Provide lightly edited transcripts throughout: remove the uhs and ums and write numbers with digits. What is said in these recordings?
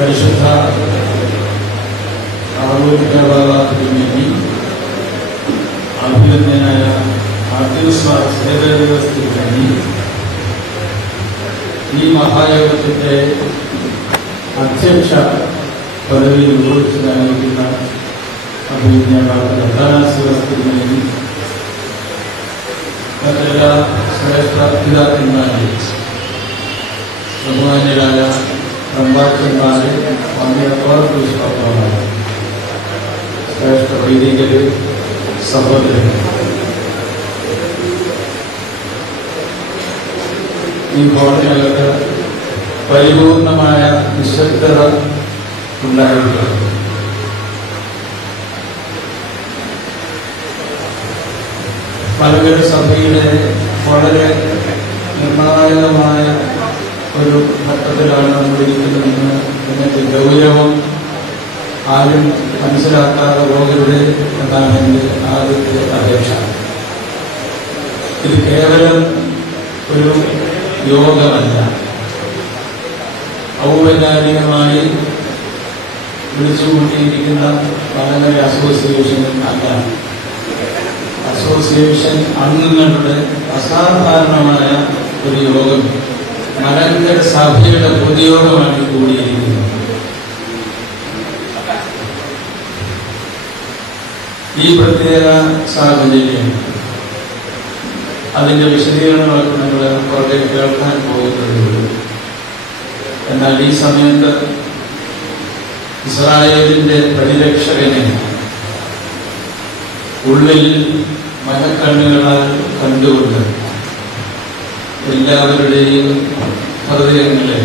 പരിശുദ്ധ തിരുമേനി, അഭിനന്ദനായ തിരുമേനി, ഈ മഹായോഗത്തിന്റെ അധ്യക്ഷ പദവിയിൽ ഉപയോഗിച്ചതായിരിക്കുന്ന തിരുമേനി, മറ്റെല്ലാ ശ്രേഷ്ഠ പിതാക്കന്മാരെ, ബഹുമാന്യരായ പ്രഭാഷകന്മാരെ, പുഷ്പമാരെ, ശ്രേഷ്ഠ വൈദികര്, സഹോദരൻ, ഈ കോടതികൾക്ക് പരിപൂർണമായ നിശബ്ദത ഉണ്ടായിരിക്കുക. മലങ്കര സഭയുടെ വളരെ നിർണായകമായ ഒരു ഘട്ടത്തിലാണ് നമ്മളിരിക്കുന്നതെന്ന് ഇതിന്റെ ഗൗരവം ആരും മനസ്സിലാക്കാതെ പോകരുത് എന്നാണ് എൻ്റെ ആദ്യത്തെ അപേക്ഷ. ഇത് കേവലം ഒരു യോഗമല്ല, ഔപചാരികമായി വിളിച്ചുകൂട്ടിയിരിക്കുന്ന മലങ്കര അസോസിയേഷൻ അല്ല. അസോസിയേഷൻ അംഗങ്ങളുടെ അസാധാരണമായ ഒരു യോഗം, മലങ്കര സഭയുടെ പൊതുയോഗമാണ് കൂടിയിരിക്കുന്നത്. ഈ പ്രത്യേക സാഹചര്യം, അതിന്റെ വിശദീകരണങ്ങളൊക്കെ നമ്മൾ പുറകെ കേൾക്കാൻ പോകുന്നുള്ളൂ. എന്നാൽ ഈ സമയത്ത് ഇസ്രായേലിന്റെ പരിരക്ഷകനെ ഉള്ളിൽ മനക്കണ്ണുകളാൽ കണ്ടുകൊണ്ട് എല്ലാവരുടെയും ഹൃദയങ്ങളെ,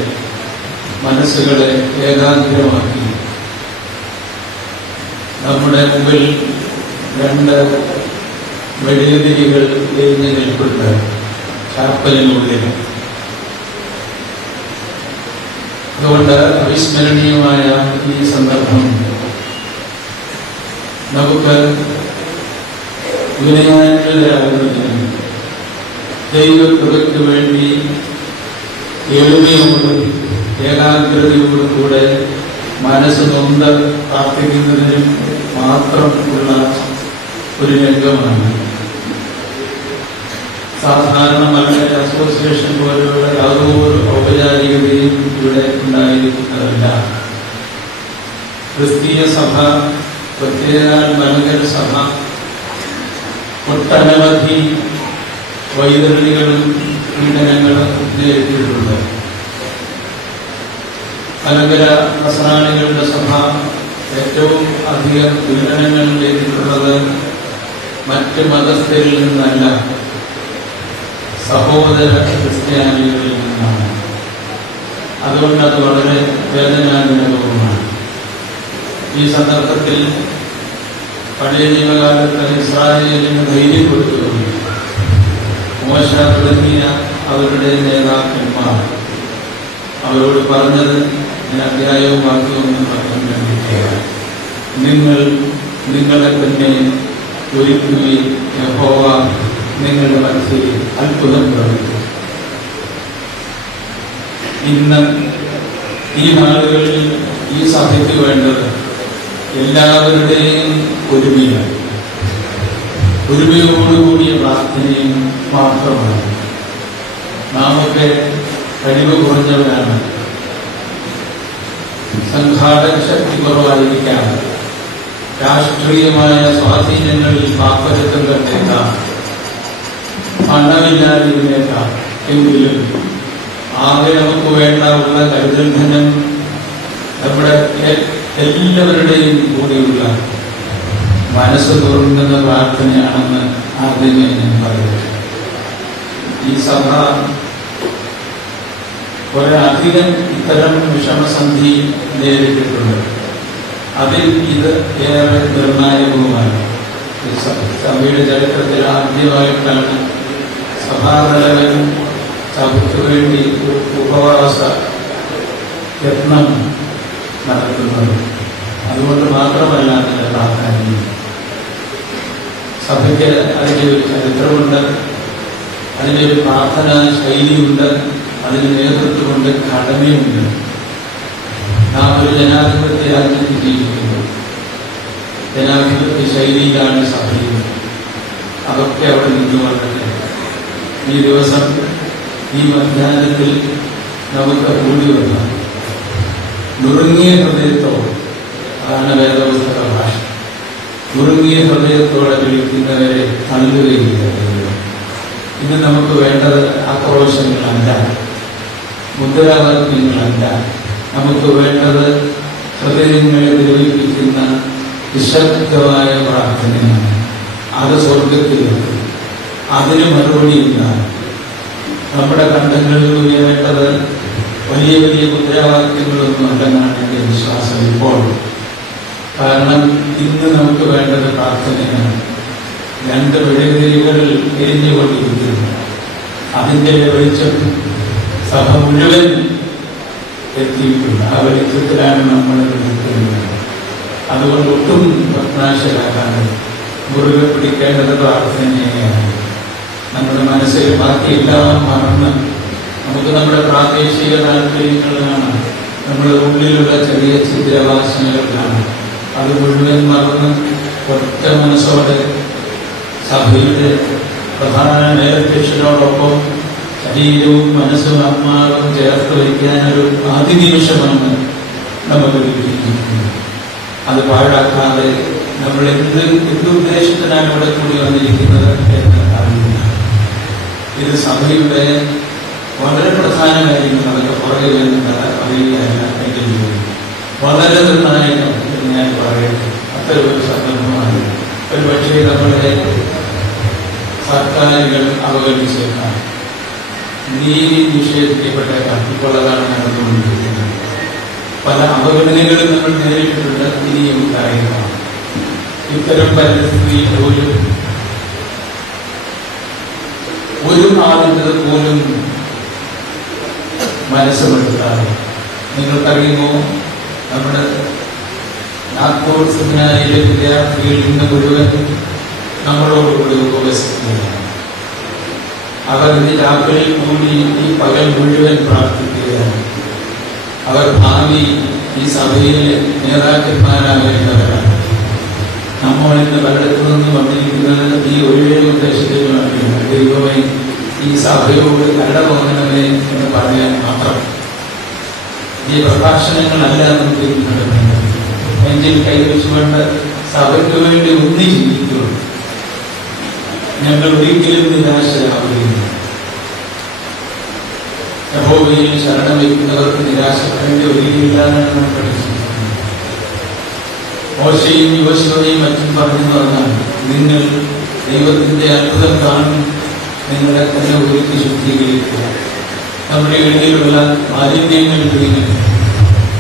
മനസ്സുകളെ ഏകാഗ്രമാക്കി നമ്മുടെ മുമ്പിൽ രണ്ട് വെടിയുതിരികൾ എരിഞ്ഞു നിൽപ്പുണ്ട് ചാപ്പലിനുള്ളിൽ. അതുകൊണ്ട് അവിസ്മരണീയമായ ഈ സന്ദർഭം നമുക്ക് വിനയാനികളാകുന്നതിനും ദൈവകൃപയ്ക്ക് വേണ്ടി എളിമയോടും ഏകാഗ്രതയോടും കൂടെ മനസ്സ് നൊന്ത് പ്രാർത്ഥിക്കുന്നതിനും മാത്രം ഉള്ള ഒരു രംഗമാണ്. സാധാരണ മലങ്കര അസോസിയേഷൻ പോലെയുള്ള യാതൊരു ഔപചാരികതയും ഇവിടെ ഉണ്ടായിരിക്കുന്നതല്ല. ക്രിസ്തീയ സഭ, പ്രത്യേക മലങ്കര സഭ, ഒട്ടനവധി വൈതരണികളും പീഡനങ്ങളും നേരിട്ടിട്ടുണ്ട്. മലങ്കര നസ്രാണികളുടെ സഭ ഏറ്റവും അധികം പീഡനങ്ങൾ നേരിട്ടുള്ളത് മറ്റ് മതസ്ഥരിൽ നിന്നല്ല, സഹോദര ക്രിസ്ത്യാനികളിൽ നിന്നാണ്. അതുകൊണ്ട് അത് വളരെ വേദനാജനകവുമാണ്. ഈ സന്ദർഭത്തിൽ പഴയ നിയമകാലത്ത് ഇസ്രായേലിന് ധൈര്യപ്പെടുത്തുകയും മോശ തുടങ്ങിയ അവരുടെ നേതാക്കന്മാർ അവരോട് പറഞ്ഞത് അധ്യായവും വാക്യവും പറയാൻ വേണ്ടിയിട്ടാണ്. നിങ്ങളെ തന്നെ ഒരുക്കുകയും യഹോവ നിങ്ങളുടെ മനസ്സിൽ അത്ഭുതം പ്രവർത്തിക്കും. ഇന്ന് ഈ നാളുകളിൽ ഈ സഭയ്ക്ക് വേണ്ടത് എല്ലാവരുടെയും ഒരുമയോടുകൂടിയ പ്രാർത്ഥനയും മാത്രമാണ്. നാമൊക്കെ കഴിവ് കുറഞ്ഞവരാണ്, സംഘാടക ശക്തി കുറവായിരിക്കാം, രാഷ്ട്രീയമായ സ്വാധീനങ്ങളിൽ പാപ്പരത്വം കണ്ടേക്കാം, പണമില്ലാതിരുന്നേക്കാം. എങ്കിലും ആകെ നമുക്ക് വേണ്ടാവുള്ള കരുതൽ ധനം നമ്മുടെ എല്ലാവരുടെയും കൂടിയുള്ള മനസ്സ് തുറന്നുന്ന പ്രാർത്ഥനയാണെന്ന് ആദ്യമേ ഞാൻ പറയുന്നു. ഈ സഭ ഒരധികം ഇത്തരം വിഷമസന്ധി നേരിട്ടിട്ടുണ്ട്. അതിൽ ഇത് ഏറെ നിർണായകവുമാണ്. സഭയുടെ ചരിത്രത്തിൽ ആദ്യമായിട്ടാണ് സഭാതലവൻ സഭയ്ക്ക് വേണ്ടി ഉപവാസ യത്നം നടത്തുന്നത്. അതുകൊണ്ട് മാത്രമല്ല അതിന്റെ പ്രാധാന്യം. സഭയ്ക്ക് അതിൻ്റെ ഒരു ചരിത്രമുണ്ട്, അതിൻ്റെ ഒരു പ്രാർത്ഥനാ ശൈലിയുണ്ട്, അതിന് നേതൃത്വമുണ്ട്, ഘടനയുണ്ട്. നാം ഒരു ജനാധിപത്യ രാജ്യത്ത് ജീവിക്കുന്നു. ജനാധിപത്യ ശൈലിയിലാണ് സഭയും. അതൊക്കെ അവിടെ നിന്നുകൊണ്ടല്ലേ ഈ ദിവസം ഈ മധ്യാഹ്നത്തിൽ നമുക്ക് കൂടി വന്ന നുറുങ്ങിയ ഹൃദയത്തോടെ, അതാണ് വേദപുസ്തക ഭാഷ, നുറുങ്ങിയ ഹൃദയത്തോടെ വിളിക്കുന്നവരെ തള്ളുകയില്ല. ഇന്ന് നമുക്ക് വേണ്ടത് ആക്രോശങ്ങളല്ല, മുദ്രാവാക്യങ്ങളല്ല. നമുക്ക് വേണ്ടത് ഹൃദയങ്ങളെ ദ്രവിപ്പിക്കുന്ന നിശബ്ദമായ പ്രാർത്ഥനയാണ്. അത് സ്വർഗത്തിലുണ്ട്. അതിന് മറുപടിയില്ല. നമ്മുടെ കണ്ഠങ്ങളിൽ ഉയരേണ്ടത് വലിയ വലിയ മുദ്രാവാക്യങ്ങളൊന്നും അല്ലെന്നാണ് എൻ്റെ വിശ്വാസം ഇപ്പോൾ. കാരണം ഇന്ന് നമുക്ക് വേണ്ടത് പ്രാർത്ഥനയാണ്. 2 മെഴുകുതിരികളിൽ എരിഞ്ഞുകൊണ്ടിരിക്കുന്നു. അതിൻ്റെ വെളിച്ചം സഭ മുഴുവൻ എത്തിയിട്ടുണ്ട്. ആ വെളിച്ചത്തിലാണ് നമ്മൾ നിൽക്കുന്നത്. അതുകൊണ്ട് ഒട്ടും പ്രത്യാശരാകാതെ മുറുകെ പിടിക്കേണ്ടത് പ്രാർത്ഥനയാണ്. നമ്മുടെ മനസ്സിൽ ബാക്കിയെല്ലാം മറന്ന് നമുക്ക് നമ്മുടെ പ്രാദേശിക താല്പര്യങ്ങളിലാണ്, നമ്മുടെ ഉള്ളിലുള്ള ചെറിയ ചിത്രവാസനകളിലാണ്. അത് മുഴുവൻ മറന്ന് ഒറ്റ മനസ്സോടെ സഭയുടെ പ്രധാന നേതൃത്വത്തിനോടൊപ്പം ശരീരവും മനസ്സും ആത്മാവും ചേർത്ത് വയ്ക്കാനൊരു അതിനിമിഷമാണ് നമുക്ക് കിട്ടിയിരിക്കുന്നത്. അത് പാഴാക്കാതെ നമ്മൾ എന്തുദ്ദേശത്തിനാണ് ഇവിടെ കൂടി വന്നിരിക്കുന്നത് എന്ന് അറിയില്ല. ഇത് സഭയുടെ വളരെ പ്രധാനമായിരിക്കും. അതൊക്കെ പുറകെ അറിയുകയല്ല എങ്കിൽ വളരെ നിർണായകം എന്ന് ഞാൻ പറയട്ടെ. അത്തരമൊരു സന്ദർഭമാണ്. ഒരു പക്ഷേ നമ്മുടെ സർക്കാരുകൾ അവഗണിച്ചേക്കാം, നീതി നിഷേധിക്കപ്പെട്ടേക്കാം. ഇപ്പോൾ അതാണ് നടന്നുകൊണ്ടിരിക്കുന്നത്. പല അവഗണനകളും നമ്മൾ നേരിട്ടിട്ടുണ്ട്, ഇനിയും ഉണ്ടായേക്കാം. ഇത്തരം പരിസ്ഥിതിയിൽ പോലും ഒരു ആളുകൾ പോലും മനസ്സുപെടുത്താതെ, നിങ്ങൾക്കറിയുമോ, നമ്മുടെ നാഗ്പൂർ സെമിനാരിയിലെ വിദ്യാർത്ഥികൾ ഇന്ന് മുഴുവൻ നമ്മളോടുകൂടി ഉപവസിക്കുകയാണ്. അവർ ഇന്ന് രാത്രിയിൽ കൂടി ഈ പകൽ മുഴുവൻ പ്രാർത്ഥിക്കുകയാണ്. അവർ ഭാവി ഈ സഭയിലെ നേതാക്കന്മാരാകേണ്ടവരാണ്. നമ്മൾ ഇന്ന് പലയിടത്തു നിന്ന് വന്നിരിക്കുന്നത് ഈ ഒരേ ഉദ്ദേശത്തിന് വേണ്ടിയാണ്. ദൈവമേ, ഈ സഭയോട് കരുണ തോന്നണമേ എന്ന് പറയാൻ മാത്രം. ഈ പ്രഭാഷണങ്ങളല്ല നമുക്ക് നടക്കുന്നത്. നെഞ്ചിൽ കൈവച്ചുകൊണ്ട് സഭയ്ക്ക് വേണ്ടി ഒന്നി ചിന്തിക്കുക. ഞങ്ങൾ ഒരിക്കലും നിരാശരാവുകയില്ല. യഹോവയിൽ ശരണം വയ്ക്കുന്നവർക്ക് നിരാശപ്പെടേണ്ടി ഒരിക്കലില്ലാതാണ് നാം പഠിച്ചിരിക്കുന്നത്. മോശയും യോശുവയും മറ്റും പറഞ്ഞു പറഞ്ഞാൽ, നിങ്ങൾ ദൈവത്തിന്റെ അത്ഭുതം കാണും, നിങ്ങളെ തന്നെ ഒരുക്കി ശുദ്ധീകരിക്കുക. നമ്മുടെ ഇടയിലുള്ള മാലിന്യങ്ങൾ നീങ്ങുക,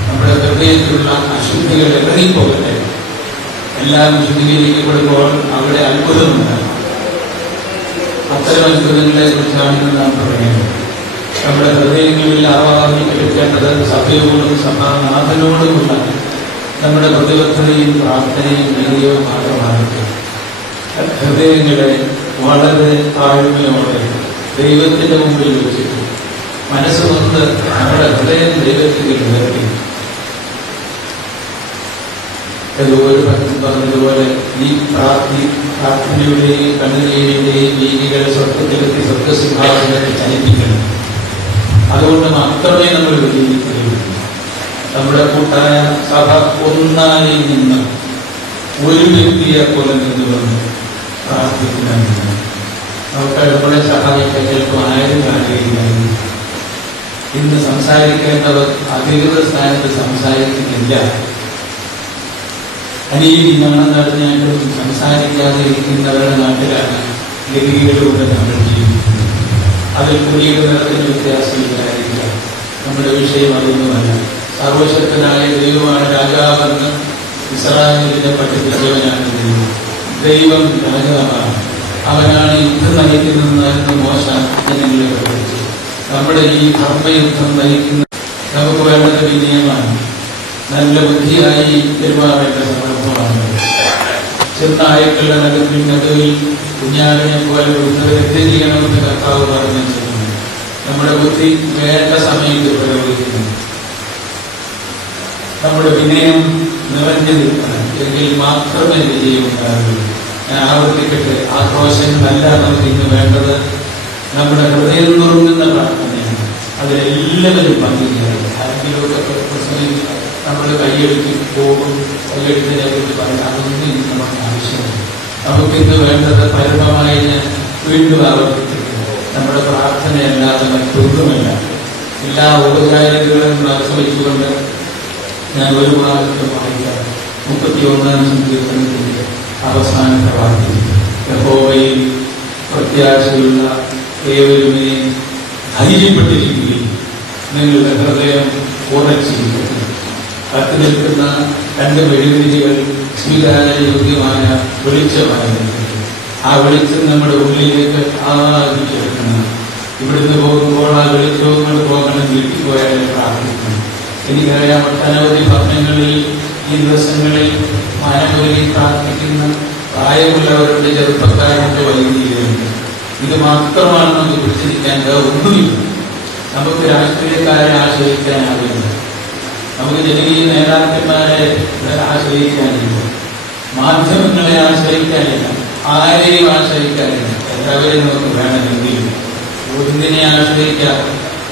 നമ്മുടെ ഹൃദയത്തിലുള്ള അശുദ്ധികൾ ഇറങ്ങിപ്പോകട്ടെ. എല്ലാം ശുദ്ധീകരിക്കപ്പെടുമ്പോൾ അവിടെ അത്ഭുതമുണ്ടാകും. അത്തരം അത്ഭുതങ്ങളെ കുറിച്ചാണ് നാം പറയുന്നത്. നമ്മുടെ ഹൃദയങ്ങളിൽ ആവാഹിക്കപ്പെടേണ്ടത് സഭയോടും സഭാനാഥനോടുമുള്ള നമ്മുടെ പ്രതിബദ്ധതയും പ്രാർത്ഥനയും നീതിയും മാത്രമാകട്ടെ. ഹൃദയങ്ങളെ വളരെ താഴ്മയോടെ ദൈവത്തിന്റെ മുമ്പിൽ വെച്ചിട്ട് മനസ്സുകൊണ്ട് നമ്മുടെ ഹൃദയം ദൈവത്തിൽ ഉയർത്തി, ഒരു ഭക്തൻ പറഞ്ഞതുപോലെ, ഈ പ്രാർത്ഥനയുടെയും കണ്ണുനീരിന്റെയും രീതികളെ സ്വർഗത്തിലെത്തി സ്വർഗസിംഹാസനത്തെ ചലിപ്പിക്കണം. അതുകൊണ്ട് മാത്രമേ നമ്മൾ വിജയിക്കുകയുള്ളൂ. നമ്മുടെ കൂട്ടായ സഭ ഒന്നായി നിന്ന് ഒരു വ്യക്തിയെ പോലെ നിന്നുകൊണ്ട് പ്രാർത്ഥിക്കുന്നുണ്ട്. നമുക്ക് നമ്മളെ സഹായിക്കാൻ ചിലപ്പോൾ ആരും കാണുകയില്ലായിരുന്നു. ഇന്ന് സംസാരിക്കേണ്ടവർ അധികൃത സ്ഥാനത്ത് സംസാരിക്കുന്നില്ല. അനീതിനാണെന്ന് പറഞ്ഞാലും സംസാരിക്കാതെ ഇരിക്കുന്നവരുടെ നാട്ടിലാണ് ഗതികളിലൂടെ നമ്മൾ ജീവിക്കുന്നത്. അതിൽ കുടിയുടെ നിറത്തിന് വ്യത്യാസമില്ലായിരിക്കുക. നമ്മുടെ വിഷയം അതൊന്നുമല്ല. സർവശക്തനായ ദൈവമാണ് രാജാവെന്ന് ഇസ്രായേലിനെ പഠിപ്പിച്ചവനാണ് ദൈവം. ദൈവം രാജാവാണ്, അവനാണ് യുദ്ധം നയിക്കുന്നതെന്ന് മോശ ജനങ്ങളെ പഠിപ്പിച്ചു. നമ്മുടെ ഈ ധർമ്മയുദ്ധം നയിക്കുന്ന നമുക്ക് വേണ്ടത് വിനയമാണ്. നല്ല ബുദ്ധിയായി പെരുമാറേണ്ട സന്ദർഭമാണ്. ചെന്നായ്ക്കളുടെ നടുവിൽ കുഞ്ഞാടിനെ പോലെ ബുദ്ധരെ ചെയ്യണമെന്ന് കർത്താവ് പറഞ്ഞു. നമ്മുടെ ബുദ്ധി വേണ്ട സമയത്ത് പ്രയോഗിക്കുന്നു. നമ്മുടെ വിനയം നിറഞ്ഞു നിൽക്കണം. എങ്കിൽ മാത്രമേ വിജയം ഉണ്ടാകുള്ളൂ. ഞാൻ ആവർത്തിക്കട്ടെ, ആഘോഷങ്ങളല്ല നമുക്ക് ഇന്ന് വേണ്ടത്. നമ്മുടെ ഹൃദയം തുറങ്ങുന്ന പ്രാർത്ഥനയാണ്. അതിലെല്ലാവരും പങ്കുചേരും. ആരെങ്കിലുമൊക്കെ പ്രസംഗിച്ച് നമ്മൾ കൈയെടുത്ത് പോകും, കൈയെടുത്തതിനെ കുറിച്ച് പറയാം. അതൊന്നും ഇന്ന് നമുക്ക് ആവശ്യമില്ല. നമുക്കിന്ന് വേണ്ടത് പരമമായി ഞാൻ വീണ്ടും ആവർത്തിക്കുന്നു, നമ്മുടെ പ്രാർത്ഥനയല്ലാതെ മറ്റൊന്നുമല്ല. എല്ലാ ഔപചാരികകളും ആശ്രയിച്ചുകൊണ്ട് ഞാൻ ഒരു പ്രാവശ്യം വായിക്കാം. 31-ാം സങ്കീർത്തനത്തിന്റെ അവസാനത്തെ വാക്യം: യഹോവയിൽ പ്രത്യാശയുള്ള ഏവരുമേ ധൈര്യപ്പെട്ടിരിക്കുകയും നിങ്ങളുടെ ഹൃദയം ഉറച്ചിരിക്കുന്നു. കത്തി നിൽക്കുന്ന 2 മെഴുകുതിരികൾ സ്വീകാര്യോഗ്യമായ വെളിച്ചമായിരുന്നു. ആ വെളിച്ചം നമ്മുടെ ഉള്ളിലേക്ക് ആവാഹിച്ചെടുക്കണം. ഇവിടുന്ന് പോകുമ്പോൾ ആ വെളിച്ചവും കൊണ്ട് പോകണം. വീട്ടിൽ പോയാലും പ്രാർത്ഥിക്കണം. എനിക്കറിയാം, ഒട്ടനവധി ഭവനങ്ങളിൽ ഈ ദിവസങ്ങളിൽ മാനവരി പ്രാർത്ഥിക്കുന്ന പ്രായമുള്ളവരുടെ ചെറുപ്പക്കാരുടെ വൈദികരുണ്ട്. ഇത് മാത്രമാണ് നമുക്ക് പിടിച്ചിരിക്കാൻ ഒന്നുമില്ല. നമുക്ക് രാഷ്ട്രീയക്കാരെ ആശ്രയിക്കാനാവില്ല. നമുക്ക് ജനകീയ നേതാക്കന്മാരെ ആശ്രയിക്കാനില്ല. മാധ്യമങ്ങളെ ആശ്രയിക്കാനില്ല. ആരെയും ആശ്രയിക്കാനില്ല. എല്ലാവരെയും നമുക്ക് വേണമെങ്കിൽ ഒന്നിനെ ആശ്രയിക്കാം.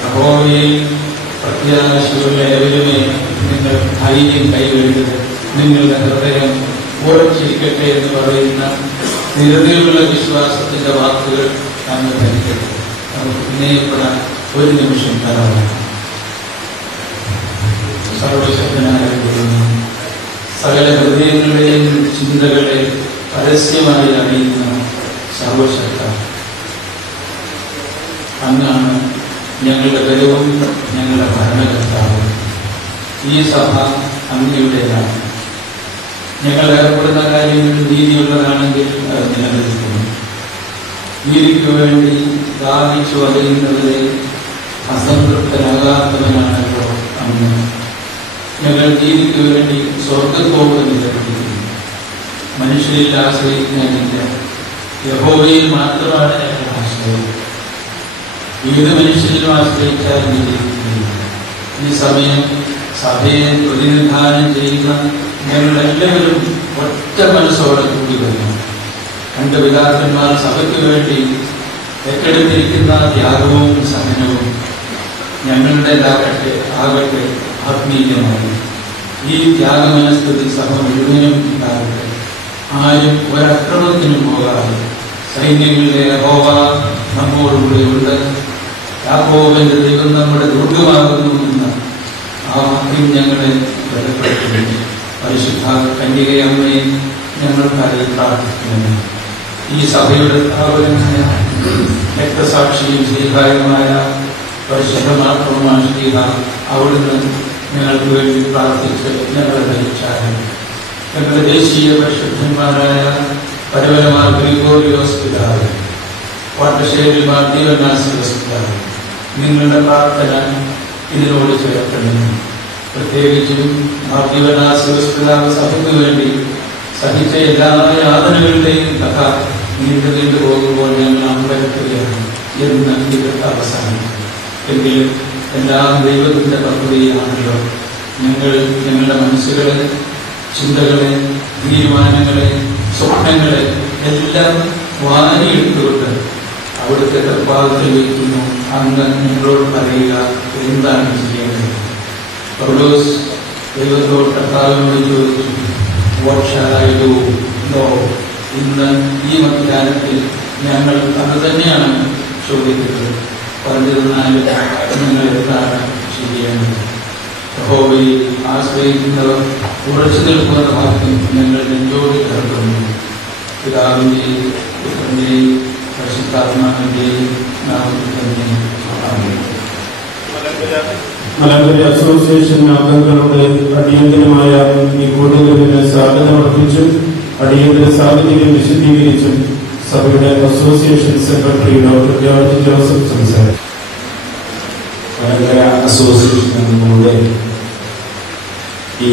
യഹോവയിൽ പ്രത്യാശയുള്ള ഏവരുമേ നിങ്ങൾ ധൈര്യം കൈവരുന്നത്, നിങ്ങളുടെ ഹൃദയം ഉറച്ചിരിക്കട്ടെ എന്ന് പറയുന്ന ദൃഢതയുള്ള വിശ്വാസത്തിന്റെ വാക്കുകൾ നമ്മൾ ധരിക്കട്ടെ. നമുക്ക് വിനയപ്പെടാൻ ഒരു നിമിഷം തരാം. സർവശക്തനായ സകല ഹൃദയങ്ങളെയും ചിന്തകളെ പരസ്യമായി അറിയുന്ന സർവശക്ത അങ്ങാണ് ഞങ്ങളുടെ ബലവും ഞങ്ങളുടെ ഭരണകർത്താവും. ഈ സഭ അങ്ങയുടേതാണ്. ഞങ്ങൾ ഏർപ്പെടുന്ന കാര്യങ്ങൾ നീതിയുള്ളതാണെങ്കിൽ അത് നിലനിൽക്കുന്നു. നീതിക്ക് വേണ്ടി ദാഹിച്ചു അറിയുന്നവരെ അസംതൃപ്തനാകാത്തവനാണല്ലോ അങ്ങ്. ഞങ്ങൾ നീതിക്ക് വേണ്ടി സ്വർഗത്തോട് നിലനിൽക്കുന്നു. മനുഷ്യരിൽ ആശ്രയിക്കാനില്ല, യഹോവയിൽ മാത്രമാണ് ഞങ്ങളുടെ ആശ്രയം. ഏത് മനുഷ്യരിലും ആശ്രയിച്ചാൽ നീതിയില്ല. ഈ സമയം സഭയെ പ്രതിനിധാനം ചെയ്യുന്ന ഞങ്ങളെല്ലാവരും ഒറ്റ മനസ്സോടെ കൂടി വരുന്നു. 2 പിതാക്കന്മാർ സഭയ്ക്ക് വേണ്ടി ഏറ്റെടുത്തിരിക്കുന്ന ത്യാഗവും സഹനവും ഞങ്ങളുടേതാകട്ടെ ആത്മീയമായി. ഈ ത്യാഗമനസ്ഥിതി സഭ മുഴുവനും ഉണ്ടാകട്ടെ. ആരും ഒരക്രമത്തിനും പോകാതെ സൈന്യങ്ങളുടെ യഹോവ നമ്മോടുകൂടെ ഉണ്ട്. യാക്കോബിന്റെ ദൈവം നമ്മുടെ ദുർഗമാകുന്നു എന്ന ആ വാക്യം ഞങ്ങളെ ബലപ്പെടുത്തുന്നു. പരിശുദ്ധ കന്യകയമ്മയെ ഞങ്ങൾക്കായി പ്രാർത്ഥിക്കുന്നു. ഈ സഭയുടെ സ്ഥാപകനായ രക്തസാക്ഷിയും ശ്രീകാര്യമായ പരിശുദ്ധ മാർത്തോമാ ശ്ലീഹ അവിടുന്ന് ഞങ്ങൾക്ക് വേണ്ടി പ്രാർത്ഥിച്ച് ഞങ്ങളെ ധരിച്ചാലും ഞങ്ങളുടെ ദേശീയ പരിശുദ്ധന്മാരായ പരവരമാർ ഗ്രിഗോറിയോസ് പിതാവ്, വാട്ടശ്ശേരി മാർ ദീവനാസിയോസ് പിതാവ്, നിങ്ങളുടെ പ്രാർത്ഥന ഇതിനോട് ചേർക്കണം. പ്രത്യേകിച്ചും മാർ ദീവനാസിയോസ് പിതാവ് സഭയ്ക്ക് വേണ്ടി സഹിച്ച എല്ലാ യാതനകളുടെയും കഥ നീണ്ടു പോകുമ്പോൾ ഞങ്ങൾ അമ്പരക്കുകയാണ് എന്ന് ഇതിന്റെ അവസാനം. എങ്കിലും എല്ലാം ദൈവത്തിന്റെ പദ്ധതിയാണല്ലോ. ഞങ്ങളുടെ മനസ്സുകളെ, ചിന്തകളെ, തീരുമാനങ്ങളെ, സ്വപ്നങ്ങളെ എല്ലാം വാരിയെടുത്തുകൊണ്ട് അവിടുത്തെ കൃപാദത്തിൽ വയ്ക്കുന്നു. അങ്ങ് നിങ്ങളോട് പറയുക എന്താണ് ചെയ്യേണ്ടത്. പൗലോസ് ദൈവത്തോട് കർത്താവിനോട് ചോദിച്ചു, what shall I do Lord? ഇന്ന് ഈ മധ്യാഹ്നത്തിൽ ഞങ്ങൾ അത് തന്നെയാണ് ചോദിക്കുന്നത്. പറഞ്ഞിരുന്നാലും നിങ്ങൾ എന്താണ് ചെയ്യേണ്ടത്? യഹോവയിൽ ആശ്രയിക്കുന്നവർ ഉറച്ചു നിൽക്കുന്ന വാക്യം ഞങ്ങൾ നെഞ്ചോട് ചേർക്കുന്നു. പിതാവിന്റെയും പുത്രന്റെയും പരിശുദ്ധാത്മാവിന്റെയും നാമത്തിൽ തന്നെ ആമേൻ. മലങ്കര അസോസിയേഷൻ അംഗങ്ങളുടെ അടിയന്തരമായ ഈ കൂട്ടത്തിന് സ്വാഗതം അർപ്പിച്ചും അടിയന്തര സാഹചര്യം വിശദീകരിച്ചും സഭയുടെ association secretary doctor George Joseph സംസാരിച്ചു. മലങ്കര അസോസിയേഷൻ അംഗങ്ങളുടെ ഈ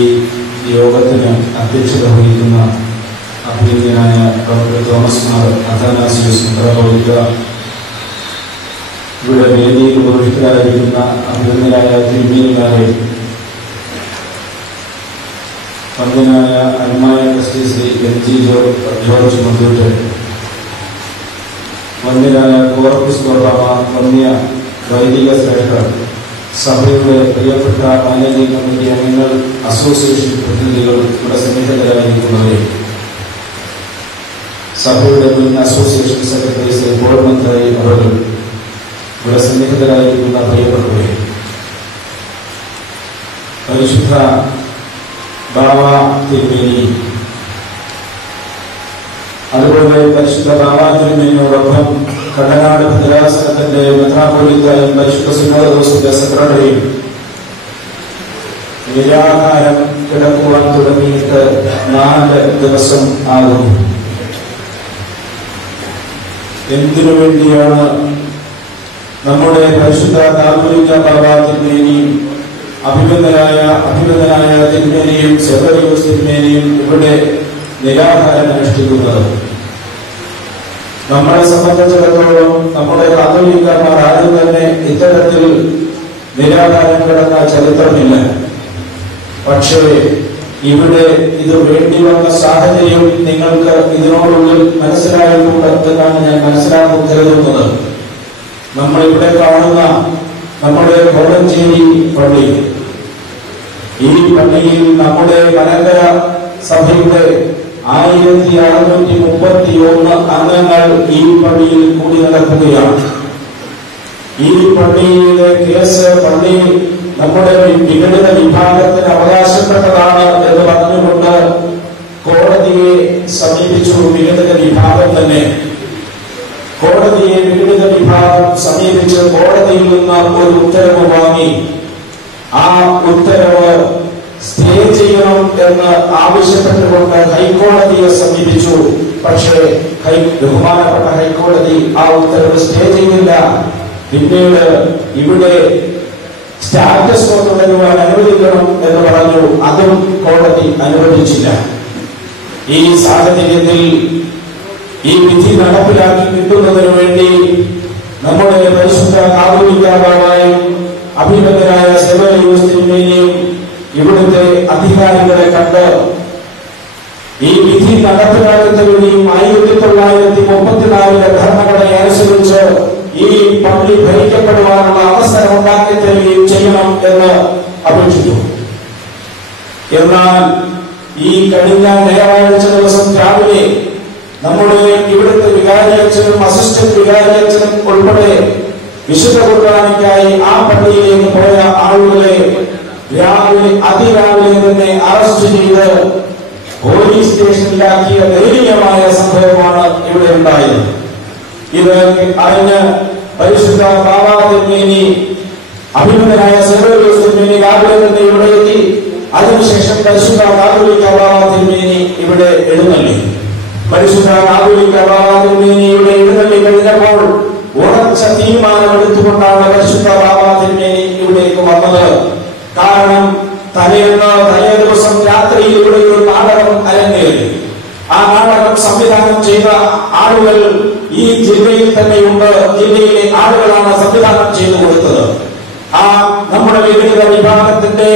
യോഗത്തിന് അധ്യക്ഷത വഹിക്കുന്ന അഭിനന്ദനായ ഡോക്ടർ തോമസ് മാർ അഥാനാസിയോസ് മെത്രാപ്പോലീത്ത, ഇവിടെ വേദിയിൽ ഉപവിഷ്ടരായിരിക്കുന്ന അഭിനന്ദനായ തിരുമേനിമാരെ, വന്യനായ അന്മായ ട്രസ്റ്റി ശ്രീ NG ജോർജ് മന്തൂറ്റ്, വന്യനായ കോർപ്പിസ് ഗോർബാമ, വന്യ വൈദിക ശ്രേഷ്ഠർ, സഭയുടെ പ്രിയപ്പെട്ട മാനേജിംഗ് കമ്മിറ്റി അംഗങ്ങൾ, അസോസിയേഷൻ പ്രതിനിധികൾ, ഇവിടെ സന്നിഹിതരായിരിക്കുന്നവരെ, സഭയുടെ മുൻ അസോസിയേഷൻ സെക്രട്ടറി ശ്രീ പോൾ മന്ത്രി അവർ, ഇവിടെ സന്നിഹിതരായിരിക്കുന്ന പ്രിയപ്പെട്ടവരെ, പരിശുദ്ധ ബാവ തിരുമേനി, അതുപോലെ പരിശുദ്ധ ബാവ തിരുമേനിയോടൊപ്പം കടനാട് ഭദ്രാസനത്തിന്റെ മെത്രാപ്പൊലീത്തയും പരിശുദ്ധ സിനോദോസിന്റെ സെക്രട്ടറിയും നിരാഹാരം കിടക്കുവാൻ തുടങ്ങിയിട്ട് 4 ദിവസം ആകുന്നു. എന്തിനു വേണ്ടിയാണ് നമ്മുടെ പരിശുദ്ധ കാതോലിക്ക ബാവ തിരുമേനിയും അഭിനന്ദനായ തിരുമേനിയും സെവറിയോസ് തിരുമേനിയും ഇവിടെ നിരാഹാരം അനുഷ്ഠിക്കുന്നത്? നമ്മളെ സംബന്ധിച്ചിടത്തോളം നമ്മുടെ കാതോലിക്കന്മാർ ആരും തന്നെ ഇത്തരത്തിൽ നിരാഹാരം കിടന്ന ചരിത്രമില്ല. പക്ഷേ ഇവിടെ ഇത് വേണ്ടി വന്ന സാഹചര്യം നിങ്ങൾക്ക് ഇതിനോടുള്ളിൽ മനസ്സിലായിട്ടുണ്ട് എന്നാണ് ഞാൻ മനസ്സിലാക്കാൻ കരുതുന്നത്. നമ്മളിവിടെ കാണുന്ന നമ്മുടെ കോടഞ്ചേരി പള്ളി, ഈ പള്ളിയിൽ നമ്മുടെ മലങ്കര സഭയുടെ 1631 അംഗങ്ങൾ ഈ പള്ളിയിൽ കൂടി നടക്കുകയാണ്. ഈ പള്ളിയിലെ കേസ് പള്ളി നമ്മുടെ വിഘടിത വിഭാഗത്തിന് അവകാശപ്പെട്ടതാണ് എന്ന് പറഞ്ഞുകൊണ്ട് കോടതിയെ സമീപിച്ചു. വിഘടിത വിഭാഗം തന്നെ കോടതിയെ വിഘടിത വിഭാഗം സമീപിച്ച് കോടതിയിൽ നിന്ന് ഒരു ഉത്തരവ് വാങ്ങി. ആ ഉത്തരവ് സ്റ്റേ ചെയ്യണം എന്ന് ആവശ്യപ്പെട്ടുകൊണ്ട് ഹൈക്കോടതിയെ സമീപിച്ചു. പക്ഷേ ബഹുമാനപ്പെട്ട ഹൈക്കോടതി ആ ഉത്തരവ് സ്റ്റേ ചെയ്തില്ല. പിന്നീട് ഇവിടെ സ്റ്റാറ്റസ് കോ തുടരുവാൻ അനുവദിക്കണം എന്ന് പറഞ്ഞു. അതും കോടതി അനുവദിച്ചില്ല. ഈ സാഹചര്യത്തിൽ ഈ വിധി നടപ്പിലാക്കി കിട്ടുന്നതിനു വേണ്ടി നമ്മുടെ പരിശുദ്ധ കാതോലിക്ക ബാവയും അഭിനന്ദനായ സെവറിയോസ് തിരുമേനിയും ഇവിടുത്തെ അധികാരികളെ കണ്ട് ഈ വിധി നടപ്പിലാക്കി തരുകയും 1934 ഭരണഘടന അനുസരിച്ച് ഈ പള്ളി ഭരിക്കപ്പെടുവാനുള്ള അവസരം ഉണ്ടാക്കി തരികയും ചെയ്യണം എന്ന് അപേക്ഷിച്ചു. എന്നാൽ ഈ കഴിഞ്ഞ ഞായറാഴ്ച ദിവസം രാവിലെ നമ്മുടെ ഇവിടുത്തെ വികാരിയച്ഛനും അസിസ്റ്റന്റ് വികാരിയച്ഛനും ഉൾപ്പെടെ വിശുദ്ധ കുർബാനയ്ക്കായി ആ പള്ളിയിലേക്ക് പോയ ആളുകളെ അതിരാവിലെ തന്നെ അറസ്റ്റ് ചെയ്ത് പോലീസ് സ്റ്റേഷനിലാക്കിയ ദയനീയമായ സംഭവമാണ് ഇവിടെ ഉണ്ടായത്. ഇത് അറിഞ്ഞ് പരിശുദ്ധ ബാവ തിരുമേനി അഭിനന്ദനായ സെവറിയോസ് തിരുമേനി രാവിലെ തന്നെ ഇവിടെ എത്തി. അതിനുശേഷം പരിശുദ്ധ കാതോലിക്ക ബാവ തിരുമേനി ഇവിടെ എഴുന്നള്ളി. പരിശുദ്ധ കാതോലിക്ക ബാവ തിരുമേനി ഇവിടെ എഴുന്നള്ളി കഴിഞ്ഞപ്പോൾ ഉറച്ച തീരുമാനമെടുത്തുകൊണ്ടാണ് പരിശുദ്ധ ബാവ തിരുമേനി ഇവിടേക്ക് വന്നത്. കാരണം തലേ ദിവസം രാത്രിയിൽ ഇവിടെ ഒരു നാടകം അരങ്ങേറി. ആ നാടകം സംവിധാനം ചെയ്ത ആളുകൾ ഈ ജില്ലയിൽ തന്നെയുണ്ട്. ജില്ലയിലെ ആളുകളാണ് സംവിധാനം ചെയ്തു കൊടുത്തത്. ആ നമ്മുടെ വിഘടിത വിഭാഗത്തിന്റെ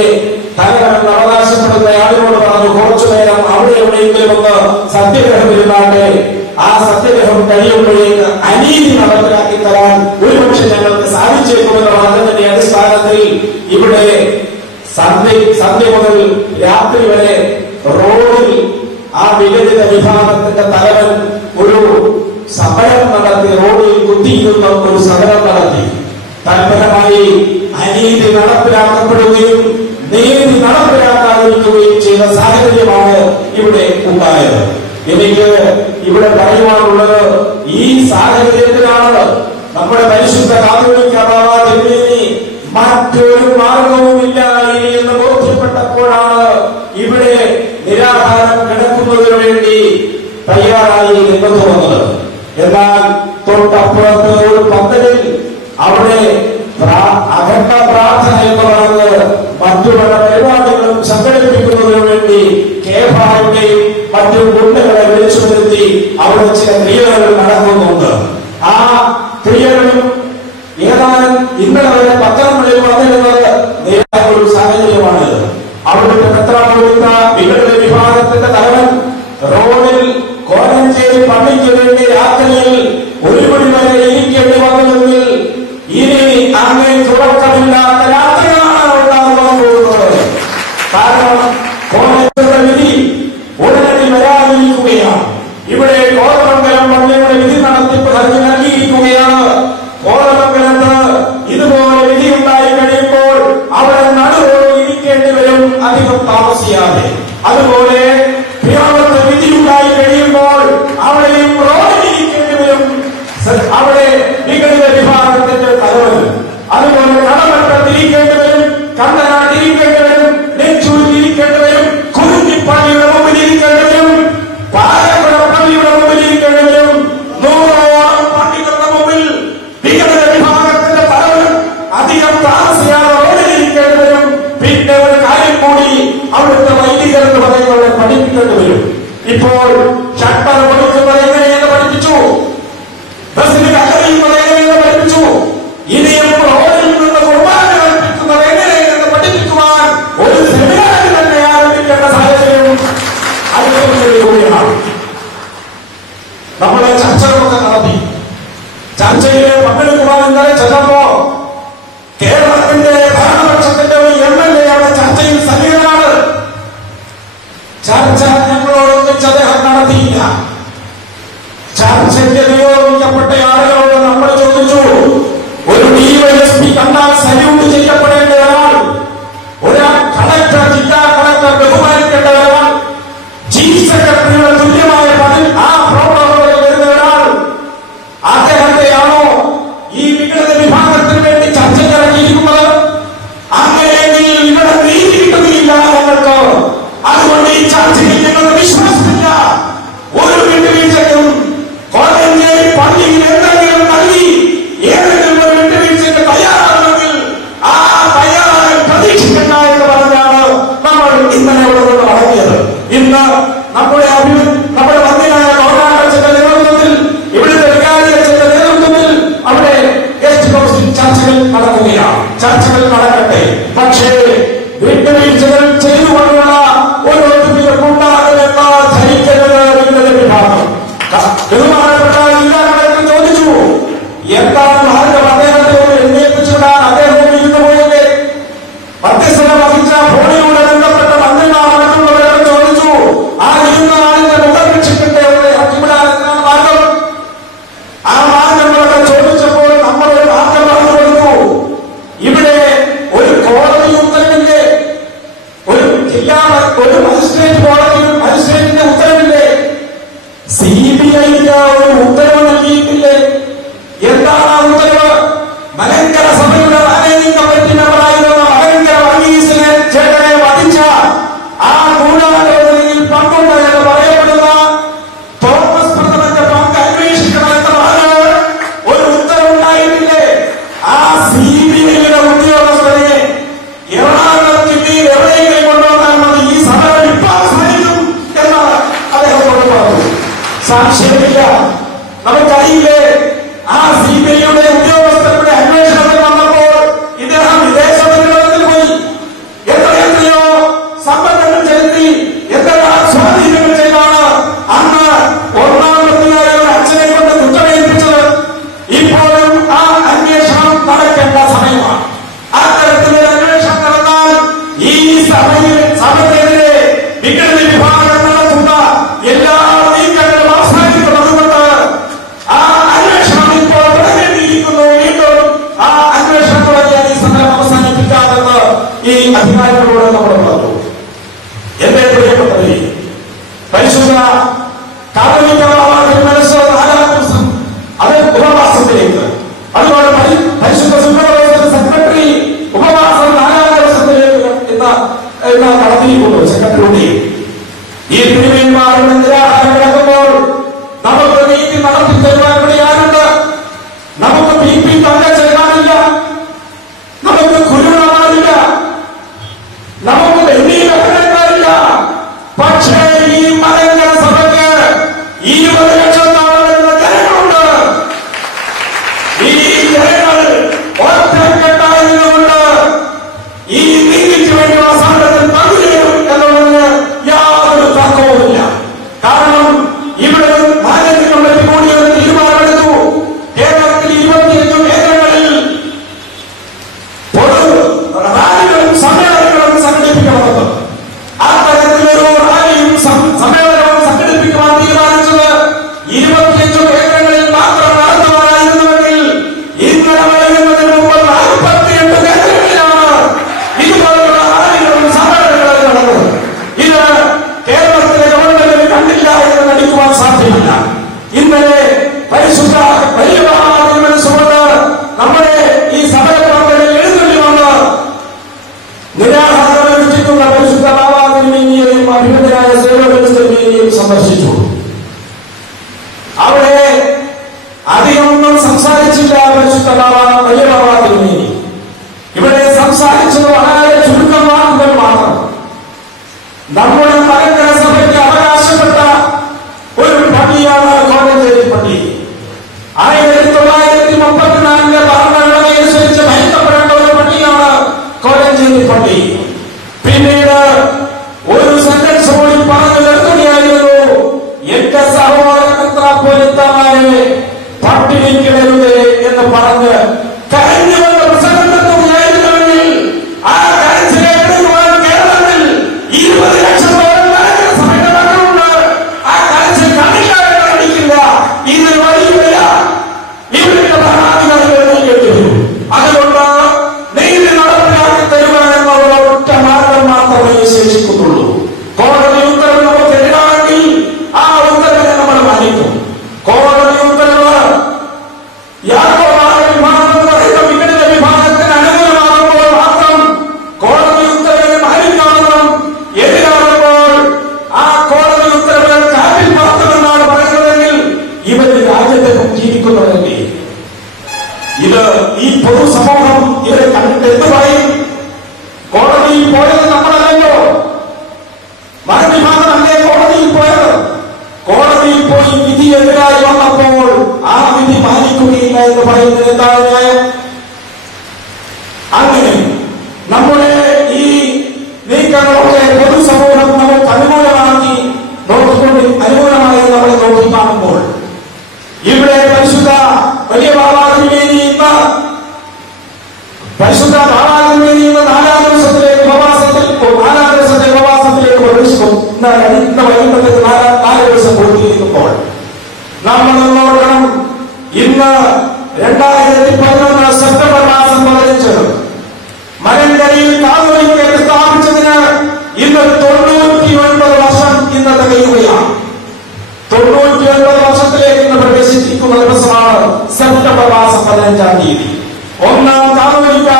തലവെന്ന് അവകാശപ്പെടുന്ന ആളുകളോട് പറഞ്ഞു, കുറച്ചു നേരം അവിടെ എവിടെയെങ്കിലും ഒന്ന് സത്യഗ്രഹം ഇരുന്നാട്ടെ. ആ സത്യഗ്രഹം കഴിയുമ്പോഴേക്ക് അനീതി നടപ്പിലാക്കി തരാൻ ഒരുപക്ഷെ ഞങ്ങൾക്ക് സാധിച്ചേക്കുമെന്ന പറഞ്ഞതിന്റെ അടിസ്ഥാനത്തിൽ ഇവിടെ സന്ധ്യ മുതൽ രാത്രി വരെ റോഡിൽ ആ വിഘടിത വിഭാഗത്തിന്റെ തലവൻ ഒരു സമരം നടത്തി. റോഡിൽ കുത്തിയിരുന്ന ഒരു സമരം നടത്തി. തൽഫലമായി അനീതി നടപ്പിലാക്കപ്പെടുകയും നീതി നടപ്പിലാക്കാതിരിക്കുകയും ചെയ്ത സാഹചര്യമാണ് ഇവിടെ ഉണ്ടായത്. എനിക്ക് ഇവിടെ പറയുവാനുള്ളത്, ഈ സാഹചര്യത്തിലാണ് നമ്മുടെ പരിശുദ്ധ കാതോലിക്ക ബാവ തിരുമേനി മറ്റൊരു മാർഗവുമില്ല എന്ന് ബോധ്യപ്പെട്ടപ്പോഴാണ് ഇവിടെ നിരാഹാരം കിടക്കുന്നതിനു വേണ്ടി തയ്യാറായി രംഗത്ത് വന്നത്. എന്നാൽ തൊട്ടപ്പുറത്ത് ഒരു പന്തലിൽ അവിടെ അഖണ്ഡ പ്രാർത്ഥന എന്ന് പറഞ്ഞ് മറ്റു പല പരിപാടികളും സംഘടിപ്പിക്കുന്നതിനു വേണ്ടി കേഫായുടെയും മറ്റു ഗുണ്ടകളെ വിളിച്ചു വരുത്തി അവിടെ ചില ക്രിയകൾ നടക്കുന്നുണ്ട്. ആ ക്രിയകളും ഏതാനും ഇന്നലെ വരെ പത്രങ്ങളിൽ വന്നിരുന്നത് നേരിയ ഒരു സാഹചര്യമാണ്. അവിടുത്തെ മെത്രാപ്പൊലീത്ത വിഘടന ഇപ്പോൾ ഷട്ടർ പൊളിക്കുന്നത് എങ്ങനെയെന്ന് പഠിപ്പിച്ചു, ബസ്സിന് കല്ലെറിയുന്നത് എങ്ങനെയെന്ന് പഠിപ്പിച്ചു, ഇനിയും റോഡിൽ നിന്ന് കുർബാന കൽപ്പിക്കുന്നത് എങ്ങനെയെന്ന് പഠിപ്പിക്കുവാൻ ഒരു സെമിനാർ തന്നെ ആരംഭിക്കേണ്ട സാഹചര്യം അനുഭവിക്കുകയാണ്. നമ്മളെ ചർച്ചകളൊക്കെ നടത്തി. ചർച്ചയിൽ പങ്കെടുക്കുവാൻ ഇന്നലെ ചെന്നപ്പോ കേരളത്തിന്റെ ഭരണപക്ഷത്തിന്റെ ഒരു MLA അവിടെ ചർച്ചയിൽ സന്നിഹിതനാണ്. ചർച്ച ഞങ്ങളോടൊന്നിച്ച് അദ്ദേഹം നടത്തിയില്ല. ചർച്ചയ്ക്ക് നിയോഗിക്കപ്പെട്ട ആളുകളോട് നമ്മൾ ചോദിച്ചു, ഒരു DYSP കണ്ടാൽ സല്യൂട്ട് ചെയ്യപ്പെടേണ്ട ഒരാൾ, കളക്ടർ, ജില്ലാ കളക്ടർ ബഹുമാനിക്കേണ്ട ഒരാൾ, ചീഫ് സെക്രട്ടറിയുടെ തുല്യമായ പതിൽ ആ പ്രോട്ടോകോളിൽ വരുന്ന ഒരാൾ, അദ്ദേഹത്തെയാണോ ഈ വികൃത വിഭാഗത്തിന് വേണ്ടി ചർച്ചയ്ക്കിറങ്ങിയിരിക്കുന്നത്? അങ്ങനെയെങ്കിൽ ഇവിടെ നീതി കിട്ടുകയില്ല ഞങ്ങൾക്ക്. അതുകൊണ്ട് ഈ ചർച്ചയിൽ ഞങ്ങൾക്ക് വിശ്വാസമില്ല. ഒരു വിട്ടുവീഴ്ചയ്ക്കും കോളേജിൽ പള്ളിയിൽ എന്തെങ്കിലും നൽകി ഏതെങ്കിലും ഒരു വിട്ടുവീഴ്ചയ്ക്ക് തയ്യാറാണെങ്കിൽ ആ തയ്യാറായി പ്രതീക്ഷിക്കണ്ട എന്ന് പറഞ്ഞാണ് നമ്മൾ ഇന്നലെ ഇവിടെ നിന്ന് മടങ്ങിയത്. ഇന്ന് നമ്മുടെ മന്ത്രിയായ ഗവർണറുടെ നേതൃത്വത്തിൽ, ഇവിടുത്തെ വികാരിയച്ഛന്റെ നേതൃത്വത്തിൽ അവിടെ ഗസ്റ്റ് ഹൗസിൽ ചർച്ചകൾ നടക്കുകയാണ്. ചർച്ചകൾ നടക്കട്ടെ. പക്ഷേ വിട്ടുവീഴ്ചകൾ ചെയ്തുകൊണ്ടുള്ള ഒരു ഒത്തുതീർപ്പുണ്ടാകുമെന്ന് ധരിക്കരുത് വികൃത വിഭാഗം. ബഹുമാനപ്പെട്ട ജില്ലാ കളക്ടർ ചോദിച്ചു, എന്താണ് മാർഗം? അദ്ദേഹത്തെ എഴുന്നേൽപ്പിച്ചുകൊണ്ടാണ് അദ്ദേഹം ഇരുന്നു പോയത്. മധ്യസ്ഥത വഹിച്ച ഫോണിലൂടെ ബന്ധപ്പെട്ട മന്ത്രിമാർ മറ്റുള്ളവരോട് ചോദിച്ചു, ആ ഇരുന്ന ആളിന്റെ മുഖം രക്ഷിക്കട്ടെ, അവരെ ഇറക്കിവിടാൻ എന്താണ് മാർഗം? ആ മാർഗങ്ങളൊക്കെ ചോദിച്ചപ്പോൾ നമ്മൾ ഒരു മാർഗം പറഞ്ഞു കൊടുത്തു. ഇവിടെ ഒരു കോടതി ഉത്തരവില്ലേ, ഒരു മജിസ്ട്രേറ്റ് കോടതി മജിസ്ട്രേറ്റിന്റെ ഉത്തരവില്ലേ, CBIക്ക് ഒരു ഉത്തരവ് നൽകിയിട്ടില്ലേ? എന്താണ് ആ ഉത്തരവ്? മലങ്കര സഭയുടെ മാനേജിംഗ് കമ്മിറ്റി മെമ്പറായിരുന്ന മലങ്കര വർഗീസിനെ ചേട്ടനെ വധിച്ച ആ ഗൂഢാലോചനയിൽ പങ്കുണ്ട് എന്ന് പറയപ്പെടുന്ന തോമസ് പ്രഥമന്റെ പങ്ക് അന്വേഷിക്കണമെന്നതാണ് ഒരു ഉത്തരവുണ്ടായിട്ടില്ലേ? ആ CBIയുടെ ഉദ്യോഗസ്ഥരെ എറണാകുളം ജില്ലയിൽ എവിടെയെങ്കിലും കൊണ്ടുവന്നാൽ മതി, ഈ സമരം ഇപ്പോൾ അവസാനിക്കും എന്ന് അദ്ദേഹത്തോട് പറഞ്ഞു. സാക്ഷ്യമില്ല. നമുക്കറിയില്ലേ, ആ CBIയുടെ ഉദ്യോഗസ്ഥരുടെ അന്വേഷണത്തിൽ വന്നപ്പോൾ ഇദ്ദേഹം വിദേശ പര്യടനത്തിൽ പോയി. എത്രയോ സമ്പന്നങ്ങൾ ചെലുത്തി, എന്തെല്ലാം സ്വാധീനങ്ങൾ ചെയ്താണ് അന്ന് ഒന്നാം പ്രതിയായ ഒരു അച്ഛനെ കൊണ്ട് കുറ്റമേൽപ്പിച്ചത്. ഇപ്പോഴും ആ അന്വേഷണം നടക്കേണ്ട സമയമാണ്. അത്തരത്തിലൊരു അന്വേഷണം നടന്നാൽ ഈ സഭയ്ക്കെതിരെ വികൃതി വിഭാഗം നടത്തുന്ന എല്ലാ നീക്കങ്ങളും അവസാനിക്കുന്നതുകൊണ്ട് ആ അന്വേഷണം ഇപ്പോൾ തുടങ്ങേണ്ടിയിരിക്കുന്നു. വീണ്ടും ആ അന്വേഷണം തുടങ്ങിയാൽ ഈ സമരം അവസാനിപ്പിക്കാമെന്ന് ഈ അധികാരികളോട് നമ്മൾ പറഞ്ഞു. എന്റെ പ്രിയപ്പെട്ടവരെ, പരിശുദ്ധ കാതോലിക്ക മനസ്സ് 4 ദിവസം അത് ഉപവാസത്തിലേക്ക്, അതുപോലെ പരിശുദ്ധ സുബ്രഹ്മണ്യ സെക്രട്ടറി ഉപവാസം 4 ദിവസത്തിലേക്ക് ഇന്ന് നടത്തിയിരിക്കുന്നു. സെക്രട്ടറി ഈ തിരുമേന്മാരുടെ നിരാഹാരം കിടക്കുമ്പോൾ നമുക്ക് നീതി നടത്തി തരുവാൻ ഇവിടെ ആരുണ്ട്? നമുക്ക് BP തങ്ക ചെയ്യാനില്ല, നമുക്ക് കുരുണമാരില്ല, നമുക്ക് വെള്ളിയിലില്ല. പക്ഷേ ഈ മലങ്കര സഭയ്ക്ക് 20 ലക്ഷത്തോളം വരുന്ന ജനങ്ങളുണ്ട്. ഈ ജനങ്ങൾ ഒറ്റക്കെട്ടായതുകൊണ്ട് ഈ നീതിക്ക് വേണ്ടിയുള്ള സമരത്തിൽ പങ്കുചേരും എന്നുള്ളതിന് യാതൊരു തർക്കവുമില്ല. കാരണം ഇവിടെ മാനേജിംഗ് കമ്മിറ്റി കൂടി ഒരു തീരുമാനമെടുത്തു. കേരളത്തിൽ 25 കേന്ദ്രങ്ങളിൽ പൊതു റാലികളും സമ്മേളനങ്ങളും സംഘടിപ്പിക്കണമെന്ന്. അത്തരത്തിലൊരു റാലിയും സമ്മേളനവും സംഘടിപ്പിക്കുവാൻ തീരുമാനിച്ചത് 25 കേന്ദ്രങ്ങളിൽ മാത്രം നടത്തുവാനായിരുന്നുവെങ്കിൽ ഇന്നലെ വരുന്നതിന് മുമ്പ് 48 കേന്ദ്രങ്ങളിലാണ് ഇതുപോലുള്ള റാലികളും സമ്മേളനങ്ങളും നടന്നത്. ഇത് കേരളത്തിലെ ഗവൺമെന്റിന് കണ്ടില്ല എന്ന് നടിക്കുവാൻ സാധ്യമല്ല. ഇന്നലെ പരിശുദ്ധ മനസ്സുകൊണ്ട് നമ്മുടെ ഈ സമരപ്രവർത്തകരെ എഴുന്നള്ളി വന്ന് നിരാഹാരം അനുഷ്ഠിക്കുന്ന പരിശുദ്ധ ബാബാതിരുമേനിയെയും അഭിനന്ദനായ സേവകനെയും സന്ദർശിച്ചു. അവിടെ അധികമൊന്നും സംസാരിച്ചില്ല പരിശുദ്ധ വലിയ ബാബാതിരുമേനി. ഇവിടെ സംസാരിച്ചത് വളരെ ചുരുക്കം വാക്കുകൾ മാത്രം. നമ്മുടെ മലങ്കര സഭയ്ക്ക് അവകാശപ്പെട്ട പട്ടിണിക്കിടരുത് എന്ന് പറഞ്ഞ് കരഞ്ഞു വന്ന പ്രസംഗം നടത്തുകയായിരുന്നുവെങ്കിൽ ആ കരച്ചിലേക്കുവാൻ കേരളത്തിൽ 20 ലക്ഷത്തോളം നഗരസഭയുടെ മക്കളുണ്ട്. ആ കരച്ചിൽ കാണില്ല എന്ന് കാണിക്കില്ല. ഇത് വലിയ ഇവരുടെ ഭരണാധികാരികൾ നൽകേണ്ടി വരും. അതുകൊണ്ട് നീതി നടപ്പിലാക്കി തരുക എന്നുള്ള ഒറ്റ മാർഗം മാത്രമേ ശേഷിക്കുന്നുള്ളൂ. കോടതി ഉത്തരവ് നമുക്ക് എഴുതാമെങ്കിൽ ആ ഉത്തരവിനെ നമ്മൾ മാനിക്കും. കോടതി ഉത്തരവ് യാക്കോബായ വിഭാഗം എന്ന് പറയുന്ന വിഘടിത വിഭാഗത്തിന് അനുകൂലമാകുമ്പോൾ മാത്രം കോടതി ഉത്തരവിനെ മാനിക്കാമെന്നും എതിരാകുമ്പോൾ ആ കോടതി ഉത്തരവുകൾ കാറ്റിൽ പറത്തുമെന്നാണ് പറയുന്നതെങ്കിൽ ഇവർ രാജ്യത്തെ ജീവിക്കുന്നതല്ലേ? ഇത് ഈ പൊതുസമൂഹം ഇവരെ കണ്ടിട്ട് എന്ത് പറയും? കോടതിയിൽ പോയത് നമ്മളല്ലല്ലോ, മറുവിഭാഗമല്ലേ കോടതിയിൽ പോയത്. കോടതിയിൽ പോയി വിധി എതിരായി വന്നപ്പോൾ ആ വിധി പാലിക്കുകയില്ല എന്ന് പറയുന്നത് എന്താണ് ന്യായം? അങ്ങനെ നമ്മുടെ ഈ നീക്കങ്ങളൊക്കെ പൊതുസമൂഹം നമുക്ക് അനുകൂലമായി നമ്മളെ നോക്കി കാണുമ്പോൾ ഇവിടെ പരിശുദ്ധ വലിയ ബാബാതിരുമേനി ഇന്ന് പരിശുദ്ധ ബാബാതിരുമേനി ഇന്ന് 4 ദിവസത്തെ ഉപവാസത്തിലേക്ക് പ്രവേശിക്കും. ഇന്ന് വൈകുന്നേരത്തേക്ക് 4 ദിവസം പൂർത്തീകരിക്കുമ്പോൾ നമ്മൾ നോക്കണം. ഇന്ന് 2011 സെപ്റ്റംബർ മാസം 15 മലങ്കരയിൽ കാതോലിക്കയെ സ്ഥാപിച്ചതിന് ഇന്ന് 99 വർഷം ഇന്ന് തികയുകയാണ്. 99 വർഷത്തിലേക്ക് ഇന്ന് പ്രവേശിപ്പിക്കുന്ന ദിവസമാണ് സെപ്റ്റംബർ മാസം 15-ാം തീയതി. ഒന്നാം കാതോലിക്ക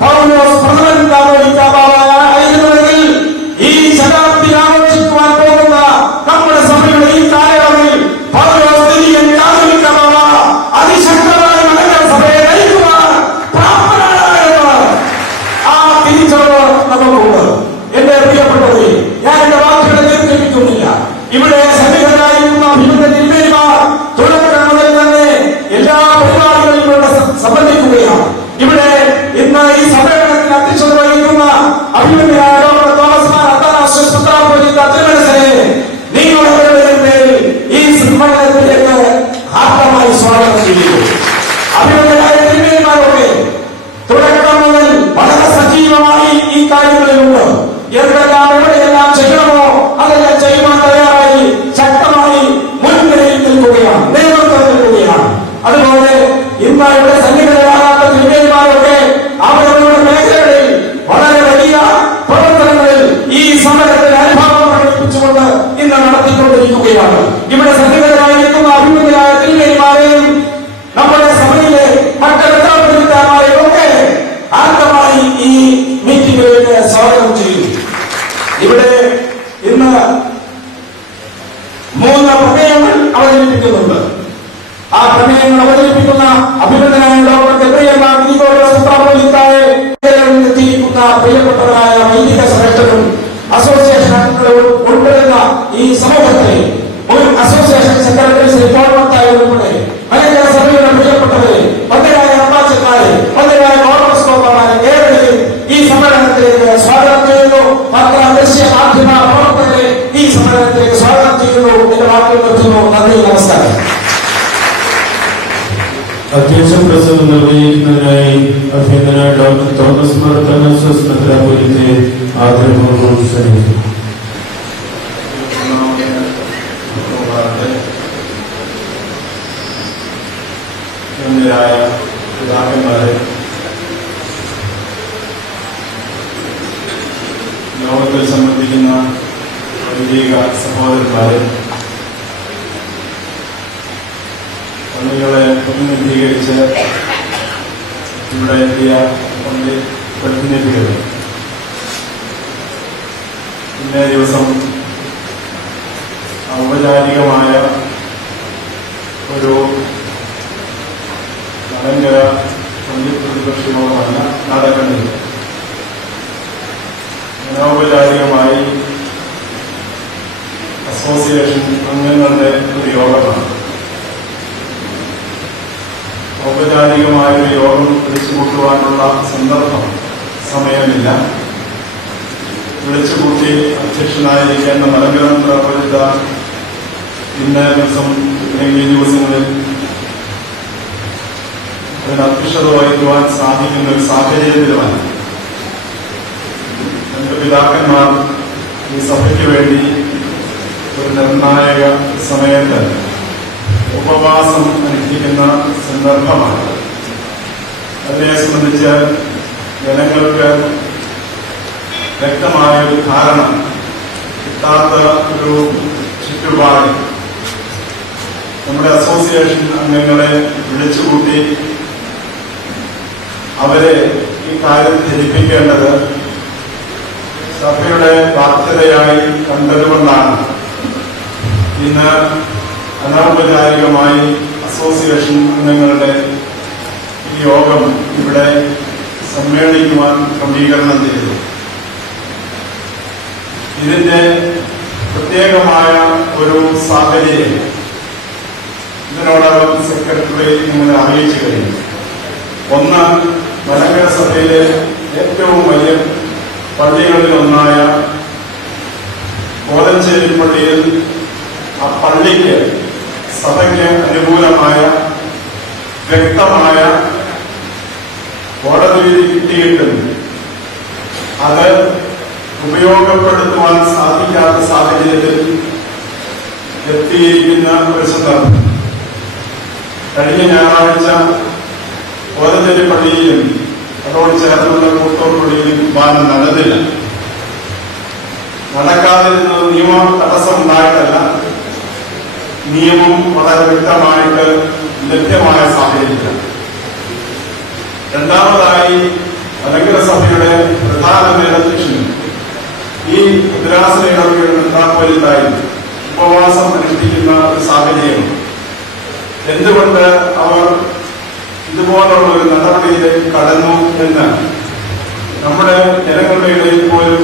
പൗലോസ് പ്രഥമൻ കാതോലിക്ക ബാബയായിരുന്നുവെങ്കിൽ ഈ ശതാബ്ദി ആഘോഷിക്കുവാൻ പോകുന്ന നമ്മുടെ സഭയുടെ ഈ കാലയളവിൽ പൗലോസ് തിരികൻ കാതോലിക്ക ബാബ അതിശക്തമായ മലങ്കര സഭയെ നയിക്കുവാൻ പ്രാപ്തനാണ് എന്ന് ആ തിരിച്ചറിവ് നമുക്കുണ്ട്. എന്റെ പ്രിയപ്പെട്ടവരെ, ഞാൻ എന്റെ വാക്കുകളെ ദീർഘിപ്പിക്കുന്നില്ല. ഇവിടെ സന്നിഹിതരായിരിക്കുന്ന അഭിമുഖ തിരുമേനിമാർ തുടക്കം മുതൽ തന്നെ എല്ലാ പരിപാടികളിലും ഇവിടെ സംബന്ധിക്കുകയാണ്. ഇവിടെ ഇന്ന് ഈ സമ്മേളനത്തിൽ അധ്യക്ഷത വഹിക്കുന്ന അഭിമുഖരായ ഡോക്ടർ തോമസ് മാർ അന്താരാഷ്ട്ര തിരുമനസിനെ നിങ്ങളുടെ പേരിൽ ഈ സമ്മേളനത്തിലേക്ക് ഹാർദമായി സ്വാഗതം ചെയ്യുന്നു. അഭിമുഖരായ തിരുമേനിമാരൊക്കെ തുടക്കം മുതൽ വളരെ സജീവമായി ഈ കാര്യങ്ങളിലുണ്ട്. എന്തെല്ലാം എവിടെയെല്ലാം ചെയ്യണമോ അതെല്ലാം ചെയ്യുവാൻ തയ്യാറായി ശക്തമായി മുൻനിരയിൽ നിൽക്കുകയാണ്, നേതൃത്വം നിൽക്കുകയാണ്. അതുപോലെ ഇന്ന് ഇവിടെ സന്നിഹിതരാകാത്ത തിരുമേനിമാരൊക്കെ അവരുടെ മേഖലകളിൽ വളരെ വലിയ പ്രവർത്തനങ്ങളിൽ ഈ സമരത്തിൽ അനുഭവം പ്രകടിപ്പിച്ചുകൊണ്ട് ഇന്ന് നടത്തിക്കൊണ്ടിരിക്കുകയാണ്. ഇവിടെ സന്നിഹിതരായിരിക്കുന്ന അഭിമുഖരായ തിരുമേനിമാരെയും നമ്മുടെ സഭയിലെ മറ്റെല്ലാവരെയും ഒക്കെ ആദ്യമായി ഈ മീറ്റിംഗിലേക്ക് സ്വാഗതം ചെയ്യും. ഇവിടെ ഇന്ന് 3 പ്രമേയങ്ങൾ അവതരിപ്പിക്കുന്നുണ്ട്. ആ പ്രമേയങ്ങൾ അവതരിപ്പിക്കുന്ന അഭിനന്ദനായ ഡോക്ടർ ഗബ്രിയേൽ മാർ ഗ്രിഗോറിയോസ് മെത്രാപ്പോലീത്തായെ എത്തിയിരിക്കുന്ന പ്രിയപ്പെട്ടവരായ വൈദിക ശ്രേഷ്ഠരും അസോസിയേഷൻ അംഗങ്ങളും ഉൾപ്പെടുന്ന ഈ സമൂഹത്തെ ഒരു അസോസിയേഷൻ സെക്രട്ടറി ശ്രീ പോൾ മത്തായി ഉൾപ്പെടെ മലങ്കര സഭയുടെ പ്രിയപ്പെട്ടവരെ, പന്തരായ അമ്പാച്ചക്കാരെ, പന്തരായ ഗോർബസ്കോപ്പാരെ ഏവരെയും ഈ സമ്മേളനത്തിലേക്ക് സ്വാഗതം ചെയ്യുന്നു. പത്ര ദൃശ്യ മാധ്യമ പ്രവർത്തകരെ ഈ സമ്മേളനത്തിലേക്ക് സ്വാഗതം ചെയ്യുന്നു. എന്റെ വാക്കുകൾ നിർത്തുന്നു. നന്ദി, നമസ്കാരം. അധ്യക്ഷ പ്രസംഗം നിർവഹിക്കുന്നതിനായി അഭിനന്ദനായ ഡോക്ടർ തോമസ് മാർ അന്താരാഷ്ട്ര മെത്രാപ്പോലീത്തയെ ആദരപൂർവ്വം ക്ഷണിക്കുന്നു. പിതാക്കന്മാരെ, യോഗത്തിൽ സംബന്ധിക്കുന്ന വൈദിക സഹോദരന്മാരെ, പള്ളികളെ പ്രതിനിധീകരിച്ച് ഇവിടെ എത്തിയ പള്ളി പ്രതിനിധികൾ, ഇന്നേ ദിവസം ഔപചാരികമായ ഒരു മലങ്കര പള്ളി പ്രതിപക്ഷ യോഗമല്ല നടക്കുന്നത്. അനൗപചാരികമായി അസോസിയേഷൻ അംഗങ്ങളുടെ ഒരു യോഗമാണ്. ഔപചാരികമായ ഒരു യോഗം വിളിച്ചുകൂട്ടുവാനുള്ള സന്ദർഭം, സമയമില്ല. വിളിച്ചുകൂട്ടി അധ്യക്ഷനായിരിക്കേണ്ട മലങ്കര മെത്രാപ്പോലീത്ത ഇന്നേ ദിവസം അല്ലെങ്കിൽ ഈ ദിവസങ്ങളിൽ അധ്യക്ഷത വഹിക്കുവാൻ സാധിക്കുന്ന ഒരു സാഹചര്യത്തിലുമാണ്. രണ്ട് പിതാക്കന്മാർ ഈ സഭയ്ക്ക് വേണ്ടി ഒരു നിർണായക സമയത്ത് ഉപവാസം അനുഷ്ഠിക്കുന്ന സന്ദർഭമാണ്. അതിനെ സംബന്ധിച്ച് ജനങ്ങൾക്ക് വ്യക്തമായ ഒരു ധാരണ കിട്ടാത്ത ഒരു ചുറ്റുപാട് നമ്മുടെ അസോസിയേഷൻ അംഗങ്ങളെ വിളിച്ചുകൂട്ടി അവരെ ഈ കാര്യം ധരിപ്പിക്കേണ്ടത് സഭയുടെ ബാധ്യതയായി കണ്ടതുകൊണ്ടാണ് ഇന്ന് അനൗപചാരികമായി അസോസിയേഷൻ അംഗങ്ങളുടെ ഈ യോഗം ഇവിടെ സമ്മേളിക്കുവാൻ ക്രമീകരണം ചെയ്തു. ഇതിന്റെ പ്രത്യേകമായ ഒരു സാഹചര്യം ഇതിനോടകം സെക്രട്ടറി നിങ്ങളെ അറിയിച്ചു കഴിഞ്ഞു. ഒന്ന്, മലങ്കര സഭയിലെ ഏറ്റവും വലിയ പള്ളികളിലൊന്നായ കോലഞ്ചേരി പള്ളിയിൽ ആ പള്ളിക്ക് സഭയ്ക്ക് അനുകൂലമായ വ്യക്തമായ കോടതി വിധി കിട്ടിയിട്ടും അത് ഉപയോഗപ്പെടുത്തുവാൻ സാധിക്കാത്ത സാഹചര്യത്തിൽ എത്തിയിരിക്കുന്ന ഒരു സന്ദർഭം. കഴിഞ്ഞ ഞായറാഴ്ച കോലഞ്ചേരി പള്ളിയിലും അതോട് ചേർന്നുള്ള കൂട്ടൂർ പള്ളിയിലും കുർബാന നടന്നില്ല. നടക്കാതിരുന്നത് നിയമ തടസ്സമുണ്ടായിട്ടല്ല, നിയമം വളരെ വ്യക്തമായിട്ട് ലഭ്യമായ സാഹചര്യത്തിലാണ്. രണ്ടാമതായി, മലങ്കര സഭയുടെ പ്രധാന മേലധ്യക്ഷനും ഈ ഉദ്രാസന ഇടവകയുടെ മെത്രാപ്പോലീത്തായി ഉപവാസം അനുഷ്ഠിക്കുന്ന ഒരു സാഹചര്യം. എന്തുകൊണ്ട് അവർ ഇതുപോലുള്ള ഒരു നടപടിയിലേക്ക് കടന്നു എന്ന് നമ്മുടെ ജനങ്ങളുടെ ഇടയിൽ പോലും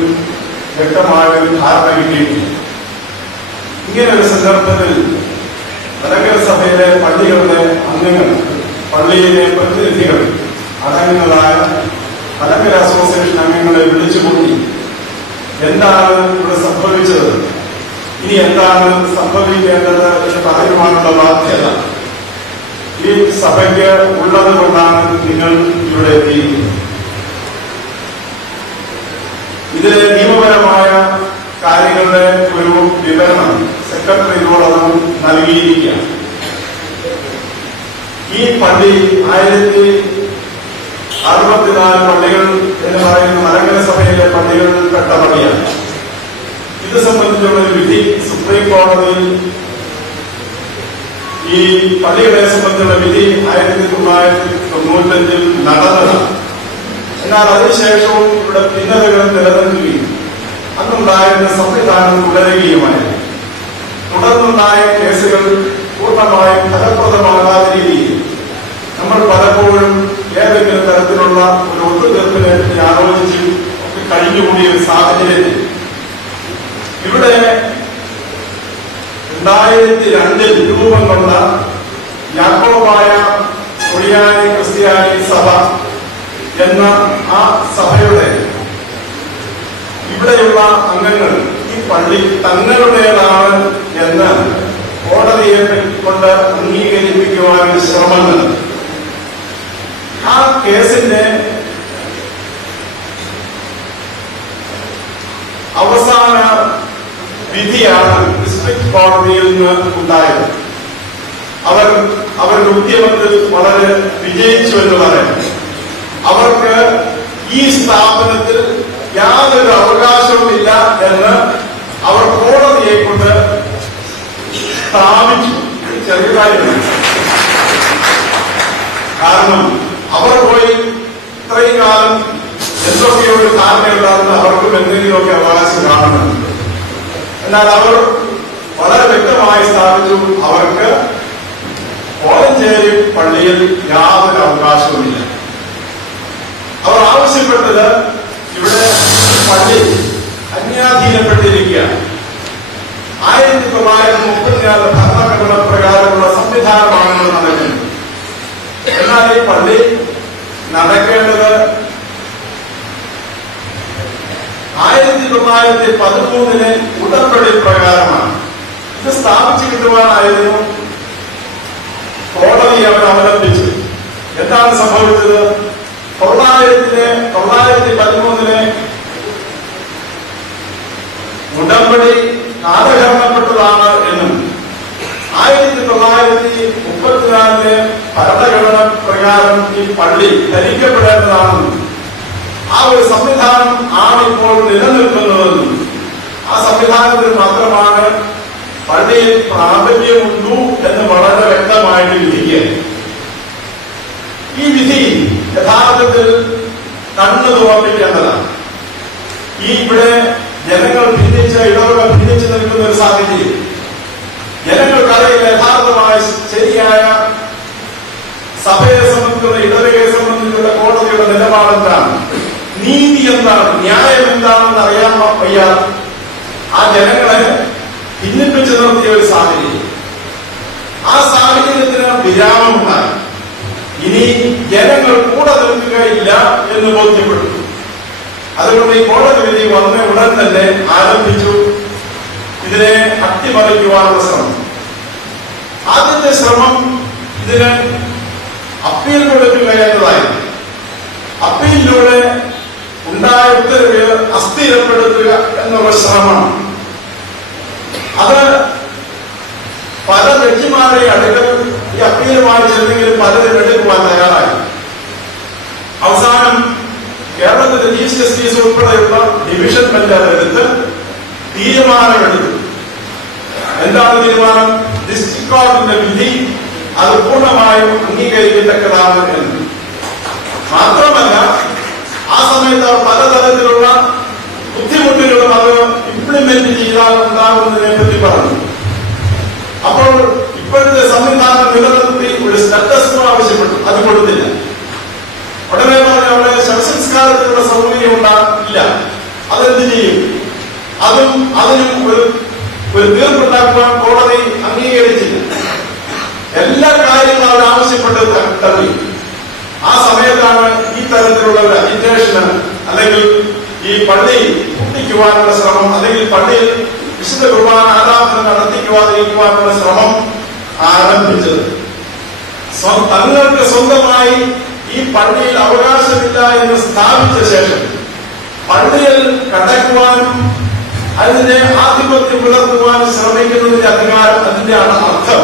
വ്യക്തമായ ഒരു ധാരണ കിട്ടിയിട്ടില്ല. ഇങ്ങനെ ഒരു സന്ദർഭത്തിൽ മലങ്കര സഭയിലെ പള്ളികളുടെ അംഗങ്ങൾ, പള്ളിയിലെ പ്രതിനിധികൾ അടങ്ങുന്നതായ മലങ്കര അസോസിയേഷൻ അംഗങ്ങളെ വിളിച്ചുകൂട്ടി എന്താണ് ഇവിടെ സംഭവിച്ചത്, ഇനി എന്താണ് സംഭവിക്കേണ്ടത് എന്ന് പറയുവാനുള്ള ബാധ്യത ഈ സഭയ്ക്ക് ഉള്ളത് കൊണ്ടാണ് നിങ്ങൾ ഇവിടെ എത്തിയിരിക്കുന്നത്. ഇതിലെ നിയമപരമായ കാര്യങ്ങളുടെ ഒരു വിവരണം സെക്രട്ടറി ഇതിനോടൊപ്പം നൽകിയിരിക്കുകയാണ്. ഈ പള്ളി 1064 പള്ളികൾ എന്ന് പറയുന്ന മലങ്കര സഭയിലെ പള്ളികളിൽപ്പെട്ട പള്ളിയാണ്. ഇത് സംബന്ധിച്ചുള്ള ഒരു വിധി സുപ്രീം കോടതിയിൽ ഈ പള്ളികളെ സംബന്ധിച്ചുള്ള വിധി 1995 നടന്നതാണ്. എന്നാൽ അതിനുശേഷവും ഇവിടെ ഭിന്നതകൾ നിലനിൽക്കുകയും അന്നുണ്ടായിരുന്ന സംവിധാനം തുടരുകയുമായിരുന്നു. തുടർന്നുണ്ടായ കേസുകൾ പൂർണ്ണമായും ഫലപ്രദമാകാതിരിക്കുകയും നമ്മൾ പലപ്പോഴും ഏതെങ്കിലും തരത്തിലുള്ള ഒരു ഒത്തുതീർപ്പിനെ പറ്റി ആലോചിച്ച് ഒക്കെ കഴിഞ്ഞുകൂടിയ ഒരു സാഹചര്യത്തിൽ ഇവിടെ 2002 രൂപം കൊണ്ട യാക്കോബായ സുറിയാനി ക്രിസ്ത്യാനി സഭ എന്ന ആ സഭയുടെ ഇവിടെയുള്ള അംഗങ്ങൾ ഈ പള്ളി തങ്ങളുടേതാണ് എന്ന് കോടതിയെ കൊണ്ട് അംഗീകരിപ്പിക്കുവാൻ ശ്രമം നടത്തി. ആ കേസിന്റെ അവസാന വിധിയാണ് ഡിസ്ട്രിക്ട് കോടതിയിൽ നിന്ന് ഉണ്ടായത്. അവരുടെ ഉദ്യമത്തിൽ വളരെ വിജയിച്ചു എന്ന് പറയുന്നു. അവർക്ക് ഈ സ്ഥാപനത്തിൽ യാതൊരു അവകാശവുമില്ല എന്ന് അവർ കോടതിയെ കൊണ്ട് സ്ഥാപിച്ചു. ചെറിയതായിരുന്നു. കാരണം അവർ പോയി ഇത്രയും കാലം എന്തൊക്കെയോ ഒരു ധാരണയുണ്ടാകുന്ന അവർക്കും എന്തെങ്കിലുമൊക്കെ അവകാശം കാണുന്നുണ്ട്. എന്നാൽ അവർ വളരെ വ്യക്തമായി സ്ഥാപിച്ചു, അവർക്ക് കോലഞ്ചേരി പള്ളിയിൽ യാതൊരു അവകാശവുമില്ല. അവർ ആവശ്യപ്പെട്ടത് ഇവിടെ പള്ളി അന്യാധീനപ്പെട്ടിരിക്കുകയാണ്. 1934 ഭരണഘടന പ്രകാരമുള്ള സംവിധാനമാണ് നടക്കുന്നത്. എന്നാൽ ഈ പള്ളി നടക്കേണ്ടത് 1913 ഉടമ്പടി പ്രകാരമാണ്. ഇത് സ്ഥാപിച്ചു കിട്ടുവാനായിരുന്നു കോടതി അവർ അവലംബിച്ചു. എന്താണ് സംഭവിച്ചത്? 913 ഉടമ്പടി കാലഹരണപ്പെട്ടതാണ് എന്നും 1934 ഭരണഘടന പ്രകാരം ഈ പള്ളി ധരിക്കപ്പെടേണ്ടതാണെന്നും ആ ഒരു സംവിധാനം ആണ് ഇപ്പോൾ നിലനിൽക്കുന്നതെന്നും ആ സംവിധാനത്തിൽ മാത്രമാണ് പള്ളിയിൽ പ്രാബല്യമുണ്ടു എന്ന് വളരെ വ്യക്തമായിട്ട് വിധിക്കുക. ഈ വിധി യഥാർത്ഥത്തിൽ കണ്ണു തുറപ്പിക്കേണ്ടതാണ്. ഈ ഇവിടെ ജനങ്ങൾ ഭിന്നിച്ച് ഇടവക ഭിന്നിച്ചു നിൽക്കുന്ന ഒരു സാഹചര്യം ജനങ്ങൾക്കറിയില്ല യഥാർത്ഥമായ ശരിയായ സഭയെ സംബന്ധിച്ചുള്ള ഇടവകയെ സംബന്ധിച്ചുള്ള കോടതിയുടെ നിലപാടെന്താണ്, നീതി എന്താണ്, ന്യായം എന്താണെന്ന് അറിയാൻ വയ്യ ആ ജനങ്ങളെ ഭിന്നിപ്പിച്ചു നിർത്തിയ ഒരു സാഹചര്യം. ആ സാഹചര്യത്തിന് വിരാമമുണ്ടായി. ഇനി ജനങ്ങൾ കൂടെ നിൽക്കുകയില്ല എന്ന് ബോധ്യപ്പെട്ടു. അതുകൊണ്ട് ഈ കോടതി വിധി വന്ന ഉടൻ തന്നെ ആരംഭിച്ചു ഇതിനെ അട്ടിമറിക്കുവാനുള്ള ശ്രമം. ആദ്യത്തെ ശ്രമം ഇതിന് അപ്പീൽ കൊടുക്കുക എന്നതായിരുന്നു. അപ്പീലിലൂടെ ഉണ്ടായ ഉത്തരവ് അസ്ഥിരപ്പെടുത്തുക എന്നുള്ള ശ്രമമാണ്. അത് പല ജഡ്ജിമാരെ അടുക്കൽ ഈ അപ്പീലുമായി ചെന്നെങ്കിലും പലരും എടുക്കുവാൻ തയ്യാറായി. അവസാനം കേരളത്തിലെ ചീഫ് ജസ്റ്റിസ് ഉൾപ്പെടെയുള്ള ഡിവിഷൻ ബെഞ്ച് അതെടുത്ത് തീരുമാനമെടുത്തു. എന്താണ് തീരുമാനം? ഡിസ്ട്രിക്ട് കോടതിയുടെ വിധി അത് പൂർണ്ണമായും അംഗീകരിക്കത്തക്കതാണ് എന്ന്. മാത്രമല്ല ആ സമയത്ത് പലതരത്തിലുള്ള ബുദ്ധിമുട്ടുകളും അത് ഇംപ്ലിമെന്റ് ചെയ്താൽ ഉണ്ടാകുന്നതിനെ പറ്റി പറഞ്ഞു. അപ്പോൾ ഇപ്പോഴത്തെ സംവിധാനം നിലനിർത്തി ഒരു സ്റ്റാറ്റസ് കോ ആവശ്യപ്പെട്ടു. അത് കൊടുത്തില്ല. ഉടനെ പറഞ്ഞ അവിടെ ശവസംസ്കാരത്തിനുള്ള സൗകര്യം ഉണ്ടാകില്ല. അതെന്ത് ചെയ്യും? അതിനും ഒരു തീർപ്പുണ്ടാക്കുവാൻ കോടതി അംഗീകരിച്ചില്ല. എല്ലാ കാര്യങ്ങളും അവർ ആവശ്യപ്പെട്ട് തള്ളി. ആ സമയത്താണ് ഈ തരത്തിലുള്ള ഒരു അജിറ്റേഷന് അല്ലെങ്കിൽ ഈ പള്ളി പൊട്ടിക്കുവാനുള്ള ശ്രമം അല്ലെങ്കിൽ പള്ളിയിൽ വിശുദ്ധ കുർബാന ആരാധന നടത്തിക്കുവാതിരിക്കുവാനുള്ള ശ്രമം ആരംഭിച്ചത്. തങ്ങൾക്ക് സ്വന്തമായി ഈ പള്ളിയിൽ അവകാശമില്ല എന്ന് സ്ഥാപിച്ച ശേഷം പള്ളിയിൽ കടക്കുവാനും അതിന്റെ ആധിപത്യം പുലർത്തുവാനും ശ്രമിക്കുന്നതിന്റെ അധികാരം അതിന്റെ അർത്ഥം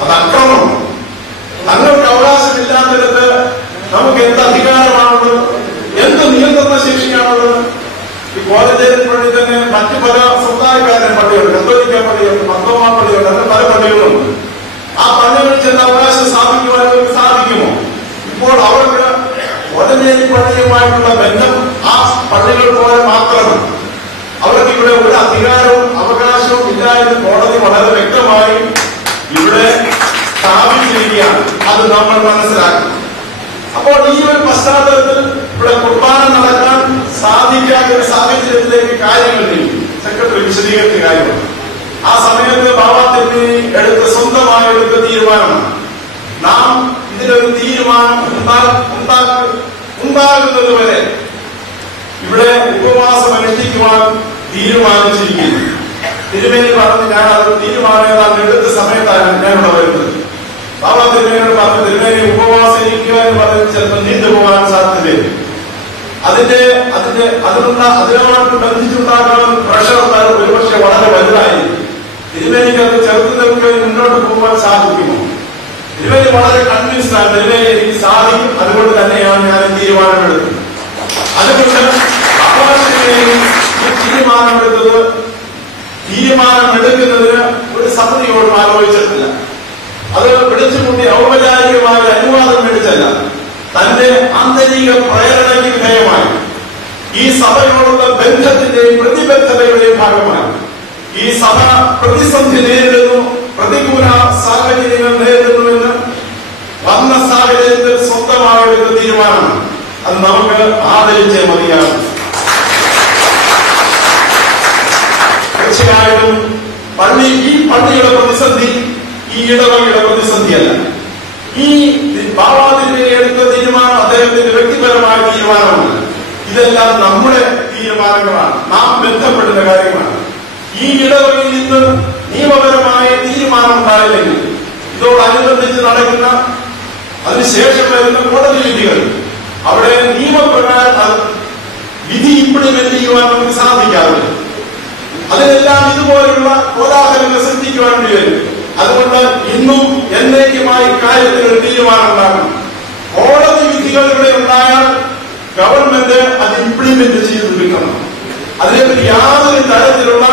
അത് അക്രമം. തങ്ങൾക്ക് അവകാശമില്ലാത്തിടത്ത് നമുക്ക് എന്ത് അധികാരമാണുള്ളത്, എന്ത് നിയന്ത്രണ ശേഷിയാണുള്ളത്? ഈ കോലഞ്ചേരി പള്ളി തന്നെ മറ്റു പല സമുദായക്കാരുടെ പള്ളികളുണ്ട്, കത്തോലിക്ക പള്ളിയുണ്ട്, മർത്തോമാ പള്ളിയുണ്ട്, അങ്ങനെ പല പള്ളികളുണ്ട്. ആ പള്ളികളിൽ ചെന്ന് അവകാശം സ്ഥാപിക്കുവാൻ അവർക്ക് സാധിക്കുമോ? ഇപ്പോൾ അവർക്ക് കോലഞ്ചേരി പള്ളിയുമായിട്ടുള്ള ബന്ധം ആ പള്ളികൾ പോലെ മാത്രമാണ്. അവർക്ക് ഇവിടെ ഒരു അധികാരവും അവകാശവും ഇല്ല എന്ന് കോടതി വളരെ വ്യക്തമായി ഇവിടെ സ്ഥാപിച്ചിരിക്കുകയാണ്. അത് നമ്മൾ മനസ്സിലാക്കണം. അപ്പോൾ ഈ ഒരു പശ്ചാത്തലത്തിൽ ഇവിടെ കുർബാന നടക്കാൻ സാധിക്കാത്ത ഒരു സാഹചര്യത്തിലേക്ക് കാര്യങ്ങൾ നീങ്ങി. സെക്രട്ടറി വിശദീകരിച്ച കാര്യമാണ്. ആ സമയത്ത് ബാബാ തിരുമേനി സ്വന്തമായി എടുത്ത തീരുമാനമാണ്. നാം ഇതിലൊരു തീരുമാനം ഉണ്ടാകുന്നത് വരെ ഇവിടെ ഉപവാസം അനുഷ്ഠിക്കുവാൻ തീരുമാനിച്ചിരിക്കുന്നു. തിരുമേനി പറഞ്ഞ് ഞാൻ അത് തീരുമാനം എടുത്ത സമയത്താണ് ഞാൻ ഇവിടെ വരുന്നത്. ബാബാ തിരുമേനിയോട് പറഞ്ഞു, തിരുമേനി ഉപവാസം ഇരിക്കുക എന്ന് പറഞ്ഞ് ചിലപ്പോൾ നീണ്ടുപോകാൻ സാധ്യതയുണ്ട്. അതിനോട് ബന്ധിച്ചുണ്ടാകുന്ന പ്രഷർ ഒരുപക്ഷെ വളരെ വലുതായി. തിരുമേനിക്ക് അത് ചെറുത്ത് നിൽക്കാൻ മുന്നോട്ട് പോകാൻ സാധിക്കുമോ? തിരുമേനി വളരെ കൺവിൻസ്ഡ് ആണ്. തിരുമേനി എനിക്ക് സാധിക്കും, അതുകൊണ്ട് തന്നെയാണ് ഞാൻ തീരുമാനമെടുത്തത്. അതുകൊണ്ട് തീരുമാനമെടുക്കുന്നതിന് ഒരു സമിതിയോടും ആലോചിച്ചിട്ടില്ല. അത് വിളിച്ചുകൂട്ടി ഔപചാരികമായ അനുവാദം മേടിച്ചല്ല, തന്റെ ആന്തരിക പ്രേരണയ്ക്ക് വിധേയമായി ഈ സഭയോടുള്ള ബന്ധത്തിന്റെയും പ്രതിബദ്ധതയുടെയും ഭാഗമായി ഈ സഭ പ്രതിസന്ധി നേരിടുന്നു, പ്രതികൂല സാഹചര്യങ്ങൾ നേരിടുന്നുവെന്ന് വന്ന സാഹചര്യത്തിൽ സ്വന്തമായ ഒരു തീരുമാനമാണ്. അത് നമുക്ക് ആദരിച്ചേ മതിയാകും. തീർച്ചയായിട്ടും ഈ പള്ളിയുടെ പ്രതിസന്ധി ഈ ഇടവകയുടെ പ്രതിസന്ധിയല്ല. ഈ ബാബാ തിരുമേനി എടുത്ത തീരുമാനം അദ്ദേഹത്തിന്റെ വ്യക്തിപരമായ തീരുമാനമല്ല. ഇതെല്ലാം നമ്മുടെ തീരുമാനങ്ങളാണ്, നാം ബന്ധപ്പെടുന്ന കാര്യങ്ങളാണ്. ഈ ഇടവകയിൽ നിന്ന് നിയമപരമായ തീരുമാനം ഉണ്ടായില്ലെങ്കിൽ ഇതോടനുബന്ധിച്ച് നടക്കുന്ന അതിനുശേഷം വരുന്ന കോടതി വിധികൾ, അവിടെ നിയമപ്രകാരം വിധി ഇംപ്ലിമെന്റ് ചെയ്യുവാൻ നമുക്ക് സാധിക്കാറില്ല. അതിനെല്ലാം ഇതുപോലുള്ള കോലാഹലങ്ങൾ സൃഷ്ടിക്കുവാൻ വേണ്ടി വരും. അതുകൊണ്ട് ഇന്നും എന്നേക്കുമായി കാര്യത്തിൽ ഒരു തീരുമാനം ഉണ്ടാക്കണം. കോടതി വിധികൾ ഇവിടെ ഉണ്ടായാൽ ഗവൺമെന്റ് അത് ഇംപ്ലിമെന്റ് ചെയ്ത് തീർക്കണം. അതിനെപ്പറ്റി യാതൊരു തരത്തിലുള്ള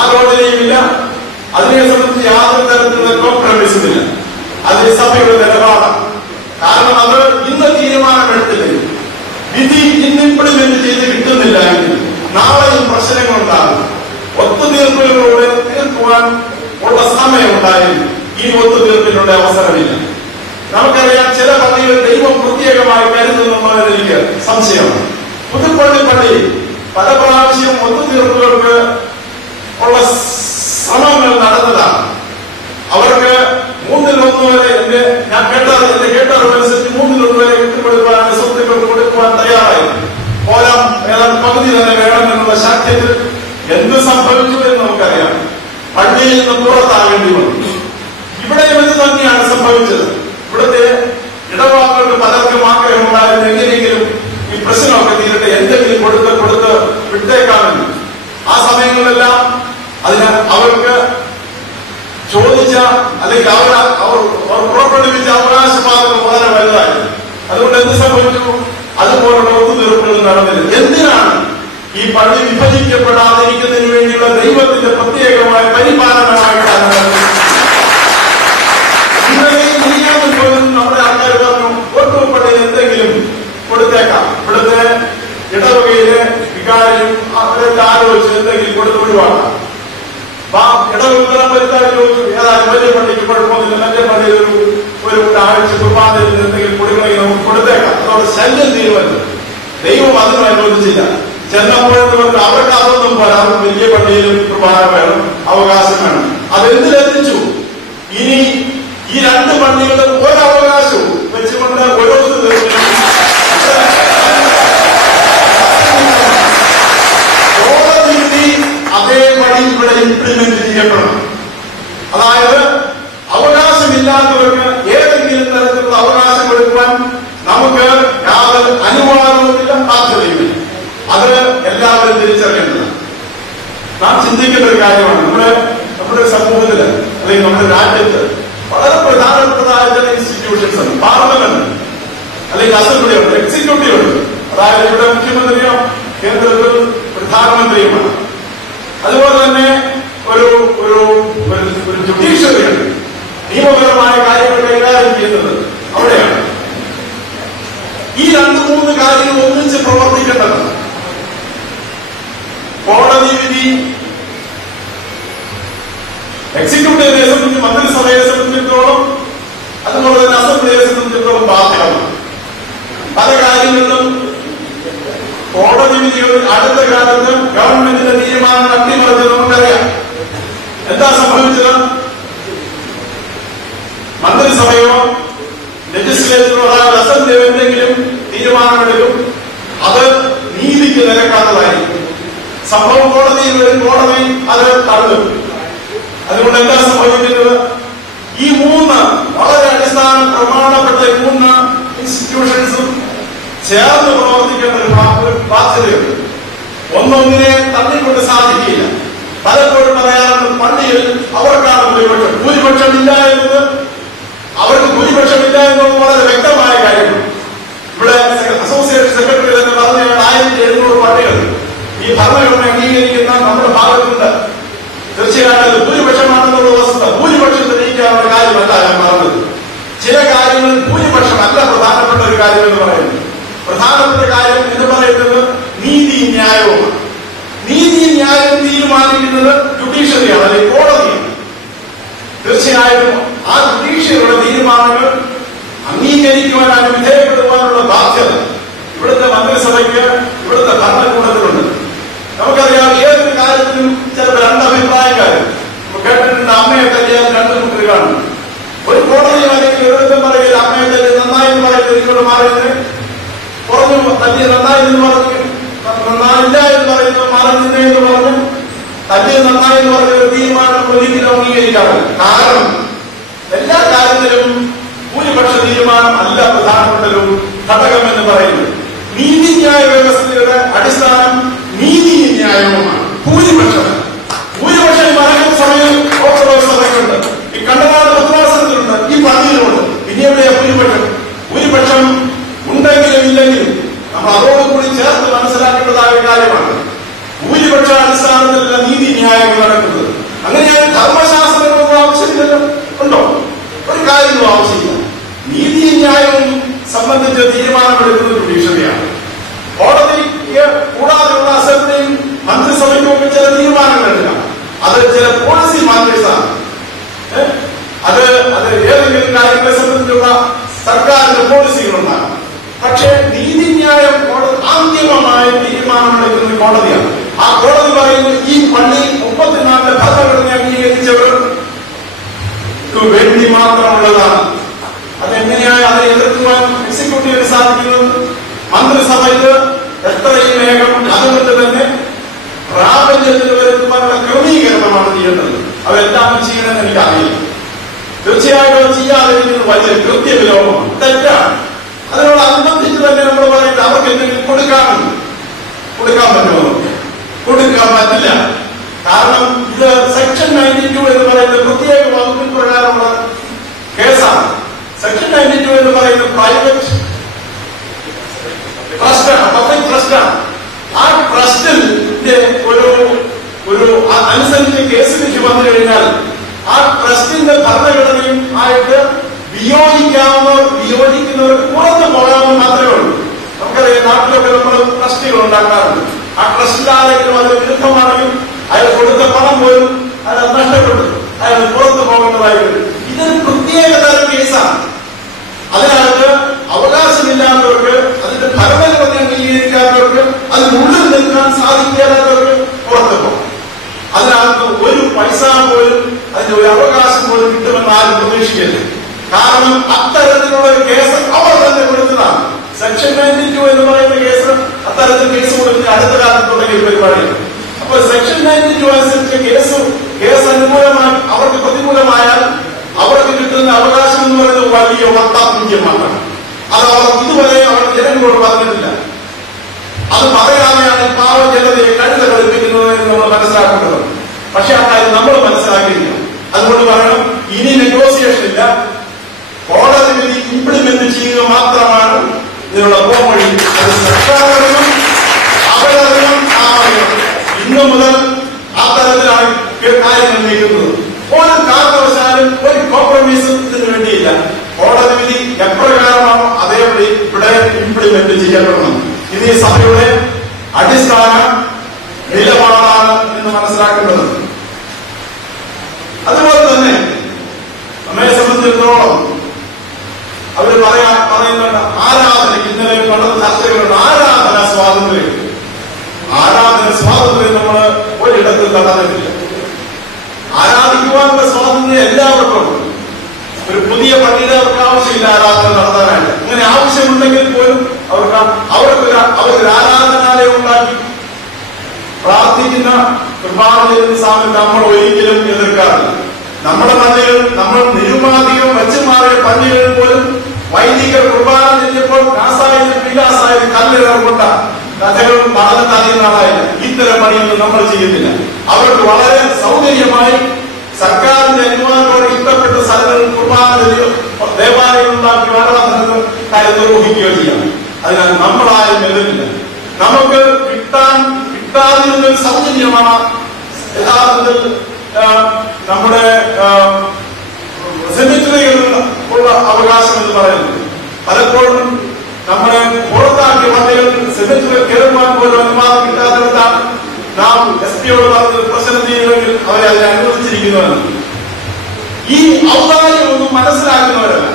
ആലോചനയുമില്ല. അതിനെ സംബന്ധിച്ച് യാതൊരു തരത്തിലുള്ള കോംപ്രമൈസും ഇല്ല. അത് സഭയുടെ നിലപാടാണ്. കാരണം അത് ഇന്ന് തീരുമാനമെടുത്തില്ലെങ്കിൽ, വിധി ഇന്ന് ഇംപ്ലിമെന്റ് ചെയ്ത് കിട്ടുന്നില്ല എങ്കിൽ നാളെയും പ്രശ്നങ്ങളുണ്ടാകും. ഒത്തുതീർപ്പുകളിലൂടെ തീർക്കുവാൻ ഉള്ള സമയമുണ്ടായാലും ഈ ഒത്തുതീർപ്പിനുള്ള അവസരമില്ല. നമുക്കറിയാം, ചില പള്ളികൾ ദൈവം പ്രത്യേകമായി കരുതുന്നതിൽ എനിക്ക് സംശയമാണ്. പുതുപ്പള്ളി പള്ളി പല പ്രാവശ്യം ഒത്തുതീർപ്പുകൾക്ക് ഉള്ള ശ്രമങ്ങൾ നടന്നതാണ്. അവർക്ക് 1/3 വരെ ഞാൻ കേട്ടറിവനുസരിച്ച് 1/3 വരെ വിട്ടുകൊടുക്കാൻ, സ്വത്തുക്കൾ കൊടുക്കുവാൻ തയ്യാറായിരുന്നു. പോരാം, ഏതാണ്ട് പകുതി തന്നെ വേണമെന്നുള്ള ശാഠ്യത്തിൽ എന്ത് സംഭവിച്ചു എന്ന് നമുക്കറിയാം. പള്ളിയിൽ നിന്ന് പുറത്താകേണ്ടി വന്നു. ഇവിടെയും ഇത് തന്നെയാണ് സംഭവിച്ചത്. ഇവിടുത്തെ ഇടവാക്കുകൾ പലർക്കും ആഗ്രഹമുണ്ടായിരുന്നു, എങ്ങനെയെങ്കിലും ഈ പ്രശ്നമൊക്കെ തീരട്ടെ, എന്തെങ്കിലും കൊടുത്ത് വിട്ടേക്കാമെന്ന്. ആ സമയങ്ങളിലെല്ലാം അതിന് അവർക്ക് ചോദിച്ച അല്ലെങ്കിൽ അവർ പുറപ്പെടുവിച്ച അവകാശവാദങ്ങൾ വളരെ വലുതായി. അതുകൊണ്ട് എന്ത് സംഭവിച്ചു? അതുപോലുള്ള ഒത്തുതീർപ്പുകൾ നടന്നില്ല. എന്തിനാണ് ഈ പള്ളി വിഭജിക്കപ്പെടാതിരിക്കുന്നതിന് വേണ്ടിയുള്ള ദൈവത്തിന്റെ പ്രത്യേകമായ പരിപാലനമായിട്ടാണ്. നമ്മുടെ ആൾക്കാർ പറഞ്ഞു, ഒട്ടുപള്ളിയിൽ എന്തെങ്കിലും കൊടുത്തേക്കാം, ഇവിടുത്തെ ഇടവകയിലെ വികാരിയും അവരെല്ലാം ആലോചിച്ച് എന്തെങ്കിലും കൊടുത്ത് ഒഴിവാക്കാം. ഇടവക ചോദിച്ചു, ഏതായാലും വലിയ പള്ളിക്ക് കുഴപ്പമൊന്നുമില്ല, മറ്റേ പള്ളിയിൽ ഒരു ആഴ്ച കുർബാനയിൽ എന്തെങ്കിലും കൊടുക്കണമെങ്കിൽ നമുക്ക് കൊടുത്തേക്കാം. അതോടെ ശല്യം തീരുമാനം. ദൈവം അതിനും അനുവദിച്ചില്ല. ചെന്നപ്പോഴത്തെ അവർക്ക് അതൊന്നും പോരാ, അവർക്ക് വലിയ പള്ളിയിലും കുർബാന വേണം, അവകാശം വേണം. അതെന്തിലെത്തിച്ചു? ഇനി ഈ 2 പള്ളികളും ഒരവകാശവും വെച്ചുകൊണ്ട് ഓരോന്ന് തീർക്കണം. കോടതി വിധി അതേപടി ഇവിടെ ഇംപ്ലിമെന്റ് ചെയ്യപ്പെടണം. അതായത് അവകാശമില്ലാത്തവർക്ക് ഏതെങ്കിലും തരത്തിലുള്ള അവകാശം കൊടുക്കുവാൻ നമുക്ക് യാതൊരു അനുവാദവുമില്ല, സാധ്യതയുമില്ല. അത് എല്ലാവരും തിരിച്ചറിയേണ്ടതാണ്. നാം ചിന്തിക്കേണ്ട ഒരു കാര്യമാണ്. നമ്മുടെ സമൂഹത്തില് അല്ലെങ്കിൽ നമ്മുടെ രാജ്യത്ത് വളരെ പ്രധാനപ്പെട്ടതായ ചില ഇൻസ്റ്റിറ്റ്യൂഷൻസ് ഉണ്ട്. പാർലമെന്റ് അല്ലെങ്കിൽ അസംബ്ലി ഉണ്ട്, എക്സിക്യൂട്ടീവ് ഉണ്ട്. അതായത് ഇവിടെ മുഖ്യമന്ത്രിയോ കേന്ദ്രത്തിൽ പ്രധാനമന്ത്രിയുമാണ്. അതുപോലെ തന്നെ ഒരു ജുഡീഷ്യറി ഉണ്ട്, നിയമപരമായ കാര്യങ്ങൾ കൈകാര്യം ചെയ്യുന്നത് അവിടെയാണ്. ഈ 2-3 കാര്യങ്ങൾ ഒന്നിച്ച് പ്രവർത്തിക്കേണ്ടതാണ്. കോടതി വിധി എക്സിക്യൂട്ടീവിനെ സംബന്ധിച്ച്, മന്ത്രിസഭയെ സംബന്ധിച്ചിടത്തോളം, അതുപോലെ തന്നെ അസംബ്ലിയെ സംബന്ധിച്ചിടത്തോളം ബാധകമാണ്. പല കാര്യങ്ങളിലും കോടതി വിധികൾ അടുത്ത കാലത്ത് ഗവൺമെന്റിന്റെ തീരുമാനം അട്ടിമറിച്ചത് നമുക്കറിയാം. എന്താ സംഭവിച്ചത്? മന്ത്രിസഭയോ ലെജിസ്ലേച്ചറോ അതായത് അസംബ്ലിയോ എന്തെങ്കിലും തീരുമാനമെടുക്കും, അത് നീതിക്ക് നിരക്കാത്തതായിരിക്കും. സംഭവം കോടതിയിൽ വരും, കോടതി അത് തള്ളും. അതുകൊണ്ട് എന്താ സംഭവിക്കുന്നത്? ഈ 3 വളരെ അടിസ്ഥാന പ്രമാണപ്പെട്ട 3 ഇൻസ്റ്റിറ്റ്യൂഷൻസും ചേർന്ന് പ്രവർത്തിക്കേണ്ട ഒരു ബാധ്യതയുണ്ട്. ഒന്നൊന്നിനെ തള്ളിക്കൊണ്ട് സാധിക്കില്ല. പലപ്പോഴും പറയാറുണ്ട്, പള്ളിയിൽ അവർക്കാണ് ഭൂരിപക്ഷം ഇല്ല എന്നത്, അവർക്ക് ഭൂരിപക്ഷമില്ല എന്നത് വളരെ വ്യക്തമായ കാര്യമാണ്. ഇവിടെ അസോസിയേഷൻ സെക്രട്ടറി തന്നെ പറഞ്ഞ 1700 പള്ളികൾ ഈ ഭരണഘടന അംഗീകരിക്കുന്ന നമ്മുടെ ഭാഗത്തുണ്ട്. തീർച്ചയായിട്ടും ഭൂരിപക്ഷമാണെന്നുള്ള വസ്തുത ഭൂരിപക്ഷം തെളിയിക്കാനുള്ള കാര്യമല്ല ഞാൻ പറഞ്ഞത്. ചില കാര്യങ്ങൾ ഭൂരിപക്ഷമല്ല പ്രധാനപ്പെട്ട ഒരു കാര്യം എന്ന് പറയുന്നത്. പ്രധാനപ്പെട്ട കാര്യം എന്ന് പറയുന്നത് നീതി ന്യായവുമാണ്. നീതി ന്യായം തീരുമാനിക്കുന്നത് ജുഡീഷ്യറിയാണ്, അല്ലെങ്കിൽ കോടതിയാണ്. തീർച്ചയായിട്ടും ആ ജുഡീഷ്യറിയുടെ തീരുമാനങ്ങൾ അംഗീകരിക്കുവാൻ വിധേയപ്പെടുവാനുള്ള ബാധ്യത ഇവിടുത്തെ മന്ത്രിസഭയ്ക്ക്, ഇവിടുത്തെ ഭരണകൂടത്തിലുണ്ട്. നമുക്കറിയാം, ഏതൊരു കാര്യത്തിലും ചിലപ്പോൾ 2 അഭിപ്രായക്കാരും കേട്ടിട്ടുണ്ട്. അമ്മയെ തല്ലിയാൽ 2 കുട്ടികൾ കാണും. ഒരു കോടതി അല്ലെങ്കിൽ ഒരിടത്തും പറയില്ല അമ്മയെ തല്ലി നന്നായി പറയുന്നത് ഇങ്ങോട്ട് മാറിയത് പറഞ്ഞു, തല്ലി നന്നായി എന്ന് പറഞ്ഞു, നന്നായില്ല എന്ന് പറയുന്നത് മാറുന്നില്ല എന്ന് പറഞ്ഞു, തല്ലി നന്നായി എന്ന് പറഞ്ഞ ഒരു തീരുമാനം ഒരിക്കലും അംഗീകരിക്കാറില്ല. കാരണം എല്ലാ കാര്യത്തിലും ഭൂരിപക്ഷ തീരുമാനം ഘടകം എന്ന് പറയുന്നത്. നീതിന്യായ വ്യവസ്ഥയുടെ അടിസ്ഥാനം നീതിയും ന്യായവുമാണ്. ഭൂരിപക്ഷം മലയാള സഭയിൽ ഓർത്തഡോക്സ് സഭയ്ക്കുണ്ട്, ഈ കണ്ടനാട് ഭദ്രാസനത്തിലുണ്ട്, ഈ പള്ളിയിലുണ്ട്. പിന്നെ എവിടെയാ ഭൂരിപക്ഷം ഉണ്ടെങ്കിലും ഇല്ലെങ്കിലും നമ്മൾ അതോടുകൂടി ചേർത്ത് മനസ്സിലാക്കേണ്ടതായ കാര്യമാണ്. ഭൂരിപക്ഷ അടിസ്ഥാനത്തിലുള്ള നീതിന്യായങ്ങൾ നടക്കുന്നത്. അങ്ങനെയാണ് ധർമ്മശാസ്ത്രങ്ങളൊന്നും ആവശ്യമില്ലല്ലോ. ഉണ്ടോ? ഒരു കാര്യമൊന്നും ആവശ്യമില്ല. നീതിയും ന്യായവും സംബന്ധിച്ച് തീരുമാനമെടുക്കുന്ന ഒരു വിഷയമാണ്. കോടതിക്ക് കൂടാതെയുള്ള അസംബ്ലിയും മന്ത്രിസഭയ്ക്കും ഒക്കെ ചില തീരുമാനങ്ങളില്ല. അത് ചില പോളിസി മാറ്റേഴ്സാണ്. അത് ഏതെങ്കിലും കാര്യങ്ങളെ സംബന്ധിച്ചുള്ള സർക്കാരിന്റെ പോളിസികളുണ്ടാകും. പക്ഷേ നീതിന്യായം അന്തിമമായ തീരുമാനമെടുക്കുന്ന കോടതിയാണ്. ആ കോടതി പറയുന്നത് ഈ പള്ളി 34 ഭരണഘടന അംഗീകരിച്ചവർക്ക് വേണ്ടി മാത്രമുള്ളതാണ്. അതെങ്ങനെയാണ് അതിനെ എതിർക്കുവാൻ എക്സിക്യൂട്ടീവിന് സാധിക്കുന്നത്? മന്ത്രിസഭയ്ക്ക് എത്രയും വേഗം അതുകൊണ്ട് തന്നെ പ്രാബല്യത്തിൽ വരുത്തുവാനുള്ള ക്രമീകരണമാണ് ചെയ്യേണ്ടത്. അവരെല്ലാം ചെയ്യണമെന്ന് എനിക്കറിയില്ല. തീർച്ചയായിട്ടും ചെയ്യാതിരിക്കുന്നത് വലിയ കൃത്യവിലോപമാണ്, തെറ്റാണ്. അതിനോട് അനുബന്ധിച്ച് തന്നെ നമ്മൾ പറയുന്നത് അവർക്ക് എന്തെങ്കിലും കൊടുക്കാൻ പറ്റുമോ? കൊടുക്കാൻ പറ്റില്ല. കാരണം ഇത് സെക്ഷൻ 92 എന്ന് പറയുന്നത് പ്രത്യേക വകുപ്പിൻ പ്രകാരമുള്ള കേസാണ്. സെക്ഷൻ 92 എന്ന് പറയുന്നത് പ്രൈവറ്റ് ട്രസ്റ്റാണ്, പബ്ലിക് ട്രസ്റ്റാണ്. ആ ട്രസ്റ്റിന്റെ ഒരു അനുസരിച്ച് കേസ് വിധി വന്നു കഴിഞ്ഞാൽ ആ ട്രസ്റ്റിന്റെ ഭരണഘടനയും ആയിട്ട് വിയോജിക്കുന്നവർക്ക് പുറത്തു പോകാമെന്ന് മാത്രമേ ഉള്ളൂ. നമുക്കറിയാം, നാട്ടിലൊക്കെ നമ്മൾ ട്രസ്റ്റുകൾ ഉണ്ടാക്കാറുണ്ട്. ആ ട്രസ്റ്റിൽ ആരെങ്കിലും അതിന് വിരുദ്ധമാണെങ്കിൽ അയാൾ കൊടുത്ത പണം പോലും അയാൾ നഷ്ടപ്പെട്ടു, അയാൾ പുറത്തു പോകേണ്ടതായിട്ട്. ഇതൊരു പ്രത്യേക തരം കേസാണ്. അതിനകത്ത് അവകാശമില്ലാത്തവർക്ക്, അതിന്റെ ഭരണഘടന അംഗീകരിക്കാത്തവർക്ക്, അതിനുള്ളിൽ നിൽക്കാൻ സാധിക്കാത്തവർക്ക് പുറത്തു പോകും. അതിനകത്ത് ഒരു പൈസ പോലും, അതിന്റെ ഒരു അവകാശം പോലും കിട്ടുമെന്ന് ആരും പ്രതീക്ഷിക്കരുത്. കാരണം അത്തരത്തിലുള്ള ഒരു കേസ് അവർ തന്നെ കൊടുത്തതാണ്. സെക്ഷൻ 92 എന്ന് പറയുന്ന കേസ് അത്തരത്തിൽ കേസ് കൊടുക്കുന്ന അടുത്ത കാലത്ത് തുടങ്ങിയ പരിപാടിയാണ്. അപ്പൊ സെക്ഷൻ 92 അനുസരിച്ച് കേസ് അനുകൂലമായി അവർക്ക് പ്രതികൂലമായാൽ അവർക്ക് കിട്ടുന്ന അവകാശം എന്ന് പറയുന്നത് വലിയ വട്ടാപൂജ്യമാണ്. അത് അവർ ഇതുവരെ അവർ ജനങ്ങളോട് പറഞ്ഞിട്ടില്ല. അത് പറയാതെയാണ് പാവ ജനതയെ കഴുത കളിപ്പിക്കുന്നത് എന്ന് നമ്മൾ മനസ്സിലാക്കേണ്ടത്. പക്ഷെ ആ കാര്യം നമ്മൾ മനസ്സിലാക്കിയില്ല. അതുകൊണ്ട് പറയണം, ഇനി നെഗോസിയേഷൻ ഇല്ല, കോടതി വിധി ഇംപ്ലിമെന്റ് ചെയ്യുക മാത്രമാണ് ഇതിനുള്ള പോംവഴി. അത് സർക്കാരറിയും അവരറിയും നാമറിയും. ഇന്നു മുതൽ ആ തരത്തിലാണ് കാര്യങ്ങൾ നീക്കുന്നത്. ഒരു കാരണവശാലും ഒരു കോംപ്രമൈസും ഇതിനു വേണ്ടിയില്ല. കോടതി വിധി എപ്രകാരമാണോ അതേപടി ഇവിടെ ഇംപ്ലിമെന്റ് ചെയ്യപ്പെടണം. ഇത് ഈ സഭയുടെ അടിസ്ഥാന നിലപാടാണ് എന്ന് മനസ്സിലാക്കേണ്ടത്. അതുപോലെ തന്നെ നമ്മെ സംബന്ധിച്ചിടത്തോളം അവര് പറയുന്നുണ്ട് ആരാധനയ്ക്ക്, ഇന്നലെ പണ്ടത്തെ ചർച്ചകളുണ്ട്, ആരാധന സ്വാതന്ത്ര്യം നമ്മൾ ഒരിടത്തും തടഞ്ഞിട്ടില്ല. ആരാധിക്കുവാനുള്ള സ്വാതന്ത്ര്യം എല്ലാവർക്കും ഉണ്ട്. ഒരു പുതിയ പള്ളിയുടെ അവർക്ക് ആവശ്യമില്ല ആരാധന നടത്താനായിട്ട്. അങ്ങനെ ആവശ്യമുണ്ടെങ്കിൽ പോലും അവർക്കൊരു ആരാധനാലയം ഉണ്ടാക്കി പ്രാർത്ഥിക്കുന്ന കുർബാന ചെയ്യുന്ന സാധനം നമ്മൾ ഒരിക്കലും എതിർക്കാറില്ല. നമ്മുടെ പള്ളികൾ, നമ്മൾ നിരുപാധികം വെച്ചുമാറിയ പള്ളികളിൽ പോലും വൈദികർ കുർബാന ചെയ്യുമ്പോൾ കാസായാലും വിലാസായാലും കല്ലിറങ്ങുണ്ട കഥകൾ പറഞ്ഞിട്ട് അറിയുന്ന ആളായില്ല. ഇത്തരം പണിയൊന്നും നമ്മൾ ചെയ്യുന്നില്ല. അവർക്ക് വളരെ സൗകര്യമായി സർക്കാരിന്റെ അനുവാദത്തോടെ ഇഷ്ടപ്പെട്ട സ്ഥലങ്ങളിൽ കുർബാന ദേവാലയം ഉണ്ടാക്കി ആരാധന കാര്യം നിർവഹിക്കുകയോ ചെയ്യാം. അതിനാൽ നമ്മളാരും എതിരില്ല. നമുക്ക് കിട്ടാതിരുന്നൊരു സൗകര്യമാണ് യഥാർത്ഥത്തിൽ നമ്മുടെ സെമിറ്ററികളിൽ ഉള്ള അവകാശം എന്ന് പറയുന്നത്. പലപ്പോഴും നമ്മുടെ പുറത്താക്കിയ പള്ളികൾ സെമിറ്ററി കയറുവാൻ പോലും അനുവാദം കിട്ടാത്തിടത്താണ് നാം SP-യോട് പറഞ്ഞത് പ്രശ്നം ചെയ്യുമെങ്കിൽ അവരെ അതിനെ അനുവദിച്ചിരിക്കുന്നവരാണ്. ഈ ഔദാര്യമൊന്നും മനസ്സിലാക്കുന്നവരല്ല.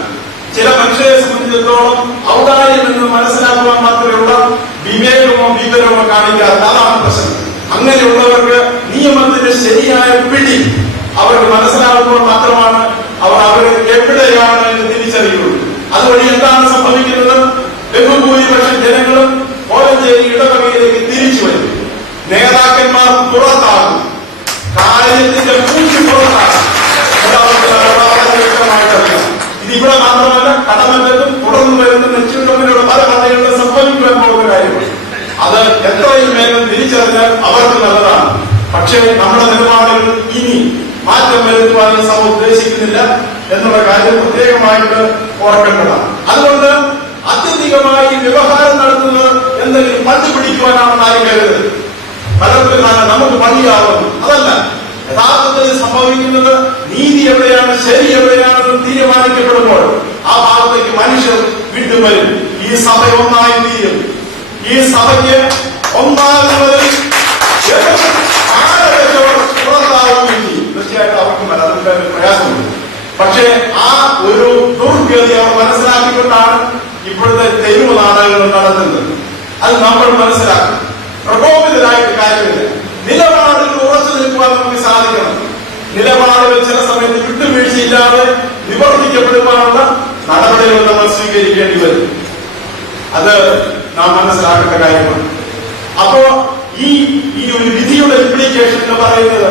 ചില മനുഷ്യരെ സംബന്ധിച്ചിടത്തോളം ഔദാര്യം എന്ന് മനസ്സിലാക്കുവാൻ മാത്രമുള്ള വിവേകമോ കാണിക്കാറില്ല. അതാണ് പ്രശ്നം. അങ്ങനെയുള്ളവർക്ക് നിയമത്തിന്റെ ശരിയായ പിടി അവർക്ക് മനസ്സിലാകുമ്പോൾ മാത്രമാണ് അവർ എവിടെയാണ് എന്ന് തിരിച്ചറിയുള്ളൂ. അതുവഴി എന്താണ് സംഭവിക്കുന്നത്? ബഹുഭൂരിപക്ഷം ജനങ്ങളും കോലഞ്ചേരി ഇടവകയിലേക്ക് തിരിച്ചു വരും. നേതാക്കന്മാർ പുറത്താകും, കാര്യത്തിന്റെ പൂച്ചി പുറത്താകും. വ്യക്തമായിട്ടറിയാം. ഇത് ഇവിടെ മാത്രമല്ല, കടമറ്റത്തും തുടർന്ന് വരുന്ന നെച്ചുണ്ടമ്മിലുള്ള പല തിരിച്ചറിഞ്ഞാൽ അവർക്ക് നല്ലതാണ്. പക്ഷേ നമ്മുടെ നിലപാടുകൾ ഇനി മാറ്റം വരുത്തുവാൻ ഈ സഭ ഉദ്ദേശിക്കുന്നില്ല എന്നുള്ള കാര്യം പ്രത്യേകമായിട്ട് ഓർക്കേണ്ടതാണ്. അതുകൊണ്ട് അത്യധികമായി വ്യവഹാരം നടത്തുന്നത് എന്തെങ്കിലും പള്ളി പിടിക്കുവാനാണെന്ന് ആരും കരുതരുത്. പലർക്കും നമുക്ക് പള്ളിയാവും. അതല്ല, യഥാർത്ഥത്തിൽ സംഭവിക്കുന്നത് നീതി എവിടെയാണ്, ശരി എവിടെയാണെന്ന് തീരുമാനിക്കപ്പെടുമ്പോൾ ആ ഭാഗത്തേക്ക് മനുഷ്യർ വീണ്ടും വരും. ഈ സഭ ഒന്നായി തീരും. ഈ സഭയ്ക്ക് ഒന്നാകുന്നതിൽ തീർച്ചയായിട്ടും അവർക്കും അതിന്റെ പ്രയാസമുണ്ട്. പക്ഷേ ആ ഒരു ദുർഗതി അവർ മനസ്സിലാക്കിക്കൊണ്ടാണ് ഇപ്പോഴത്തെ തെരുവ് നാടകങ്ങൾ നടത്തുന്നത്. അത് നമ്മൾ മനസ്സിലാക്കും. പ്രകോപിതരായിട്ട് കാര്യമില്ല. നിലപാടുകൾ ഉറച്ചു നിൽക്കുവാൻ നമുക്ക് സാധിക്കണം. നിലപാടുകൾ ചില സമയത്ത് വിട്ടുവീഴ്ചയില്ലാതെ നിവർത്തിക്കപ്പെടുവാനുള്ള നടപടികൾ നമ്മൾ സ്വീകരിക്കേണ്ടി വരും. അത് നാം മനസ്സിലാക്കേണ്ട കാര്യമാണ്. അപ്പോ ഈ ഒരു വിധിയുടെ ഇംപ്ലിക്കേഷൻ എന്ന് പറയുന്നത്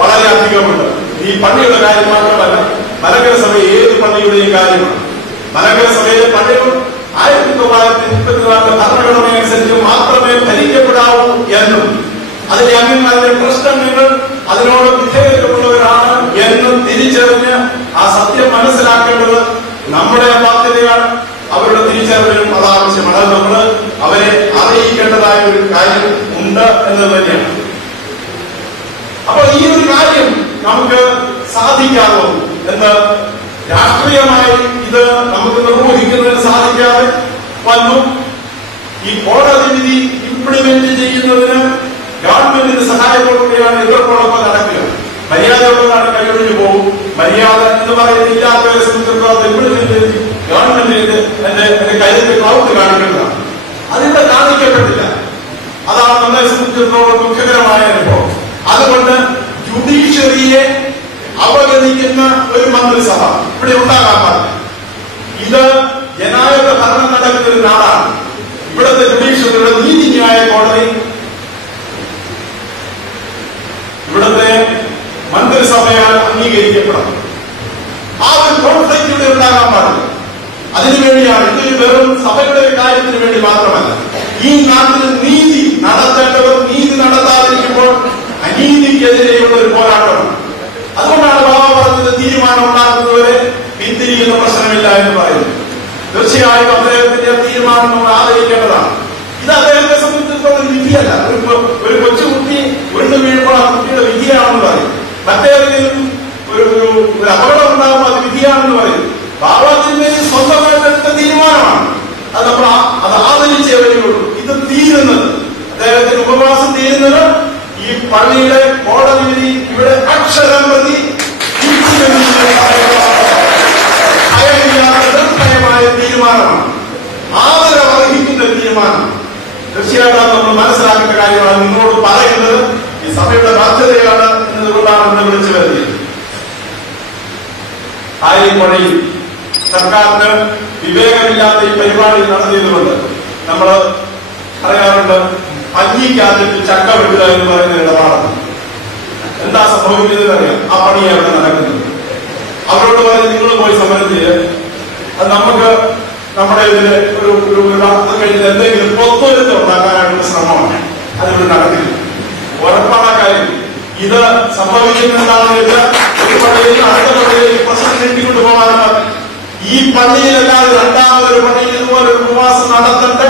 വളരെ അധികമുണ്ട്. ഈ പള്ളിയുടെ കാര്യം മാത്രമല്ല, മലങ്കര സഭ ഏത് പള്ളിയുടെയും കാര്യമാണ്. മലങ്കര സഭയിലെ പള്ളികൾ 1934 ഭരണഘടനയനുസരിച്ച് മാത്രമേ ഭരിക്കപ്പെടാവൂ എന്നും അതിന്റെ അംഗങ്ങളുടെ പ്രശ്നങ്ങൾ അതിനോട് വിധേയത്വമുള്ളവരാണ് എന്നും തിരിച്ചറിഞ്ഞ് ആ സത്യം മനസ്സിലാക്കേണ്ടത് നമ്മുടെ ബാധ്യതയാണ്. അവരുടെ തിരിച്ചറിവിലും അതാവശ്യമാണ്. അത് നമ്മൾ അവരെ അറിയിക്കേണ്ടതായ ഒരു കാര്യം ഉണ്ട് എന്നത് തന്നെയാണ്. അപ്പൊ ഈ ഒരു കാര്യം നമുക്ക് സാധിക്കാമോ എന്ന് രാഷ്ട്രീയമായി ഇത് നമുക്ക് നിർവഹിക്കുന്നതിന് സാധിക്കാതെ വന്നു. ഈ കോടതി വിധി ഇംപ്ലിമെന്റ് ചെയ്യുന്നതിന് ഗവൺമെന്റിന് സഹായത്തോടെയാണ് എതിർപ്പോടൊപ്പം നടക്കുക. മര്യാദയുള്ളതാണ് കൈയൊഴിഞ്ഞു പോകും. മര്യാദ എന്ന് പറയുന്നത് ഇല്ലാത്തവരെ സംബന്ധിച്ചിടത്തോളം ഇംപ്ലിമെന്റ് ഗവൺമെന്റിന് എന്റെ കയ്യിലെ ക്ലൗഡ് കാണിക്കുന്നതാണ്. അതിവിടെ കാണിക്കപ്പെട്ടില്ല. അതാണ് നമ്മളെ സംബന്ധിച്ചിടത്തോളം ദുഃഖകരമായ അനുഭവം. അതുകൊണ്ട് ജുഡീഷ്യറിയെ അവഗണിക്കുന്ന ഒരു മന്ത്രിസഭ ഇവിടെ ഉണ്ടാകാൻ പാടില്ല. ഇത് ജനാധിപത്യ ഭരണം നടക്കുന്ന ഒരു നാടാണ്. ഇവിടുത്തെ ജുഡീഷ്യറിയുടെ നീതിന്യായ കോടതി ഇവിടുത്തെ മന്ത്രിസഭയാൽ അംഗീകരിക്കപ്പെടണം. ആ ഒരു കോൺഫ്ലിക്റ്റ് ഇവിടെ ഉണ്ടാകാൻ പാടില്ല. അതിനുവേണ്ടിയാണ് ഇത് വെറും സഭയുടെ ഒരു കാര്യത്തിന് വേണ്ടി മാത്രമല്ല. ഈ നാട്ടിൽ നീതി നടത്തേണ്ടവർ നീതി നടത്താതിരിക്കുമ്പോൾ അനീതിക്കെതിരെയുള്ള ഒരു പോരാട്ടമാണ്. അതുകൊണ്ടാണ് ബാബ പറഞ്ഞത് തീരുമാനം ഉണ്ടാക്കുന്നവരെ പിന്തിരിക്കുന്ന പ്രശ്നമില്ല എന്ന് പറയുന്നത്. തീർച്ചയായും അദ്ദേഹത്തിന്റെ തീരുമാനം നമ്മൾ ആദരിക്കേണ്ടതാണ്. ഇത് അദ്ദേഹത്തെ സംബന്ധിച്ചിടത്തോളം ഒരു വിധിയല്ല. ഒരു കൊച്ചുകുട്ടി ഉരുണ്ട് വീഴുമ്പോൾ ആ കുട്ടിയുടെ വിധിയാണെന്ന് പറയും. മറ്റേതെങ്കിലും ഒരു അപകടം ഉണ്ടാകുമ്പോൾ അത് വിധിയാണെന്ന് പറയും. ബാബാജിന്റെ സ്വന്തമായിട്ട് എടുത്ത തീരുമാനമാണ്. അത് നമ്മൾ അത് ആദരിച്ചേ വരികയുള്ളൂ. ഇത് തീരുന്നത് അദ്ദേഹത്തിന്റെ ഉപവാസം തീരുന്നത് ഈ പള്ളിയുടെ കോടതി വിധി ഇവിടെ അക്ഷരം പ്രതി ഭയമില്ലാത്ത തീരുമാനമാണ്. ആദരവർഹിക്കുന്ന തീരുമാനം. തീർച്ചയായിട്ടും നമ്മൾ മനസ്സിലാക്കേണ്ട കാര്യമാണ്. നിങ്ങളോട് പറയുന്നത് ഈ സഭയുടെ ബാധ്യതയാണ് എന്നതുകൊണ്ടാണ് എന്നെ വിളിച്ചു വരുന്നത്. ആയിപ്പള്ളിയിൽ സർക്കാരിന് വിവേകമില്ലാത്ത ഈ പരിപാടി നടത്തിയതുകൊണ്ട് നമ്മൾ അറിയാറുണ്ട്, പഞ്ഞിക്കകത്തിട്ട് ചക്ക വെട്ടുക എന്ന് പറയുന്ന ഇടപാടാണ്. എന്താ സംഭവിക്കുന്നത് അറിയാം. ആ പണിയാണ് നടക്കുന്നത്. അവരോട് പറഞ്ഞ് നിങ്ങൾ പോയി സമരം ചെയ്ത് അത് നമുക്ക് നമ്മുടെ ഇതില് ഒരു കഴിഞ്ഞ് എന്തെങ്കിലും പൊത്തുവരുത്തം ഉണ്ടാക്കാനായിട്ടുള്ള ശ്രമമാണ്. അതിവിടെ നടക്കില്ല. ഉറപ്പാണ് കാര്യം. ഇത് സംഭവിക്കുന്നതാണെന്ന് വെച്ചാൽ ഒരു പള്ളിയിൽ അടുത്ത പള്ളിയിൽ പ്രശ്നം നീട്ടിക്കൊണ്ട് പോകാനാണ്. ഈ പള്ളിയിലല്ലാതെ രണ്ടാമതൊരു പള്ളിയിൽ ഇതുപോലെ ഒരു ഉപവാസം നടത്തേണ്ട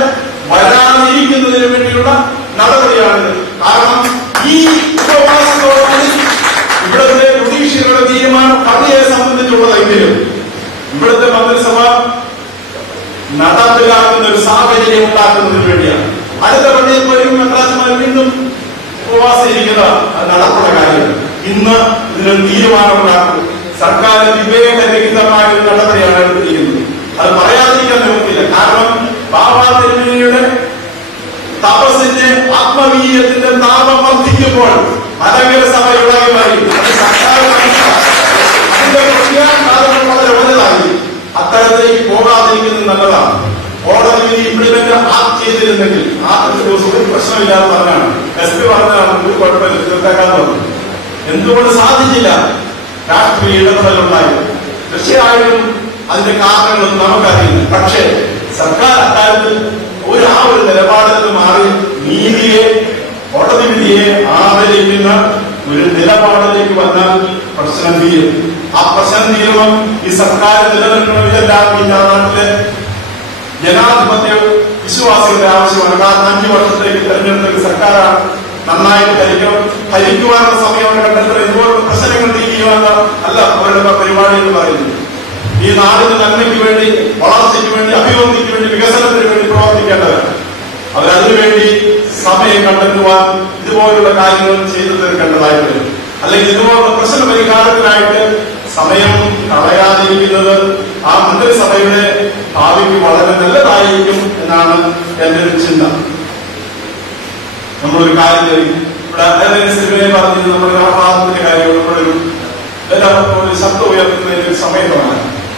വരാനിരിക്കുന്നതിന് വേണ്ടിയുള്ള നടപടിയാണിത്. കാരണം ഈ ഉപവാസത്തോടുകൂടി ഇവിടുത്തെ ജുഡീഷ്യറിയുടെ തീരുമാനം പള്ളിയെ സംബന്ധിച്ചുള്ളതെങ്കിലും ഇവിടുത്തെ മന്ത്രിസഭ നടപ്പിലാക്കുന്ന ഒരു സാഹചര്യം ഉണ്ടാക്കുന്നതിന് വേണ്ടിയാണ്. അടുത്ത പള്ളിയിൽ പോലും മെത്രാന്മാർ വീണ്ടും ഉപവാസം ഇരിക്കുന്ന നടപ്പുള്ള കാര്യം. ഇന്ന് ഇതിനൊരു തീരുമാനമുണ്ടാക്കും. സർക്കാർ വിവേകരഹിതമായ ഒരു നടപടിയാണ് എടുത്തിരിക്കുന്നത്. അത് പറയാതിരിക്കാൻ നിവർത്തില്ല. കാരണം ബാബാ തിരുമേനിയുടെ തപസ്സിന്റെ ആത്മവീര്യത്തിന്റെ താപം വർദ്ധിക്കുമ്പോൾ മലങ്കര സഭ ഇളകി മാറി. അത് സർക്കാർ അതിന്റെ പ്രത്യാഘാതങ്ങൾ വളരെ വലുതായി. അത്തരത്തിലേക്ക് പോകാതിരിക്കുന്നത് നല്ലതാണ്. കോടതി വിധി ഇംപ്ലിമെന്റ് ചെയ്തിരുന്നെങ്കിൽ ആ ദിവസം ഒരു പ്രശ്നമില്ലാതെ പറഞ്ഞാണ്. SP പറഞ്ഞതാണ് ഒരു കുഴപ്പമില്ല, തീർക്കാക്കാന്ന് പറഞ്ഞു. എന്തുകൊണ്ട് സാധിച്ചില്ല? രാഷ്ട്രീയ ഇടപെടലുണ്ടായി. തീർച്ചയായിട്ടും അതിന്റെ കാരണങ്ങളൊന്നും നമുക്കറിയില്ല. പക്ഷേ സർക്കാർ അക്കാര്യത്തിൽ ഒരു നിലപാടിൽ നിന്ന് മാറി നീതിയെ കോടതി വിധിയെ ആദരിക്കുന്ന ഒരു നിലപാടിലേക്ക് വന്നാൽ പ്രശ്നം തീരും. ആ പ്രശ്നം തീരുമ്പോൾ ഈ സർക്കാർ നിലനിൽക്കണം. ഇതെല്ലാം ഈ നാട്ടിലെ ജനാധിപത്യ വിശ്വാസികളുടെ ആവശ്യമാണ്. കാരണം 5 വർഷത്തേക്ക് തെരഞ്ഞെടുത്ത സർക്കാരാണ്. നന്നായിട്ട് ഭരിക്കുവാനുള്ള സമയം അവർ കണ്ടെത്തുന്നത് ഇതുപോലുള്ള പ്രശ്നങ്ങൾ തീരുവാനുള്ള അല്ല അവരുടെ പരിപാടി എന്ന് പറയുന്നത്. ഈ നാടിന്റെ നന്മയ്ക്ക് വേണ്ടി, വളർച്ചയ്ക്ക് വേണ്ടി, അഭിവൃദ്ധിക്ക് വേണ്ടി, വികസനത്തിന് വേണ്ടി പ്രവർത്തിക്കേണ്ടവരാണ്. അവരതിനുവേണ്ടി സമയം കണ്ടെത്തുവാൻ ഇതുപോലുള്ള കാര്യങ്ങൾ ചെയ്തു തീർക്കേണ്ടതായിട്ട് വരും. അല്ലെങ്കിൽ ഇതുപോലുള്ള പ്രശ്ന പരിഹാരത്തിനായിട്ട് സമയം കളയാതിരിക്കുന്നത് ആ മന്ത്രിസഭയുടെ ഭാവിക്ക് വളരെ നല്ലതായിരിക്കും എന്നാണ് എന്റെ ഒരു ചിന്ത. നമ്മളൊരു കാര്യം ഇവിടെ സിനിമയെ പറഞ്ഞത് നമ്മുടെ ആഹ്ലാദത്തിന്റെ കാര്യം നമ്മളൊരു എല്ലാവർക്കും ഒരു ശബ്ദം ഉയർത്തുന്നതിന് ഒരു സമയമാണ്.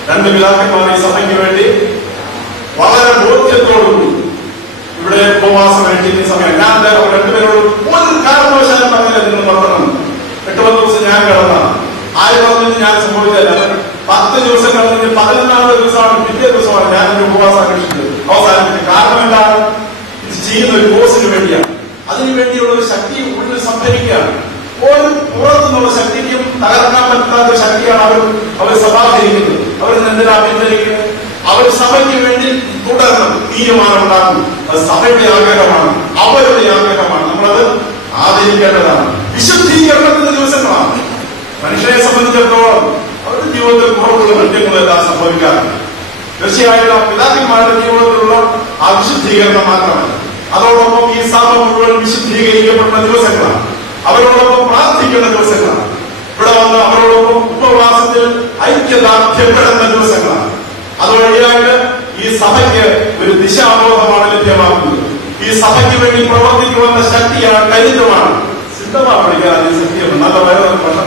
2 പിതാക്കന്മാർ ഈ സഭയ്ക്ക് വേണ്ടി വളരെ ബോധ്യത്തോടുകൂടി ഇവിടെ ഉപവാസം കഴിക്കുന്ന സമയം ഞാൻ 2 പേരോട് ഒരു കാരണവശാലും പറഞ്ഞില്ല. നിങ്ങൾ പറഞ്ഞത് 8 ദിവസം ഞാൻ കിടന്നാണ്. ആര് പറഞ്ഞത് ഞാൻ സംഭവിച്ചല്ല. 10 ദിവസം കിടന്നിട്ട് 11ാമത്തെ ദിവസമാണ്, പിറ്റേ ദിവസമാണ് ഞാൻ ഒരു ഉപവാസം അനുഷ്ഠിച്ചത് അവസാനിപ്പിച്ചത്. കാരണം എന്താണ്? ഇത് ചെയ്യുന്ന ഒരു കോഴ്സിന് വേണ്ടിയാണ്. അതിനുവേണ്ടിയുള്ള ഒരു ശക്തി ഉള്ളിൽ സംഭരിക്കുകയാണ്. ഒരു പുറത്തുനിന്നുള്ള ശക്തിക്കും തകർക്കാൻ പറ്റാത്ത ശക്തിയാണ് അവർ സഭാധരിക്കുന്നത്. അവർ എന്തിനാ പിന്തുണയ്ക്കുന്നത്? അവർ സഭയ്ക്ക് വേണ്ടി തുടരണം തീരുമാനമുണ്ടാക്കും. അത് സഭയുടെ ആഗ്രഹമാണ്, അവരുടെ ആഗ്രഹമാണ്. നമ്മളത് ആദരിക്കേണ്ടതാണ്. വിശുദ്ധീകരണത്തിന്റെ ദിവസങ്ങളാണ്. മനുഷ്യനെ സംബന്ധിച്ചിടത്തോളം അവരുടെ ജീവിതത്തിൽ കുറവുള്ള കൃത്യങ്ങളെല്ലാം സംഭവിക്കാറുണ്ട്. തീർച്ചയായും ആ പിതാക്കന്മാരുടെ ജീവിതത്തിലുള്ള ആ വിശുദ്ധീകരണം മാത്രമല്ല, അതോടൊപ്പം ഈ സഭ മുഴുവൻ വിശുദ്ധീകരിക്കപ്പെടുന്ന ദിവസങ്ങളാണ്. അവരോടൊപ്പം പ്രാർത്ഥിക്കുന്ന ദിവസങ്ങളാണ്. ഇവിടെ വന്ന് അവരോടൊപ്പം ഉപവാസത്തിൽ ഐക്യദാർഢ്യപ്പെടുന്ന ദിവസങ്ങളാണ്. അതുവഴിയായിട്ട് ഈ സഭയ്ക്ക് ഒരു ദിശാബോധമാണ് ലഭ്യമാക്കുന്നത്. ഈ സഭയ്ക്ക് വേണ്ടി പ്രവർത്തിക്കുമെന്ന ശക്തിയാണ്, കരുത്തുമാണ്. സിദ്ധമാ പഠിക്കാൻ ശക്തിയാണ്. നല്ല വേറെ ഭക്ഷണം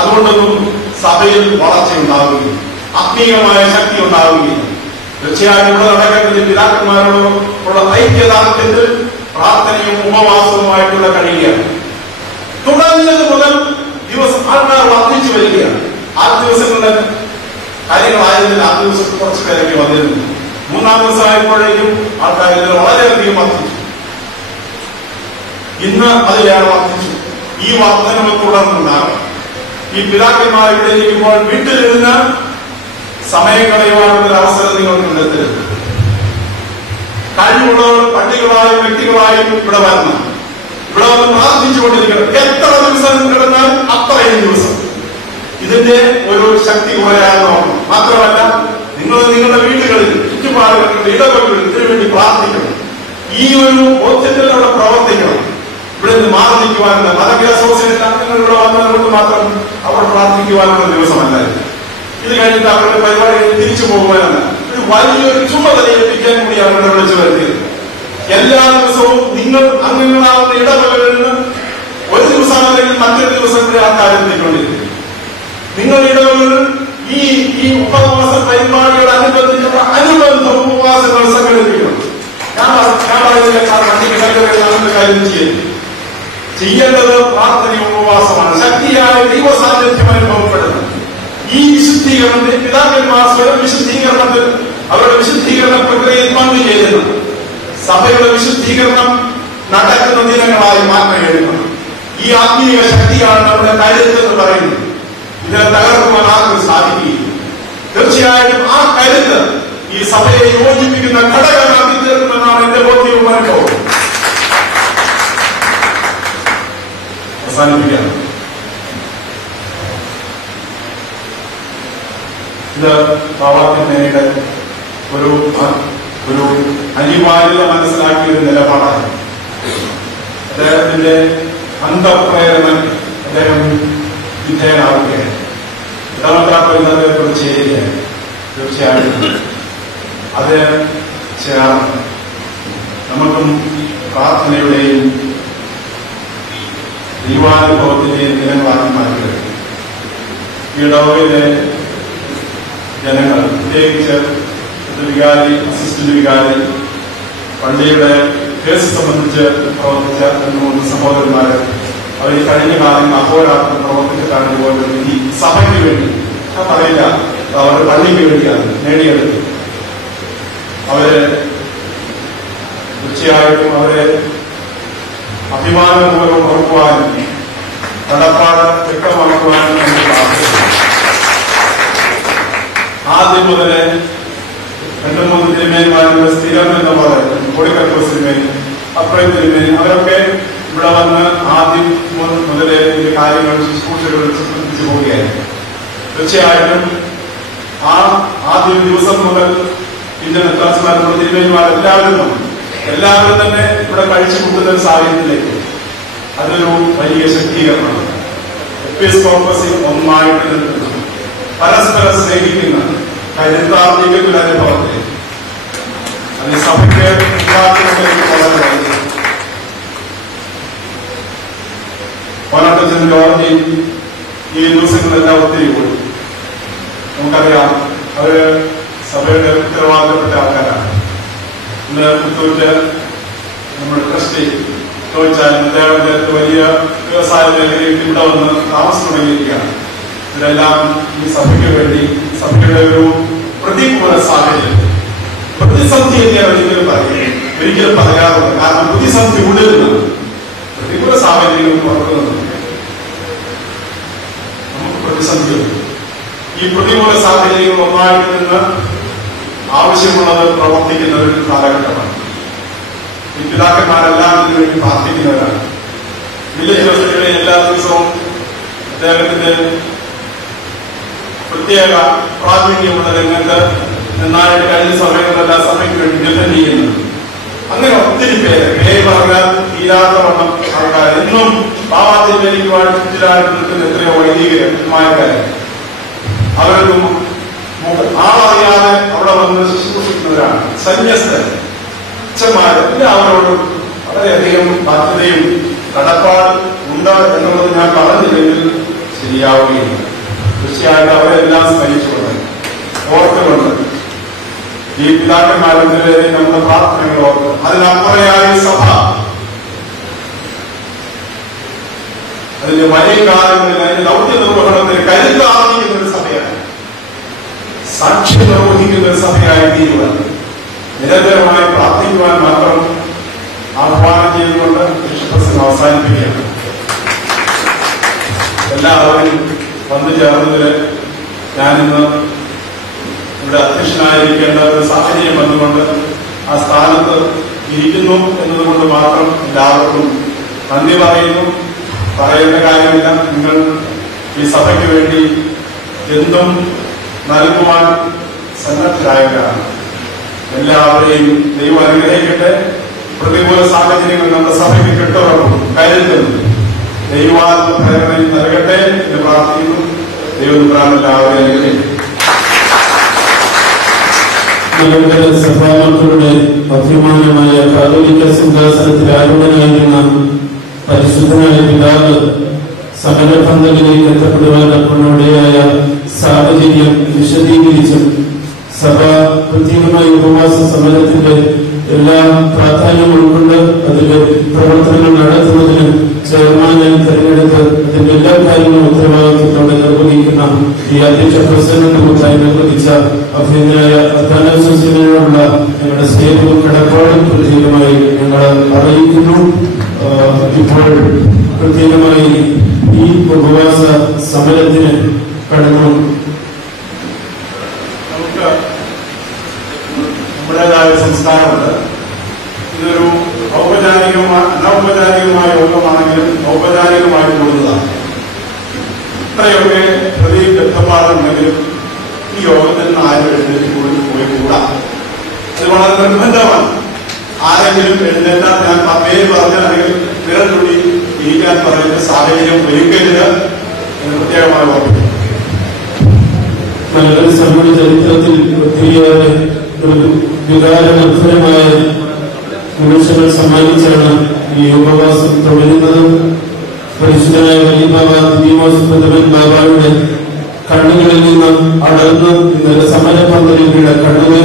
അതുകൊണ്ടൊന്നും സഭയിൽ വളർച്ചയുണ്ടാവുകയും ആത്മീയമായ ശക്തി ഉണ്ടാവുകയും തീർച്ചയായും ഇവിടെ നടക്കുന്നത് പിതാക്കന്മാരോടുള്ള ഐക്യദാർഢ്യത്തിൽ പ്രാർത്ഥനയും ഉപവാസവുമായിട്ടുള്ള കഴിയുകയാണ്. തുടങ്ങുന്നത് മുതൽ ദിവസം ആൾക്കാർ വർദ്ധിച്ചു വരികയാണ്. ആ ദിവസങ്ങളിൽ കാര്യങ്ങളായതിൽ ആ ദിവസം കുറച്ച് പേരൊക്കെ വന്നിരുന്നു. 3-ാം ദിവസമായപ്പോഴേക്കും ആൾക്കാർ വളരെയധികം വർദ്ധിച്ചു. ഇന്ന് അതിലേറെ വർദ്ധിച്ചു. ഈ വർധനവ് തുടർന്നുണ്ടാകും. ഈ പിതാക്കന്മാർ ഇവിടെ ഇരിക്കുമ്പോൾ വീട്ടിലിരുന്ന് സമയം കളയുവാനുള്ള അവസരം നിങ്ങൾ കണ്ടെത്തരുത്. കഴിവുള്ളവർ പള്ളികളായും വ്യക്തികളായും ഇവിടെ വരണം. ഇവിടെ വന്ന് പ്രാർത്ഥിച്ചുകൊണ്ടിരിക്കണം. എത്ര ദിവസം കിടന്നാൽ അത്രയും ദിവസം ഇതിന്റെ ഒരു ശക്തി കുറയാതെ നോക്കണം. മാത്രമല്ല, നിങ്ങൾ നിങ്ങളുടെ വീടുകളിൽ, ചുറ്റുപാടുകളിൽ, ഇടവകളിൽ ഇതിനു വേണ്ടി പ്രാർത്ഥിക്കണം. ഈ ഒരു ബോധ്യത്തിൽ അവിടെ പ്രവർത്തിക്കണം. ഇവിടെ നിന്ന് മാറി നിൽക്കുവാനുള്ള മതകേ അസോസിയേഷൻ അംഗങ്ങൾ ഇവിടെ വന്ന് നമുക്ക് മാത്രം അവർ പ്രാർത്ഥിക്കുവാനുള്ള ദിവസമല്ലായിരുന്നു. ഇത് കഴിഞ്ഞിട്ട് അവരുടെ പരിപാടികൾ തിരിച്ചു പോകുവാനല്ല, ഒരു വലിയൊരു ചുമതല ഏൽപ്പിക്കാൻ കൂടിയാണ് ഇവിടെ വിളിച്ചു വരുത്തിയത്. എല്ലാ ദിവസവും നിങ്ങൾ അംഗങ്ങളാവുന്ന ഇടവകളിൽ നിന്ന് ഒരു ദിവസം അല്ലെങ്കിൽ മറ്റൊരു ദിവസം കൂടി ആ കാര്യം എത്തിക്കൊണ്ടിരിക്കും. നിങ്ങൾ ഇടവകളിൽ ഈ ഉപവാസ പരിപാടിയോട് അനുബന്ധിച്ചുള്ള അനുബന്ധ ഉപവാസങ്ങൾ സംഘടിപ്പിക്കണം. ഞാൻ പറയുന്നില്ല കാര്യം ചെയ്യേണ്ടത് പ്രാർത്ഥനയും ഉപവാസമാണ്. ശക്തിയായ ദൈവസാന്നിധ്യം അനുഭവപ്പെടുന്നത് ഈ വിശുദ്ധീകരണത്തിൽ പിതാക്കന്മാർ സ്വയം വിശുദ്ധീകരണത്തിൽ അവരുടെ വിശുദ്ധീകരണ പ്രക്രിയയിൽ പങ്കുചേരുന്നു. സഭയുടെ വിശുദ്ധീകരണം നടക്കുന്ന ദിനങ്ങളായി മാറ്റേണ്ടതാണ്. ഈ ആത്മീയ ശക്തിയാണ് നമ്മുടെ കരുത്ത് എന്ന് പറയുന്നത്. ഇതിനെ തകർക്കുവാൻ ആർക്കും സാധിക്കുകയില്ല. തീർച്ചയായിട്ടും ആ കരുത്ത് ഈ സഭയെ യോജിപ്പിക്കുന്ന ഘടകമാക്കി തീർക്കുമെന്നാണ് എന്റെ ബോധ്യവും അനുഭവം. അവസാനിപ്പിക്കാം. ഇത് ബാബാത്തിനയുടെ ഒരു അനിവാര്യത മനസ്സിലാക്കിയ ഒരു നിലപാടാണ്. അദ്ദേഹത്തിന്റെ അന്തപ്രേരണ അദ്ദേഹം വിധേയനാവുകയാണ്. ഇടമത്രാപ്പതിനെ കുറിച്ച് ചെയ്യുകയാണ്. തീർച്ചയായും അത് ചേർന്ന് നമുക്കും പ്രാർത്ഥനയുടെയും ദൈവാനുഭവത്തിന്റെയും ദിനങ്ങളാക്കി മാറ്റുക. ഈ ഇടവകയിലെ ജനങ്ങൾ, പ്രത്യേകിച്ച് വികാരി, അസിസ്റ്റന്റ് വികാരി, പള്ളിയുടെ കേസ് സംബന്ധിച്ച് പ്രവർത്തിച്ച 2-3 സഹോദരന്മാര് അവർ ഈ കഴിഞ്ഞ കാലം അഹോരാത്രം പ്രവർത്തിച്ചിട്ടാണ് ഇതുപോലെ ഈ സഭയ്ക്ക് വേണ്ടി, ഞാൻ പറയില്ല, അവരുടെ പള്ളിക്ക് വേണ്ടിയാണ് നേടിയെടുത്തത്. അവര് തീർച്ചയായിട്ടും അവരെ അഭിമാനപൂർവ്വം ഓർക്കുവാനും കടപ്പാട് വ്യക്തമാക്കുവാനും നമ്മൾ പ്രാർത്ഥിക്കുന്നു. ആദ്യം മുതലേ 2-3 തിരുമേനിമാരുടെ സ്ഥിരം എന്ന് പറയുന്നത് കൊടിക്കത്തൂർ തിരുമേനി, അപ്രയം തിരുമേനി, അവരൊക്കെ ഇവിടെ വന്ന് ആദ്യം മുതലേ ഇതിന്റെ കാര്യങ്ങൾ ശുശ്രൂഷകൾ ശ്രദ്ധിച്ചു പോവുകയായിരുന്നു. തീർച്ചയായിട്ടും ആ ആദ്യ ദിവസം മുതൽ ഇന്ത്യൻ അത്യാവശ്യമായിട്ടുള്ള എല്ലാവരും തന്നെ ഇവിടെ കഴിച്ചു കൂട്ടുന്ന ഒരു സാഹചര്യത്തിലേക്ക് അതൊരു വലിയ ശക്തീകരണമാണ്. എപ്പിസ്കോപ്പസിൽ ഒന്നായിട്ട് നിൽക്കുന്ന, പരസ്പരം സ്നേഹിക്കുന്ന കരുത്താർജിക്കുന്ന അനുഭവത്തെ അത് സഭയ്ക്ക് ജോർജി ഈ ദിവസങ്ങളെല്ലാം ഒത്തിരി പോയി. നമുക്കറിയാം, അവര് സഭയുടെ ഉത്തരവാദിത്തപ്പെട്ട ആൾക്കാരാണ്. ഇന്ന് പുത്തൂറ്റ് നമ്മുടെ ട്രസ്റ്റി ചോദിച്ചാൽ അദ്ദേഹത്തിന്റെ വലിയ വ്യവസായ മേഖലയിൽ ഇവിടെ വന്ന് താമസം തുടങ്ങിയിരിക്കുകയാണ്. ഇതെല്ലാം ഈ സഭയ്ക്ക് വേണ്ടി സഭയുടെ ഒരു പ്രതികൂല സാഹചര്യം, പ്രതിസന്ധി തന്നെയാണ് ഒരിക്കലും പറയാറുണ്ട്. കാരണം പ്രതിസന്ധി ഉള്ളിൽ നിന്നാണ് പ്രതികൂല സാഹചര്യങ്ങൾ പുറത്തുനിന്ന് നമുക്ക് പ്രതിസന്ധിയുണ്ട്. ഈ പ്രതികൂല സാഹചര്യങ്ങൾ ഒന്നായിട്ട് നിന്ന് ആവശ്യമുള്ളത് പ്രവർത്തിക്കുന്ന ഒരു കാലഘട്ടമാണ്. ഈ പിതാക്കന്മാരെല്ലാം ഇതിനു വേണ്ടി പ്രാർത്ഥിക്കുന്നവരാണ്. വില്ലേജ് ഹോസ്പിറ്റലിലെ എല്ലാ ദിവസവും അദ്ദേഹത്തിന്റെ പ്രത്യേക പ്രാതിനിധ്യമുള്ള രംഗത്ത് നിന്നായിട്ട് കഴിഞ്ഞ സമയങ്ങളെല്ലാ സഭയ്ക്ക് വേണ്ടി ഡിഫൻഡ് ചെയ്യുന്നത്. അങ്ങനെ ഒത്തിരി പേര് പറഞ്ഞാൽ തീരാത്തവണ്ണം ആൾക്കാർ ഇന്നും പാവാതിരിക്കുവാൻ ചുറ്റിലായിട്ട് നിൽക്കുന്ന എത്രയോ വൈദികമായ കാര്യം. അവരൊന്നും ആളറിയാതെ അവിടെ വന്ന് ശുശ്രൂഷിക്കുന്നവരാണ്. സന്യസ്തർ, അച്ഛന്മാര് എല്ലാവരോടും വളരെയധികം ബാധ്യതയും കടപ്പാട് ഉണ്ട് എന്നുള്ളത് ഞാൻ പറഞ്ഞില്ലെങ്കിൽ ശരിയാവുകയില്ല. തീർച്ചയായിട്ടും അവരെല്ലാം സ്മരിച്ചുകൊണ്ട് ഓർത്തുകൊണ്ട് ഈ പിതാക്കന്മാരുടെ നമ്മുടെ പ്രാർത്ഥനകൾ ഓർത്ത് അതിനപ്പുറയായി സഭ അതിന്റെ വലിയ കാലങ്ങളിൽ അതിന്റെ ദൗത്യ നിർവഹണത്തിന് കരുത്ത് ആർജിക്കുന്ന ഒരു സഭയാണ്, സാക്ഷ്യം നിർവഹിക്കുന്ന ഒരു സഭയായി തീരുവാൻ നിരന്തരമായി പ്രാർത്ഥിക്കുവാൻ മാത്രം ആഹ്വാനം ചെയ്തുകൊണ്ട് വിശ്വപ്രസംഗം അവസാനിപ്പിക്കുകയാണ്. എല്ലാവരും വന്നു ചേർന്നതില് ഞാനിന്ന് ഇവിടെ അധ്യക്ഷനായിരിക്കേണ്ട ഒരു സാഹചര്യം വന്നുകൊണ്ട് ആ സ്ഥാനത്ത് ഇരിക്കുന്നു എന്നതുകൊണ്ട് മാത്രം എല്ലാവർക്കും നന്ദി പറയുന്നു. പറയേണ്ട കാര്യമില്ല. നിങ്ങൾ ഈ സഭയ്ക്ക് വേണ്ടി എന്തും നൽകുവാൻ സന്നദ്ധരായവരാണ്. എല്ലാവരെയും ദൈവം അനുഗ്രഹിക്കട്ടെ. പ്രതികൂല സാഹചര്യങ്ങൾ നമ്മുടെ സഭയ്ക്ക് കെട്ടുറപ്പും കരുതുന്നു ദൈവാത്മ പ്രേരണയിൽ നൽകട്ടെ എന്ന് പ്രാർത്ഥിക്കുന്നു. ദൈവം എല്ലാവരെയും അനുഗ്രഹിക്കട്ടെ. മലങ്കര സഭാമക്കളുടെ അഭിമാനമായ കാതോലിക്ക സിംഹാസനത്തിൽ ആരൂഢനായിരുന്ന പരിശുദ്ധനായ പിതാവ് സമരപന്തലിലേക്ക് എത്തപ്പെടുവാൻ അപ്പോഴിടയായ സാഹചര്യം വിശദീകരിച്ചും സഭ പ്രത്യേകമായ ഉപവാസ സമരത്തിന്റെ എല്ലാ പ്രാധാന്യവും ഉൾക്കൊണ്ട് അതിന്റെ പ്രവർത്തനങ്ങൾ നടത്തുന്നതിന് ചെയർമാനായി തെരഞ്ഞെടുത്ത് അതിന്റെ എല്ലാ കാര്യങ്ങളും ഉത്തരവാദിത്വത്തോടെ നിർവഹിക്കുന്ന ഈ അധ്യക്ഷ പ്രസിഡന്റുമായി നിർവഹിച്ച അഭിനന്ദനായ അത്താനോസിനോടുള്ള ഞങ്ങളുടെ സ്നേഹവും കടപ്പാടും പ്രത്യേകമായി ഞങ്ങൾ അറിയിക്കുന്നു. ഇപ്പോൾ പ്രത്യേകമായി ഈ ഉപവാസ സമരത്തിന് കടന്നു നമ്മുടേതായ സംസ്കാരമുണ്ട്. ഇതൊരു അനൗപചാരികമായ യോഗമാണെങ്കിലും ഔപചാരികമായി കൂടുന്നതാണ്. ഇത്രയൊക്കെ പ്രതി വ്യക്തപ്പാടുണ്ടെങ്കിലും ഈ യോഗത്തിൽ നിന്ന് ആരും എഴുന്നേറ്റ് പോയിക്കൂടാ. അത് വളരെ നിർബന്ധമാണ്. ആരെങ്കിലും എഴുന്നേറ്റാൽ ഞാൻ പേര് പറഞ്ഞാൽ അല്ലെങ്കിൽ വിരൽ കൂടി ഇരിക്കാൻ പറയുന്ന സാഹചര്യം ഒരുക്കരുത് എന്ന് പ്രത്യേകമായി ഓർമ്മിക്കുന്നു. മലങ്കര സഭയുടെ ചരിത്രത്തിൽ ഒത്തിരിയേറെ വികാരമധുരമായ നിമിഷങ്ങൾ സമ്മാനിച്ചാണ് ഈ ഉപവാസം തുടരുന്നത്. പരിശുദ്ധനായ വലിയ ബാബ ദീമോസ് പ്രഥമൻ ബാബയുടെ കണ്ണുകളിൽ നിന്ന് അടർന്ന് ഇന്നലെ സമരപന്തലിയുടെ കണ്ണുകൾ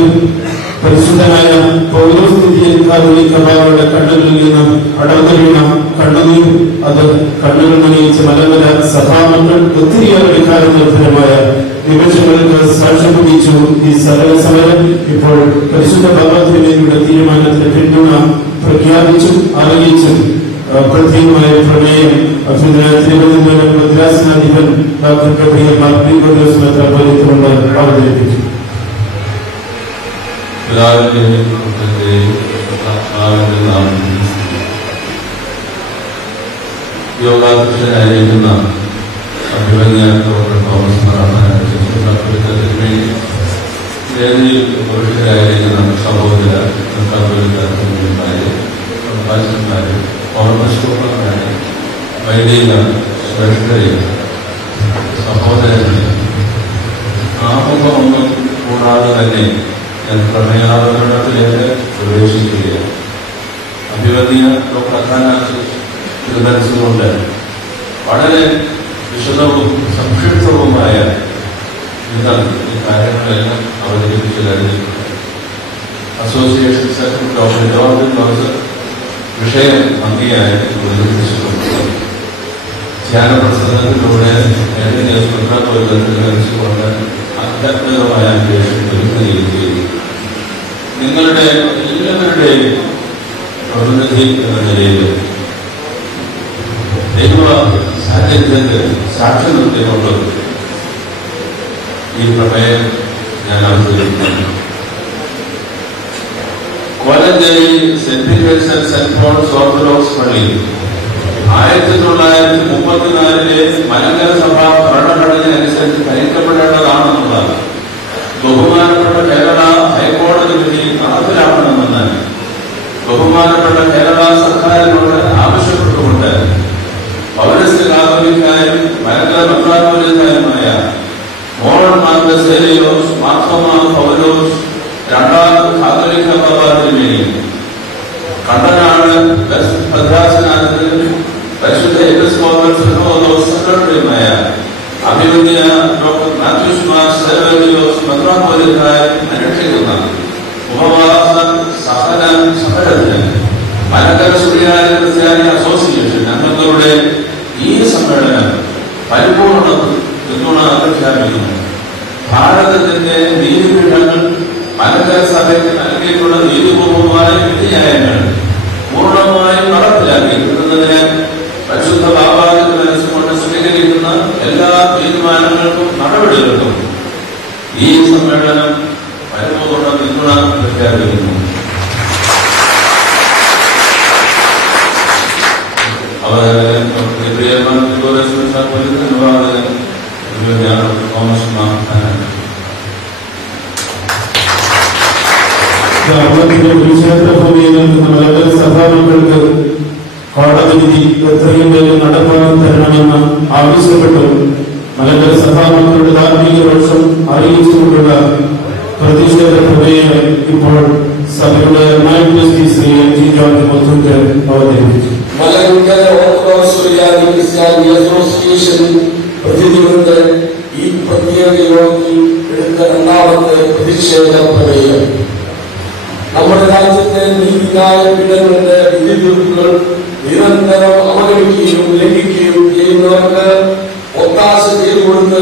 പരിശുദ്ധനായ പൗരോസ്ഥിതിയൻ കാതോലിക്ക ബാബയുടെ കണ്ണുകളിൽ നിന്ന് അടർന്നു വീണ കണ്ണുനീർ അത് കണ്ണുകൾ നനയിച്ച് മലങ്കര സഭാമക്കൾ ഒത്തിരിയേറെ വികാരമധുരമായ നിമിഷങ്ങൾക്ക് സാക്ഷ്യം വഹിച്ചു. ഈ സമരം ഇപ്പോൾ പരിശുദ്ധ ബാബാതിരിയുടെ തീരുമാനത്തിന് പിന്തുണ പ്രഖ്യാപിച്ചും അറിയിച്ചും പ്രത്യേകമായ പ്രമേയം തിരുവനന്തപുരം മദ്രാസിനാധിപൻ ഡോക്ടർ കബീർ മാർഗ്രീഗോറിയോസ് മെത്രാപ്പൊലീത്തനോട് അവതരിപ്പിച്ചു. യോഗാധ്യക്ഷനായിരിക്കുന്ന അഭിമന്യ ഡോക്ടർ തോമസ് വേദിയിൽ പുരുഷരായിരിക്കുന്ന സഹോദര പ്രഭാഷകന്മാര് ഓർമ്മശൂർണന്മാര് വൈദിക ശ്രേഷ്ഠരെ സഹോദരങ്ങളെ ആമുഖമൊന്നും കൂടാതെ തന്നെ ഞാൻ പ്രമേയാവതരണത്തിലേക്ക് പ്രവേശിക്കുകയാണ്. അഭിമന്യ ഡോക്ടർ അത്താനാസ് തിരുമനസ്സുകൊണ്ട് വളരെ വിശദവും സംക്ഷിപ്തവുമായ ഈ കാര്യങ്ങളെല്ലാം അവതരിപ്പിച്ചു കഴിഞ്ഞിട്ടുണ്ട്. Association secretary doctor George Joseph വിഷയം ഭംഗിയായി അവതരിപ്പിച്ചിട്ടുണ്ട്. ധ്യാനപ്രസംഗത്തിലൂടെ ശ്രദ്ധ ആധ്യാത്മികമായ അന്വേഷണം ഒരുക്കുകയും ചെയ്തു. നിങ്ങളുടെ എല്ലാവരുടെയും പ്രതിനിധി എന്ന നിലയിൽ ദൈവ സാന്നിധ്യത്തിൽ സാക്ഷി നിർത്തിക്കൊണ്ട് ഈ പ്രമേയം ഞാൻ അവതരിപ്പിക്കുന്നു. Kolenchery Saint Peter's Saint Paul's Orthodox പള്ളി 1934 മലങ്കര സഭ ഭരണഘടനയനുസരിച്ച് ഭരിക്കപ്പെടേണ്ടതാണെന്നുള്ളത് ബഹുമാനപ്പെട്ട കേരള ഹൈക്കോടതി വിധി നടപ്പിലാക്കണമെന്ന് ബഹുമാനപ്പെട്ട കേരള സർക്കാരിനോട് ആവശ്യപ്പെട്ടുകൊണ്ട് പൗരസ്ത്യ കാതോലിക്കാരും മലങ്കര മെത്രാപ്പൊലീത്തനുമായ മോഡൻ മാർക്കസ് ഏലിയോസ് മാർത്തോമാ പൗലോസ് രണ്ടാമത് കാതോലിക്ക ബാബാതിരുമേനി കണ്ടനാട് ഭദ്രാസനാധിപനും പരിശുദ്ധ എപ്പിസ്കോപ്പൽ സിനോദോസ് സെക്രട്ടറിയുമായ അഭിമന്യ ഡോക്ടർ മാത്യൂസ് മാർ സെവേറിയോസ് മെത്രാപ്പൊലീത്തനായി അനുഷ്ഠിക്കുന്ന ഉപവാസ സഹനത്തിന് മലങ്കര സുറിയാനി ക്രിസ്ത്യാനി അസോസിയേഷൻ അംഗങ്ങളുടെ ഈ സമ്മേളനം പരിപൂർണ പിന്തുണ പ്രഖ്യാപിക്കുന്നു. ഭാരതത്തിന്റെ നീതിപീഠങ്ങൾ മലങ്കര സഭയ്ക്ക് നൽകിയിട്ടുള്ള നീതിപൂർവമായ വിധിന്യായങ്ങൾ പൂർണ്ണമായും നടപ്പിലാക്കി കിട്ടുന്നതിന് പരിശുദ്ധ ബാബാദിന്റെ മനസ്സുകൊണ്ട് സ്വീകരിക്കുന്ന എല്ലാ തീരുമാനങ്ങൾക്കും നടപടികൾക്കും ഈ സമ്മേളനം പരിപൂർണ പിന്തുണ പ്രഖ്യാപിക്കുന്നു. ഭൂമിയിൽ നിൽക്കുന്ന മലങ്കര സഭാമക്കൾക്ക് കോടതി വിധി എത്രയും വേഗം നടപ്പാക്കി തരണമെന്ന് ആവശ്യപ്പെട്ടു മലങ്കര സഭാമക്കളുടെ ധാർമ്മിക പക്ഷം അറിയിച്ചുകൊണ്ടുള്ള പ്രതിഷേധ പ്രമേയം ഇപ്പോൾ സഭയുടെ ശ്രീ എം.ജി. ജോർജ് മുത്തൂറ്റ് അവതരിപ്പിച്ചു. മലങ്കര ഓർത്തഡോക്സ് സുറിയാനി ക്രിസ്ത്യാനി അസോസിയേഷൻ പ്രതിനിധികളുടെ ഈ പ്രത്യേക യോഗത്തിൽ എടുത്ത രണ്ടാമത്തെ പ്രതിഷേധ പ്രമേയം നമ്മുടെ രാജ്യത്തെ നീതിന്യായ പീഠങ്ങളുടെ വിധി തീർപ്പുകൾ നിരന്തരം അവഗണിക്കുകയും ലംഘിക്കുകയും ചെയ്യുന്നവർക്ക് ഒത്താശ ചെയ്തുകൊടുത്ത്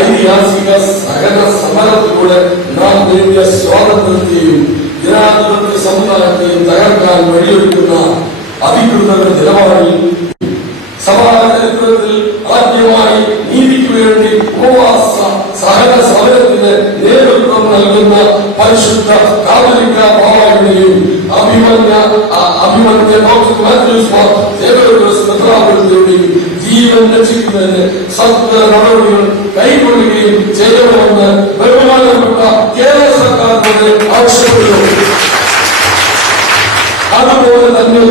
ഐതിഹാസിക സഹന സമരത്തിലൂടെ നാം നേടിയ സ്വാതന്ത്ര്യത്തെയും ജനാധിപത്യ സംവിധാനത്തെയും തകർക്കാൻ വഴിയൊരുക്കുന്ന അധികൃതരുടെ നിലപാടിൽ സമാജചരിത്രത്തിൽ ആദ്യമായി നീതിക്ക് വേണ്ടി ഉപവാസ സഹന സമരത്തിന് നേതൃത്വം നൽകുന്ന പരിശുദ്ധ കാതോലിക്ക ബാബാവിനെയും അഭിമന്യ ഡോക്ടർ മാത്യൂസ് മാർ സേവേറിയോസ് മെത്രാപ്പൊലീത്തയുടെയും ജീവൻ രക്ഷിക്കുന്നതിന് സത്വര നടപടികൾ കൈക്കൊള്ളുകയും ചെയ്യണമെന്ന് ബഹുമാനപ്പെട്ട കേരള സർക്കാരിനോട് ആവശ്യപ്പെടുന്നു. അതുപോലെ തന്നെ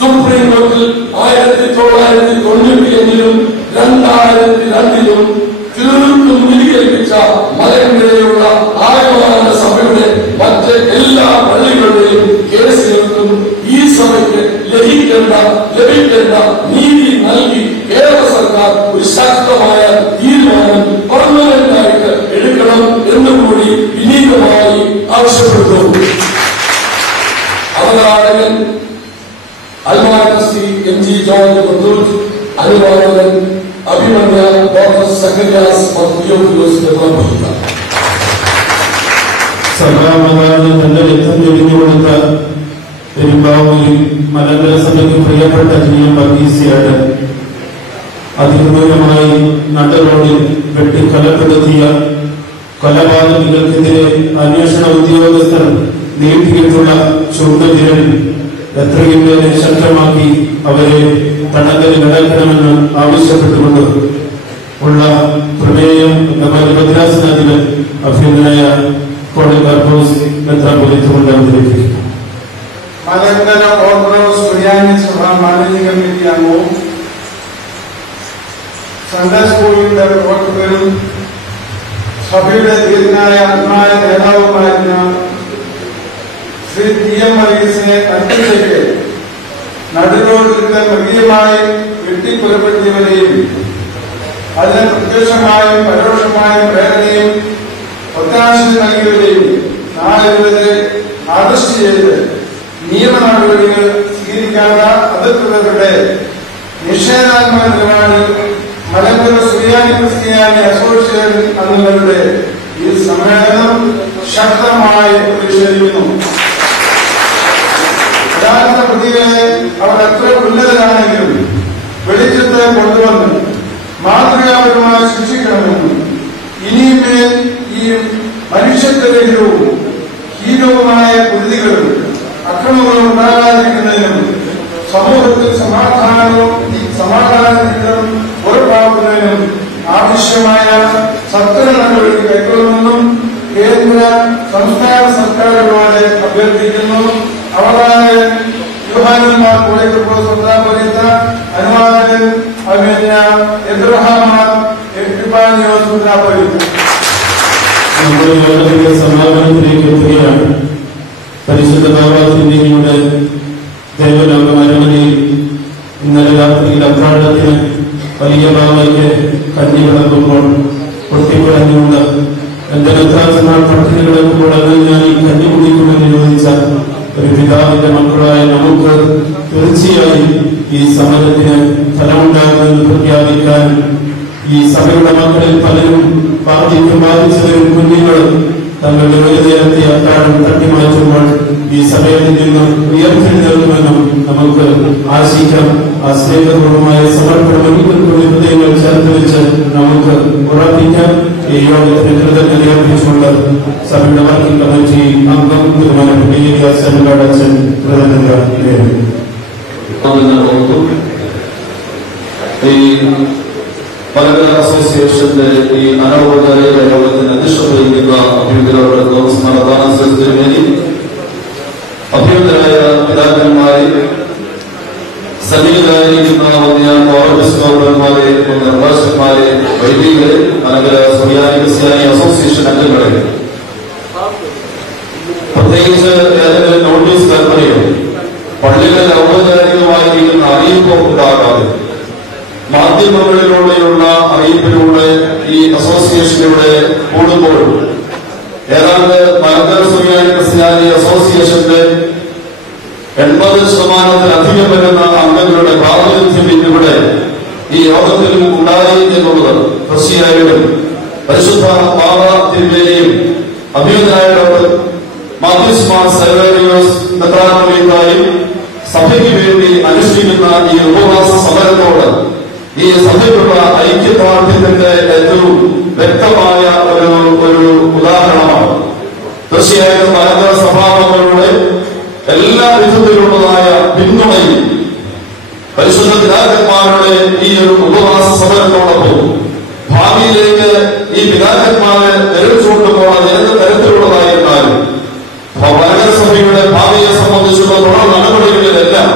സുപ്രീം കോടതിയിൽ 1995 2002 തീർത്തും വിധികരിപ്പിച്ച മലങ്കരയിലുള്ള ആഗമന സഭയുടെ മറ്റ് എല്ലാ പള്ളികളുടെയും കേസുകൾക്കും ഈ സഭയ്ക്ക് ലഭിക്കേണ്ട നീതി നൽകി കേരള സർക്കാർ ഒരു ശക്തമായ തീരുമാനം പെർമനന്റായിട്ട് എടുക്കണം എന്നുകൂടി വിനീതമായി ആവശ്യപ്പെട്ടു. അവതാരകൻ ശ്രീ എം.ജി. ജോർജ് മുത്തൂറ്റ്, അനുവാദകൻ അഭിമന്യ ഡോക്ടർ സഖറിയാസ് മർത്തിയോസ് മെത്രാപ്പൊലീത്ത. സഭാമതാവിന് തന്റെ രക്തം ചൊരിഞ്ഞു കൊടുത്ത പെരുമ്പാവൂരിൽ മലങ്കര സഭയ്ക്ക് പ്രിയപ്പെട്ട GM വർഗീസിയായിട്ട് അതിക്രൂരമായി നടുറോഡിൽ വെട്ടിക്കൊലപ്പെടുത്തിയ കൊലപാതകങ്ങൾക്കെതിരെ അന്വേഷണ ഉദ്യോഗസ്ഥർ നീട്ടിയിട്ടുള്ള ചുമതലകൾ എത്രയും പേരെ ശക്തമാക്കി അവരെ തടങ്കലിൽ അടയ്ക്കണമെന്ന് ആവശ്യപ്പെട്ടുകൊണ്ട് ഉള്ള പ്രമേയം ഭദ്രാസനാധിപൻ അഭ്യന്തരായ കോളിക്കാർപ്പോസ് മെത്രാപ്പൊലീത്തുകൊണ്ട് അവതരിപ്പിക്കും. മലങ്കര ഓർത്തഡോക്സ് സുറിയാനി സഭ മാനേജിംഗ് കമ്മിറ്റി അംഗവും സൺഡേ സ്കൂളിന്റെ പ്രവർത്തകരും സഭയുടെ ധീരനായ ആത്മായ നേതാവുമായിരുന്ന ശ്രീ GM വർഗീസിനെ അടുത്തേക്ക് നടുറോഡിലൂടെ മൃഗീയമായി വെട്ടിക്കൊലപ്പെടുത്തിയവരെയും അതിന് പ്രത്യക്ഷമായും പരോക്ഷമായും പ്രേരണയും ഒത്താശയും നൽകിയവരെയും നാളിതുവരെ അറസ്റ്റ് ചെയ്ത് നിയമ നടപടികൾ സ്വീകരിക്കാത്ത അധികൃതരുടെ നിഷേധാത്മക നിലപാട് മലങ്കര സുറിയാനി ക്രിസ്ത്യാനി അസോസിയേഷൻ അംഗങ്ങളുടെ ഈ സമ്മേളനം ശക്തമായി പ്രതിഷേധിക്കുന്നു. യഥാർത്ഥ പ്രതികളെ അവർ എത്ര ഉന്നതരാണെങ്കിലും വെളിച്ചത്തെ കൊണ്ടുവന്ന് മാതൃകാപരമായി ശിക്ഷിക്കണമെന്നും ഇനിമേൽ ഈ മനുഷ്യത്വരഹിതവും ഹീനവുമായ കുരുതികളും അക്രമങ്ങളും ഉണ്ടാകാതിരിക്കുന്നതിനും സമൂഹത്തിൽ സമാധാനത്തിനും ഉറപ്പാക്കുന്നതിനും ആവശ്യമായ സത്വര നടപടി കൈക്കൊള്ളുമെന്നും കേന്ദ്ര സംസ്ഥാന സർക്കാരുകളോട് അഭ്യർത്ഥിക്കുന്നു. അവതാരകൻ യോഹന്നാൻ കോളിക്കാർപ്പോസ് മെത്രാപ്പൊലീത്ത, അനുവാദകൻ എബ്രഹാം എപ്പിഫാനിയോസ് മെത്രാപ്പൊലീത്ത. നമ്മുടെ യോഗത്തിന്റെ സമാപനത്തിലേക്ക് എത്തുകയാണ്. പരിശുദ്ധ ബാബാസിന്റെ ദേവലോക മരമനയിൽ ഇന്നലെ രാത്രിയിൽ അത്താഴത്തിന് വലിയ ബാബയ്ക്ക് കഞ്ഞി വിളമ്പുമ്പോൾ പൊട്ടിക്കുറഞ്ഞുകൊണ്ട് എന്റെ മെത്രാച്ചന്മാർ പട്ടിണി കിടക്കുമ്പോൾ അങ്ങനെ ഞാൻ ഈ കഞ്ഞി കുടിക്കുമെന്ന് ചോദിച്ച ഒരു പിതാവിന്റെ മക്കളായ നമുക്ക് തീർച്ചയായും ഈ സമരത്തിന് ഫലമുണ്ടാകുമെന്ന് പ്രഖ്യാപിക്കാൻ ഈ സഭയുടെ മക്കളിൽ പലരും ബാധിച്ചവരും കുഞ്ഞുങ്ങളും തങ്ങളുടെ ഒരു നേരത്തെ അത്താഴം തട്ടിമാറ്റുമ്പോൾ ഈ സമയത്തിൽ നിന്ന് ഉയർത്തെഴുന്നേൽക്കുമെന്നും നമുക്ക് ആശിക്കാം. ആ സ്നേഹപൂർവമായ സമർപ്പണം ഹൃദയങ്ങൾ ചേർത്ത് വെച്ച് നമുക്ക് ഉറപ്പിക്കാം. ഈ യോഗത്തിന് കൃതജ്ഞത അർപ്പിച്ചുകൊണ്ട് സഭയുടെ വർക്കിംഗ് കമ്മിറ്റി അംഗം ബഹുമാനപ്പെട്ട അച്ഛൻ കൃതജ്ഞത. മലങ്കര അസോസിയേഷന്റെ ഈ അനൗപചാരിക യോഗത്തിന് അധ്യക്ഷത വഹിക്കുന്ന അഭ്യന്തരയുടെ തോമസ് അഭ്യന്തരായ പിതാക്കന്മാരെ, സന്നിഹിതരായിരിക്കുന്ന ഓർഗസ്മാരെ, നിർദ്ദേശന്മാരെ, വൈദികരെ, മലങ്കര സുറിയാനി ക്രിസ്ത്യാനി അസോസിയേഷൻ അംഗങ്ങളെ, പ്രത്യേകിച്ച് ഏതെങ്കിലും നോട്ടീസ് കൽപ്പനയോ പള്ളികളിൽ ഔപചാരികമായിരിക്കുന്ന അറിയിപ്പോ ഉണ്ടാകാതെ മാധ്യമങ്ങളിലൂടെയുള്ള അറിയിപ്പിലൂടെ ഈ അസോസിയേഷനിലൂടെ കൂടുമ്പോൾ ഏതാണ്ട് മലങ്കര സുറിയാനി ക്രിസ്ത്യാനി അസോസിയേഷന്റെ 80% വരുന്ന അംഗങ്ങളുടെ പ്രാതിനിധ്യം ഇവിടെ ഈ യോഗത്തിൽ ഉണ്ടായി എന്നുള്ളത് തീർച്ചയായും പരിശുദ്ധ ബാബ തിരുമേനിയും അഭ്യന്തരായ ഡോക്ടർ മാത്യൂസ് മാർ സൈവേറിയോസ് മെത്രാപ്പൊലീത്തായും സഭയ്ക്ക് വേണ്ടി അനുഷ്ഠിക്കുന്ന ഈ ഉപവാസ സമരത്തോട് ഈ സഭയ്ക്കുള്ള ഐക്യദാർഢ്യത്തിന്റെ ഏറ്റവും വ്യക്തമായ ഒരു ഉദാഹരണമാണ്. തീർച്ചയായും മലങ്കര സഭാംഗങ്ങളുടെ എല്ലാ വിധത്തിലുള്ളതായ പിന്തുണയും പരിശുദ്ധ പിതാക്കന്മാരുടെ ഈ ഒരു ഉപവാസ സമരത്തോടൊപ്പം ഭാവിയിലേക്ക് ഈ പിതാക്കന്മാരെ തെരഞ്ഞെടുച്ചുകൊണ്ട് പോകാൻ ഏത് തരത്തിലുള്ളതായിരുന്നാലും മലങ്കര സഭയുടെ ഭാവിയെ സംബന്ധിച്ചുള്ള തുടർ നടപടികളിലെല്ലാം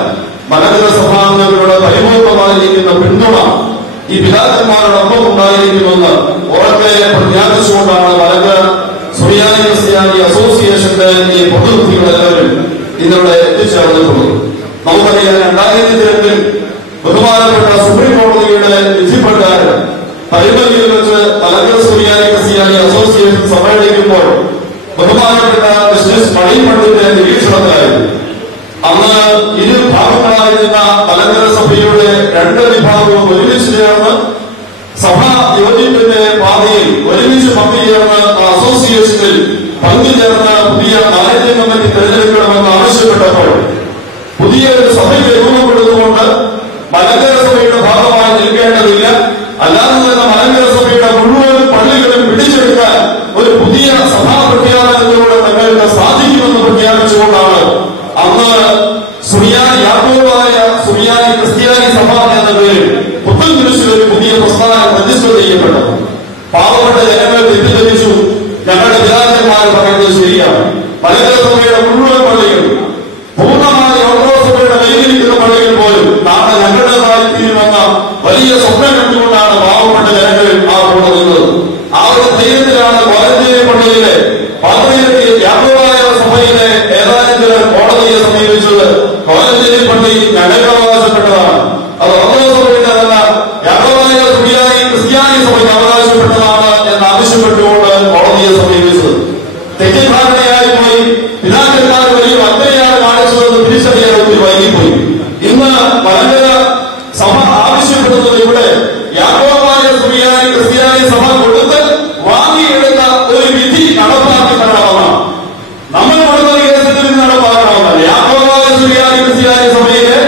മലങ്കര സഭാംഗങ്ങളുടെ പരിപൂർണമായിരിക്കുന്ന പിന്തുണ ഈ പിതാക്കന്മാരോടൊപ്പം ഉണ്ടായിരിക്കുമെന്ന് ഉറക്കെ പ്രഖ്യാപിച്ചുകൊണ്ടാണ് മലങ്കര സുറിയാനി ക്രിസ്ത്യാനി അസോസിയേഷന്റെ ഈ പ്രതിനിധികളെല്ലാവരും ഇന്നിവിടെ എത്തിച്ചേർന്നിട്ടുള്ളത്. നമുക്കറിയാം, 2002 ബഹുമാനപ്പെട്ട സുപ്രീം കോടതിയുടെ വിധിപ്രകാരം പരിമതിയിൽ വെച്ച് മലങ്കര സുറിയാനി ക്രിസ്ത്യാനി അസോസിയേഷൻ സമ്മേളിക്കുമ്പോൾ ബഹുമാനപ്പെട്ട ജസ്റ്റിസ് മണിമണ്ണിന്റെ നിരീക്ഷണത്തിലായിരുന്നു. അന്ന് ഇരു ഭാഗങ്ങളായിരുന്ന മലങ്കര സഭയുടെ 2 വിഭാഗവും ഒരുമിച്ച് ചേർന്ന് സഭ യോജിപ്പിന്റെ പാതയിൽ ഒരുമിച്ച് പങ്കുചേർന്ന് അസോസിയേഷനിൽ പങ്കുചേർന്ന് പുതിയ മാനേജിംഗ് കമ്മിറ്റി തെരഞ്ഞെടുക്കണമെന്ന് ആവശ്യപ്പെട്ടപ്പോൾ തെറ്റിദ്ധാരണയായി പോയി. പിതാക്കന്മാർ വലിയ അത്രയാണ് കാണിച്ചതെന്ന് തിരിച്ചറിയാൻ ഒത്തിരി വൈകിപ്പോയി. ഇന്ന് മലങ്കര സഭ ആവശ്യപ്പെടുന്നത് ഇവിടെ യാക്കോബായ സുറിയാനി ക്രിസ്ത്യാനി സഭ കൊടുത്ത് വാങ്ങിയെടുത്ത ഒരു വിധി നടപ്പാക്കി തരണമെന്നാണ്. നമ്മൾ കൊടുത്ത കേസിൽ വിധി നടപ്പാക്കണമെന്നല്ല. യാക്കോബായ സുറിയാനി ക്രിസ്ത്യാനി സഭയിലെ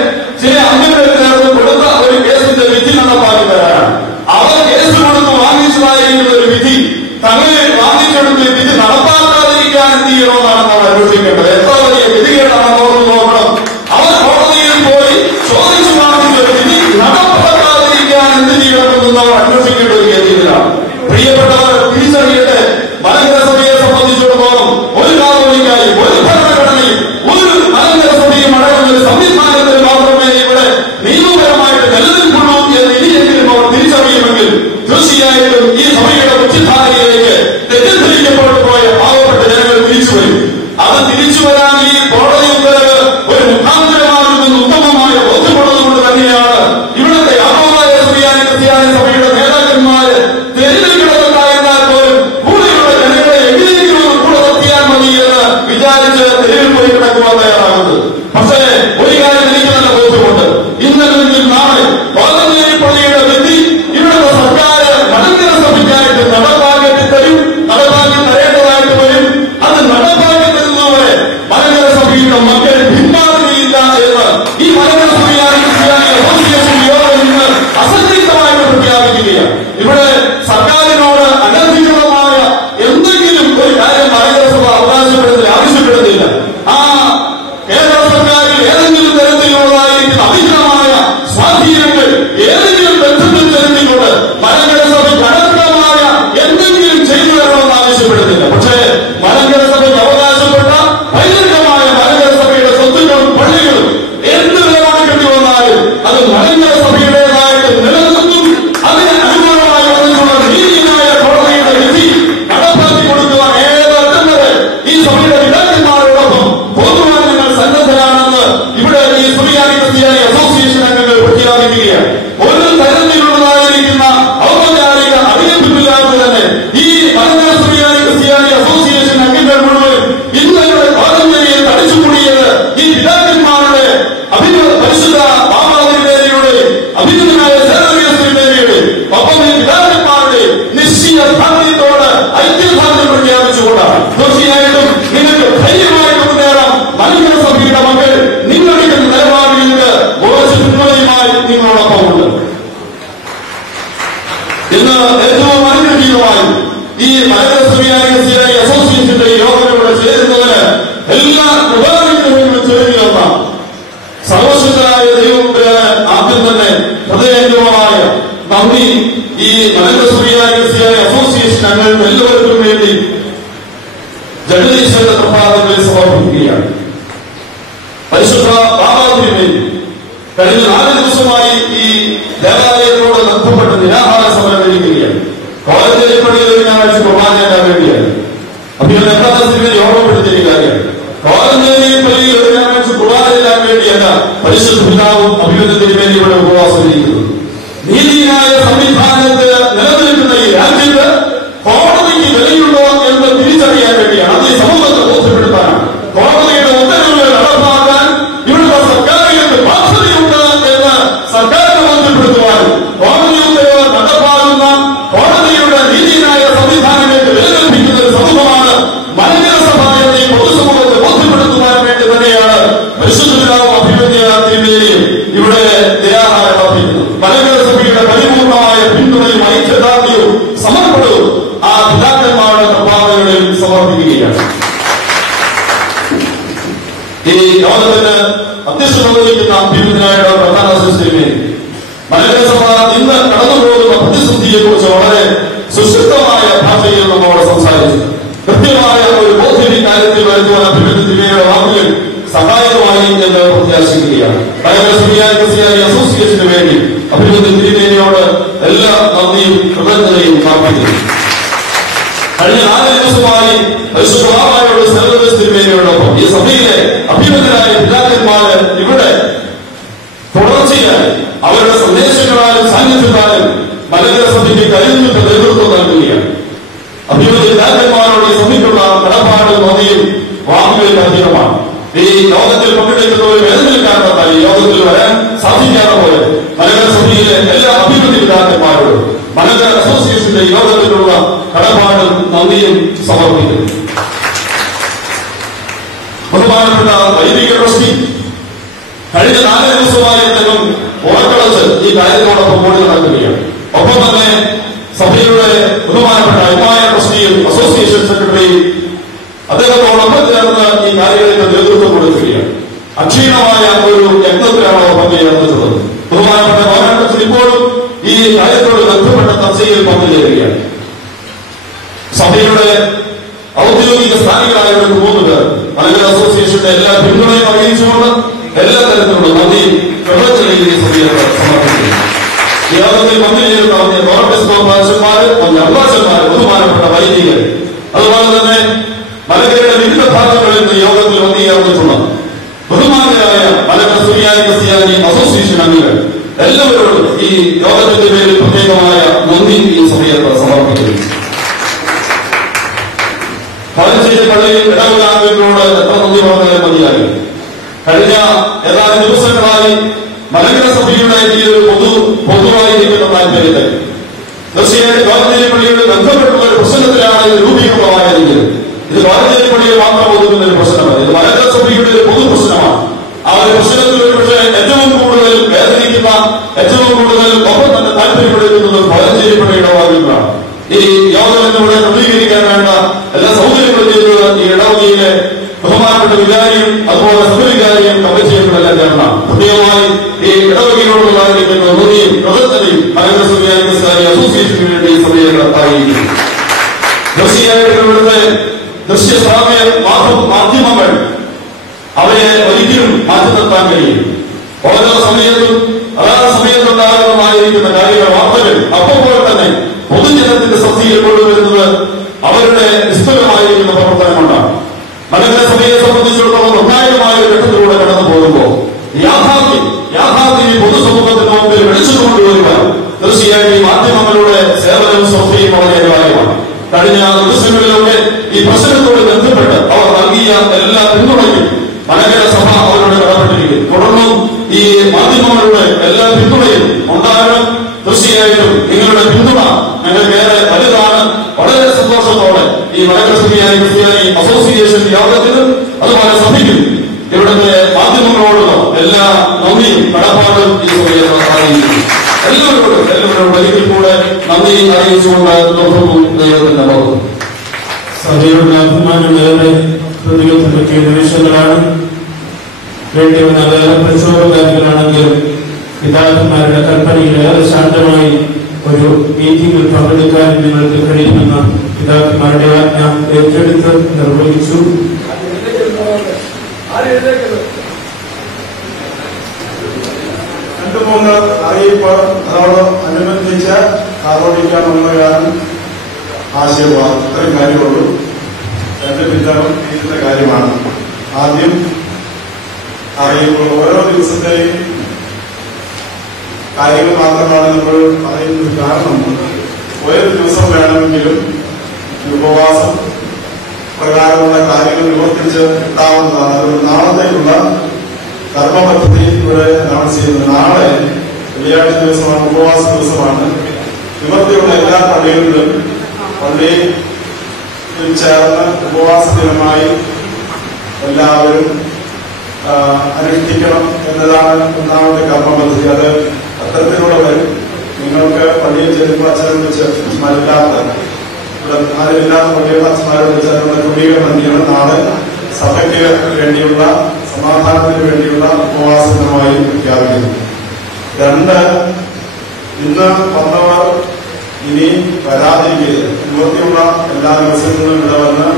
ചില അംഗങ്ങൾക്ക് നേരത്തെ കൊടുത്ത ഒരു കേസിന്റെ വിധി നടപ്പാക്കി തരാനാണ്. അവർ കേസ് കൊടുത്ത് വാങ്ങിച്ചതായിരിക്കുന്ന ഒരു വിധി തങ്ങളെ വാങ്ങിച്ചെടുത്ത വിധി നടപ്പാക്കാതിരിക്കാൻ എന്ത് ചെയ്യണമെന്നാണ് നമ്മൾ അന്വേഷിക്കേണ്ടത്. എത്ര വലിയ വിധികേടാണെന്ന് ഓർമ്മ നോക്കണം. അവർ കോടതിയിൽ പോയി ചോദിച്ചു വാങ്ങിച്ച വിധി നടപ്പാക്കാതിരിക്കാൻ എന്ത് ചെയ്യണമെന്ന് നമ്മൾ അന്വേഷിക്കേണ്ട ഒരു ഗതിയിലാണ്. പ്രിയപ്പെട്ടവർ തിരിച്ചറിയട്ടെ, മലങ്കര സഭയെ സംബന്ധിച്ചിടത്തോളം ഒരു കാതോലിക്കായി ഒരു ഭരണഘടനയും ഒരു മലങ്കര സഭയും അടങ്ങുന്ന ഒരു സംവിധാനത്തിൽ മാത്രമേ ഇവിടെ നിയമപരമായിട്ട് നിലനിൽക്കുള്ളൂ എന്ന് ഇനിയെങ്കിലും അവർ തിരിച്ചറിയുമെങ്കിൽ തീർച്ചയായിട്ടും ഈ സഭയുടെ മുഖ്യധാരയിലേക്ക് തെറ്റിദ്ധരിക്കപ്പെട്ടു പോയ പാവപ്പെട്ട ജനങ്ങൾ തിരിച്ചു വരും. അത് തിരിച്ചു വരാൻ ഈ കോടതി ഉത്തരവ് ഒരു മുഖാന്തരമാകുമെന്ന് ഉത്തമമായ ബോധ്യമുള്ളതുകൊണ്ട് തന്നെയാണ് ഇവിടുത്തെ യാക്കോബായ സുറിയാനി ക്രിസ്ത്യാനി സഭയുടെ നേതാക്കന്മാര് തെരുവിൽ കിടന്നുണ്ടായിരുന്നാൽ പോലും കൂടെയുള്ള ജനങ്ങളെ എങ്ങനെയെങ്കിലും കൂടെ നിർത്തിയാൽ മതി എന്ന് വിചാരിച്ച് തെരുവിൽ പോയി കിടക്കുവാൻ തയ്യാറാകുന്നത്. പക്ഷേ ഒരു കാര്യം എനിക്ക് നല്ല ബോധ്യമുണ്ട്. ഇന്നല്ലെങ്കിൽ നാളെ കോലഞ്ചേരി പള്ളിയുടെ വിധി ഇവിടുത്തെ സർക്കാർ മലങ്കര സഭയ്ക്കായിട്ട് നടപ്പാക്കി തരും, നടപ്പാക്കി തരേണ്ടതായിട്ട് വരും. അത് നടപ്പാക്കി തരുന്നവരെ മലങ്കര സഭയുടെ മക്കൾ പിന്മാറുകയില്ല എന്ന് ഈ മലങ്കര സുറിയാനി ക്രിസ്ത്യാനി അസോസിയേഷൻ യോഗം ഇന്ന് അസന്നിഗ്ധമായിട്ട് പ്രഖ്യാപിക്കുകയാണ്. ഇവിടെ സർക്കാരിനോട് അനധികൃതമായ എന്തെങ്കിലും ഒരു കാര്യം മലങ്കര സഭ അവകാശപ്പെടുന്നില്ല, ആവശ്യപ്പെടുന്നില്ല. ആ കേരള സർക്കാരിൽ ഏതെങ്കിലും തരത്തിലുള്ളതായിരിക്കുന്ന അധികമായ സ്വാധീനങ്ങൾ ഏതെങ്കിലും ബന്ധത്തിൽ ചെലുത്തിക്കൊണ്ട് മലങ്കര സഭയ്ക്ക് അനന്തമായ എന്തെങ്കിലും ചെയ്തു തരണമെന്ന് ആവശ്യപ്പെടുന്നില്ല. പക്ഷേ മലങ്കര സഭയ്ക്ക് അവകാശപ്പെട്ട പൈതൃകമായ മലങ്കര സഭയുടെ സ്വത്തുക്കളും പള്ളികളും എന്ത് നിലപാടിക്കേണ്ടി വന്നാലും അത് മലങ്കര സഭയുടേതായിട്ട് നിലനിർത്തും. അതിന് അനുകൂലമായി വന്നിട്ടുള്ള നീതിയായ കോടതിയുടെ വിധി നടപ്പാക്കി കൊടുക്കുവാൻ ഏതറ്റം വരെ ഈ സഭയുടെ പിതാക്കന്മാരോടൊപ്പം പോകുവാൻ ഞങ്ങൾ സന്നദ്ധരാണെന്ന് ഇവിടെ ഈ സുറിയാനി ക്രിസ്ത്യാനി അസോസിയേഷൻ അംഗങ്ങൾ പ്രഖ്യാപിക്കുകയാണ്. ഒരു തരത്തിലുള്ളതായിരിക്കുന്ന ഔപചാരിക അറിയിപ്പില്ലാതെ തന്നെ ഈ മലങ്കര സുറിയാനി ക്രിസ്ത്യാനി അസോസിയേഷൻ അംഗങ്ങൾ മുഴുവൻ ഇന്നലെ കോലഞ്ചേരിയിൽ തടിച്ചുകൂടിയത് ഈ പിതാക്കന്മാരുടെ പരിശുദ്ധ ബാബാതിരുമേനിയുടെ അഭിനന്ദനായ സേവനയുടെ ഒപ്പം ഈ പിതാക്കന്മാരുടെ നിശ്ചയ ധാർമ്മികത്തോട് ഐക്യദാർഢ്യം പ്രഖ്യാപിച്ചുകൊണ്ടാണ്. തീർച്ചയായിട്ടും നിങ്ങൾക്ക് ധൈര്യമായി മുന്നേറാം. മലങ്കര സഭയുടെ മക്കൾ നിങ്ങളെടുക്കുന്ന നിലപാടുകൾക്ക് കുറച്ച് പിന്തുണയുമായി നിങ്ങളോടൊപ്പമുണ്ട്. ഇന്ന് ഏറ്റവും അനുഗ്രഹീതമായി ഈ മലങ്കര സുറിയാനി ക്രിസ്ത്യാനി അസോസിയേഷന്റെ യോഗത്തിലൂടെ ചേരുന്നതിന് എല്ലാ ഉപകാരങ്ങളും ചേരുകയെന്ന സർവശക്തനായ ദൈവത്തിന് ആദ്യം തന്നെ ഹൃദയംഗമമായ നന്ദി ഈ മലങ്കര സുറിയാനി ക്രിസ്ത്യാനി അസോസിയേഷൻ അംഗങ്ങൾക്ക് എല്ലാവർക്കും വേണ്ടി ജഗദീശ്വര പ്രഭാതങ്ങളിൽ സമർപ്പിക്കുകയാണ്. പരിശുദ്ധ ബാബാതിരുമേനി കഴിഞ്ഞ 4 ദിവസമായി ഈ ദേവാലയത്തോട് ബന്ധപ്പെട്ട് നിരാഹാര സമരം കഴിക്കുകയാണ്. കോലഞ്ചേരി പള്ളിയിൽ ഞായറാഴ്ച കുർബാനയാക്കാൻ വേണ്ടിയാണ്. അഭിനന്ദ എബ്രാഹിം ഓർമ്മപ്പെടുത്തിയ കാര്യമാണ്. കോലഞ്ചേരി പള്ളിയിൽ ഞായറാഴ്ച കുർബാനയിലാൻ വേണ്ടിയല്ല പരിശുദ്ധ പിതാവും അഭിനന്ദ തിരുമേനി ഇവിടെ ഉപവാസം ഇരിക്കുന്നത്. നീതിയായ സംവിധാനത്തിൽ നിലനിൽക്കുന്ന ഈ രാജ്യത്ത് കോടതിക്ക് വിലയുണ്ടോ എന്ന് തിരിച്ചറിയാൻ വേണ്ടിയാണ്. അത് ഈ സമൂഹത്തെ ബോധ്യപ്പെടുത്താനാണ്. കോടതിയുടെ ഉത്തരവുകൾ നടപ്പാക്കാൻ ഇവിടുത്തെ സർക്കാരുകൾക്ക് ബാധ്യതയുണ്ട് എന്ന് സർക്കാരിനെ ബോധ്യപ്പെടുത്തുവാനും കോടതി ഉത്തരവ് നടപ്പാകുന്ന കോടതിയുടെ നീതിയായ സംവിധാനങ്ങൾക്ക് വില കൽപ്പിക്കുന്ന ഒരു സമൂഹമാണ് മലങ്കര സഭ എന്ന് ഈ പൊതുസമൂഹത്തെ ബോധ്യപ്പെടുത്തുവാൻ വേണ്ടി തന്നെയാണ് പരിശുദ്ധ പിതാവും അഭിനന്ദ തിരുമേനിയും ഇവിടെ നിരാഹാരം അർപ്പിക്കുന്നത്. മലങ്കര സഭയുടെ പരിപൂർണമായ പിന്തുണയും ഐക്യദാർഢ്യവും സമർപ്പണവും ആ പിതാക്കന്മാരുടെ പ്രഭാതങ്ങളിൽ സമർപ്പിക്കുകയാണ്. ഈ യോഗത്തിന് അധ്യക്ഷത വഹിക്കുന്ന അഭ്യുന്നതനായ പ്രധാന സിസ്റ്ററിനെ മലങ്കര സഭ ഇന്ന് കടന്നുപോകുന്ന പ്രതിസന്ധിയെ കുറിച്ച് വളരെ സുശക്തമായ ഭാഷയിൽ നമ്മോട് സംസാരിച്ചു. കൃത്യമായ ഒരു ബോധ്യം കാര്യത്തിൽ വരുത്തുവാൻ അഭിനന്ദ തിരുമേനിയുടെ വാക്കുകൾ സഹായകമായി എന്ന് പ്രത്യാശിക്കുകയാണ്. മലങ്കര സുറിയാനി ക്രിസ്ത്യാനി അസോസിയേഷന് വേണ്ടി അഭിനന്ദ തിരുമേനിയോട് എല്ലാ നന്ദിയും കൃതജ്ഞതയും സമർപ്പിക്കുന്നു. കഴിഞ്ഞ 4 ദിവസമായി പരിശുദ്ധമായോട് സർവ്വ തിരുമേനിയോടൊപ്പം ഈ സഭയിലെ അഭിനന്ദനായ പിതാക്കന്മാര് ഇവിടെ തുടർച്ചയായി അവരുടെ സന്ദേശങ്ങളാലും സാന്നിധ്യത്താലും മലങ്കര സഭയ്ക്ക് കരുത്തുറ്റ നേതൃത്വം നൽകുകയാണ്. അഭിനന്ദ പിതാക്കന്മാരോട് ഈ സഭയ്ക്കുള്ള കടപ്പാട് യോഗത്തിൽ വരാൻ സാധിക്കാതെ പോലെ മലങ്കര സഭയിലെ എല്ലാ അഭിവൃദ്ധി പിതാക്കന്മാരോടും മലങ്കര അസോസിയേഷന്റെ യോഗത്തിലുള്ള കടപ്പാടും നന്ദിയും സമർപ്പിക്കുന്നു. ബഹുമാനപ്പെട്ട വൈദിക ട്രസ്റ്റി കഴിഞ്ഞ 4 ദിവസമായി അദ്ദേഹം ഉറക്കളച്ച് ഈ കാര്യത്തോടൊപ്പം കൂടി നടക്കുകയാണ്. ഒപ്പം തന്നെ സഭയുടെ ബഹുമാനപ്പെട്ട അഭിമായ ട്രസ്റ്റിയും അസോസിയേഷൻ സെക്രട്ടറി അദ്ദേഹത്തോടൊപ്പം ചേർന്ന് ഈ കാര്യങ്ങൾക്ക് നേതൃത്വം കൊടുക്കുകയാണ്. അക്ഷീണമായ ഒരു യജ്ഞത്തിലാണ് അവർ പങ്കുചേർന്നിട്ടുള്ളത്. ബഹുമാനപ്പെട്ട ഗവൺമെന്റ് ഇപ്പോഴും ഈ കാര്യത്തോട് ബന്ധപ്പെട്ട ചർച്ചയിൽ പങ്കുചേരുകയാണ്. സഭയുടെ ഔദ്യോഗിക സ്ഥാനികളായവർക്ക് 3 പേർ മലങ്കര അസോസിയേഷന്റെ എല്ലാ പിന്തുണയും അറിയിച്ചുകൊണ്ട് എല്ലാ തരത്തിലുള്ള നന്ദി പ്രവർത്തനയിൽ സഭയെ സമർപ്പിക്കുന്നു. ഈ യോഗത്തിൽ പങ്കുചേരുന്ന ഗവർണർമാര്, അഭിഭാഷകന്മാര്, ബഹുമാനപ്പെട്ട വൈദികർ, അതുപോലെ തന്നെ മലങ്കരയുടെ വിവിധ ഭാഗങ്ങളിൽ നിന്ന് യോഗത്തിൽ ഒന്നുചേർന്നിട്ടുള്ള ബഹുമാനരായ മലങ്കര സുറിയാനി ക്രിസ്ത്യാനി അസോസിയേഷൻ അംഗങ്ങൾ എല്ലാവരോടും ഈ യോഗത്തിന്റെ പേരിൽ പ്രത്യേകമായ നന്ദി ഈ സഭയെ സമർപ്പിക്കുന്നു. പഴശ്ശേരി പള്ളിയിൽ ഇടവകാംഗങ്ങളോട് എത്ര നന്ദി പറഞ്ഞാലും മതിയാകും. കഴിഞ്ഞ ഏതാനും ദിവസങ്ങളായി മലങ്കര സഭയുടെ ഈ ഒരു പൊതുവായിരിക്കുന്ന താല്പര്യത്തെ തീർച്ചയായും ഗോർജേരി പള്ളിയുടെ ബന്ധപ്പെട്ടുള്ള ഒരു പ്രശ്നത്തിലാണ് ഇത് രൂപീകൃതമായതെങ്കിലും ഇത് ഗോർജേരി പള്ളിയിൽ മാത്രം ഒതുങ്ങുന്ന ഒരു പ്രശ്നമല്ല. ഇത് മലങ്കര സഭയുടെ ഒരു പൊതു പ്രശ്നമാണ്. ആ ഒരു പ്രശ്നത്തിൽ ഒരു പക്ഷേ ഏറ്റവും കൂടുതൽ വേദനിക്കുന്ന, ഏറ്റവും കൂടുതൽ ഒപ്പം തന്നെ താല്പര്യപ്പെടുന്നത് ഗോർജേരി പള്ളിയുടെ ഭാഗങ്ങളാണ്. ഈ യോഗം എന്നിവിടെ ക്രമീകരിക്കാൻ വേണ്ട എല്ലാ സൗകര്യങ്ങളും ചെയ്തത് ഈ ഇടവകയിലെ ബഹുമാനപ്പെട്ട വികാരിയും അതുപോലെ സഹവികാരിയും കമ്മിറ്റിയെല്ലാം ചേർന്നാണ്. പ്രത്യേകമായി ഈ ഇടവകയിലോടുള്ളതായിരിക്കുന്ന നന്ദിയും പ്രവർത്തനയും മലങ്കര സുറിയാനി ക്രിസ്ത്യാനി അസോസിയേഷന് വേണ്ടി സഭയെ നടത്തായിരിക്കുന്നു. തീർച്ചയായിട്ടും ഇവിടുത്തെ ദൃശ്യശ്രാവ്യ മാധ്യമങ്ങൾ അവരെ ഒരിക്കലും മാറ്റി നിർത്താൻ കഴിയും. ഓരോ സമയത്തും അതാത് സമയത്തുണ്ടാകുന്നതായിരിക്കുന്ന കാര്യങ്ങൾ വാർത്തകൾ അപ്പോൾ തന്നെ പൊതുജനത്തിന്റെ ശ്രദ്ധയിൽ കൊണ്ടുവരുന്നത് അവരുടെ നിസ്തുലമായിരിക്കുന്ന പ്രവർത്തനമുണ്ടാണ്. മലങ്കര സഭയെ സംബന്ധിച്ചിടത്തോളം നിർണായകമായ ഒരു ഘട്ടത്തിലൂടെ കടന്നു പോകുമ്പോൾ യാഥാർത്ഥ്യം ഈ പൊതുസമൂഹത്തിന് മുമ്പിൽ വെളിച്ചു കൊണ്ടുവരിക തീർച്ചയായും ഈ മാധ്യമങ്ങളുടെ സേവനവും ശ്രദ്ധയും വളരെ അനിവാര്യമാണ്. കഴിഞ്ഞ ദിവസങ്ങളിലൊക്കെ ഈ പ്രശ്നത്തോട് ബന്ധപ്പെട്ട് അവർ നൽകിയ എല്ലാ പിന്തുണയും മലങ്കര സഭ അവരോട് കടപ്പെട്ടിരിക്കുന്നു. തുടർന്നും ഈ മാധ്യമങ്ങളുടെ എല്ലാ പിന്തുണയും ഉണ്ടാകണം. തീർച്ചയായിട്ടും നിങ്ങളുടെ പിന്തുണ ഞങ്ങൾക്ക് ഏറെ വലുതാണ്. വളരെ സന്തോഷത്തോടെ ഈ മലങ്കര സുറിയാനി ക്രിസ്ത്യാനി അസോസിയേഷൻ യോഗത്തിനും അതുപോലെ സഭയ്ക്കും ഇവിടുത്തെ മാധ്യമങ്ങളോടുള്ള എല്ലാ നന്ദിയും കടപ്പാടും ഈ സഭയെ അറിയിക്കുന്നു. എല്ലാവരോടും ഒരിക്കൽ കൂടെ നന്ദി അറിയിച്ചുകൊണ്ട് ദൈവത്തിന്റെ ഭാഗം സഭയുടെ അഭിമാനമേറെ പ്രതികൾക്കൊക്കെ നിമിഷങ്ങളാണ്. വേണ്ടിവന്ന വേറെ പ്രക്ഷോഭകാരികളാണെങ്കിലും പിതാക്കന്മാരുടെ കൽപ്പനയിൽ ഏറെ ശാന്തമായി ഒരു മീറ്റിംഗിൽ പങ്കെടുക്കാൻ നിങ്ങൾക്ക് കഴിയുമെന്ന പിതാക്കന്മാരുടെ ആജ്ഞ ഏറ്റെടുത്ത് നിർവഹിച്ചു. രണ്ട് മൂന്ന് അറിയിപ്പ് അതോട് അനുബന്ധിച്ച് ആഘോഷിക്കാമെന്നതാണ് ആശയമാണ്. ഇത്രയും കാര്യമുള്ളൂ. രണ്ട് പിതാവും ചെയ്യുന്ന കാര്യമാണ്. ആദ്യം അറിയിപ്പ് ഓരോ ദിവസത്തെയും കാര്യങ്ങൾ മാത്രമാണ് നമ്മൾ പറയുന്നത്. കാരണം ഒരു ദിവസം വേണമെങ്കിലും ഉപവാസം പ്രകാരമുള്ള കാര്യങ്ങൾ നിവർത്തിച്ച് കിട്ടാവുന്നതാണ്. ഒരു നാളത്തേക്കുള്ള കർമ്മപദ്ധതി ഇവിടെ അനൗൺസ് ചെയ്യുന്നത്. നാളെ വെള്ളിയാഴ്ച ദിവസമാണ്, ഉപവാസ ദിവസമാണ്. നിവർത്തിയുള്ള എല്ലാ പള്ളികളിലും പള്ളിയിൽ ചേർന്ന് ഉപവാസ ദിനമായി എല്ലാവരും അനുഷ്ഠിക്കണം എന്നതാണ് ഒന്നാമത്തെ കർമ്മപദ്ധതി. അത് അത്തരത്തിലുള്ള വരും. നിങ്ങൾക്ക് പള്ളിയിൽ ചെല്ലുമ്പോൾ അച്ഛനെ വെച്ച് അച്ഛന്മാരില്ലാത്ത പള്ളിയുടെ അച്ഛന്മാരോട് ചേർന്നുള്ള ക്രമീകരണം ചെയ്യണം. നാളെ സഭയ്ക്ക് വേണ്ടിയുള്ള സമാധാനത്തിന് വേണ്ടിയുള്ള ഉപവാസമായി പ്രഖ്യാപിക്കുന്നു. 2, ഇന്ന് വന്നവർ ഇനി വരാതിരിക്കരുത്. നിവൃത്തിയുള്ള എല്ലാ ദിവസങ്ങളും ഇവിടെ വന്ന്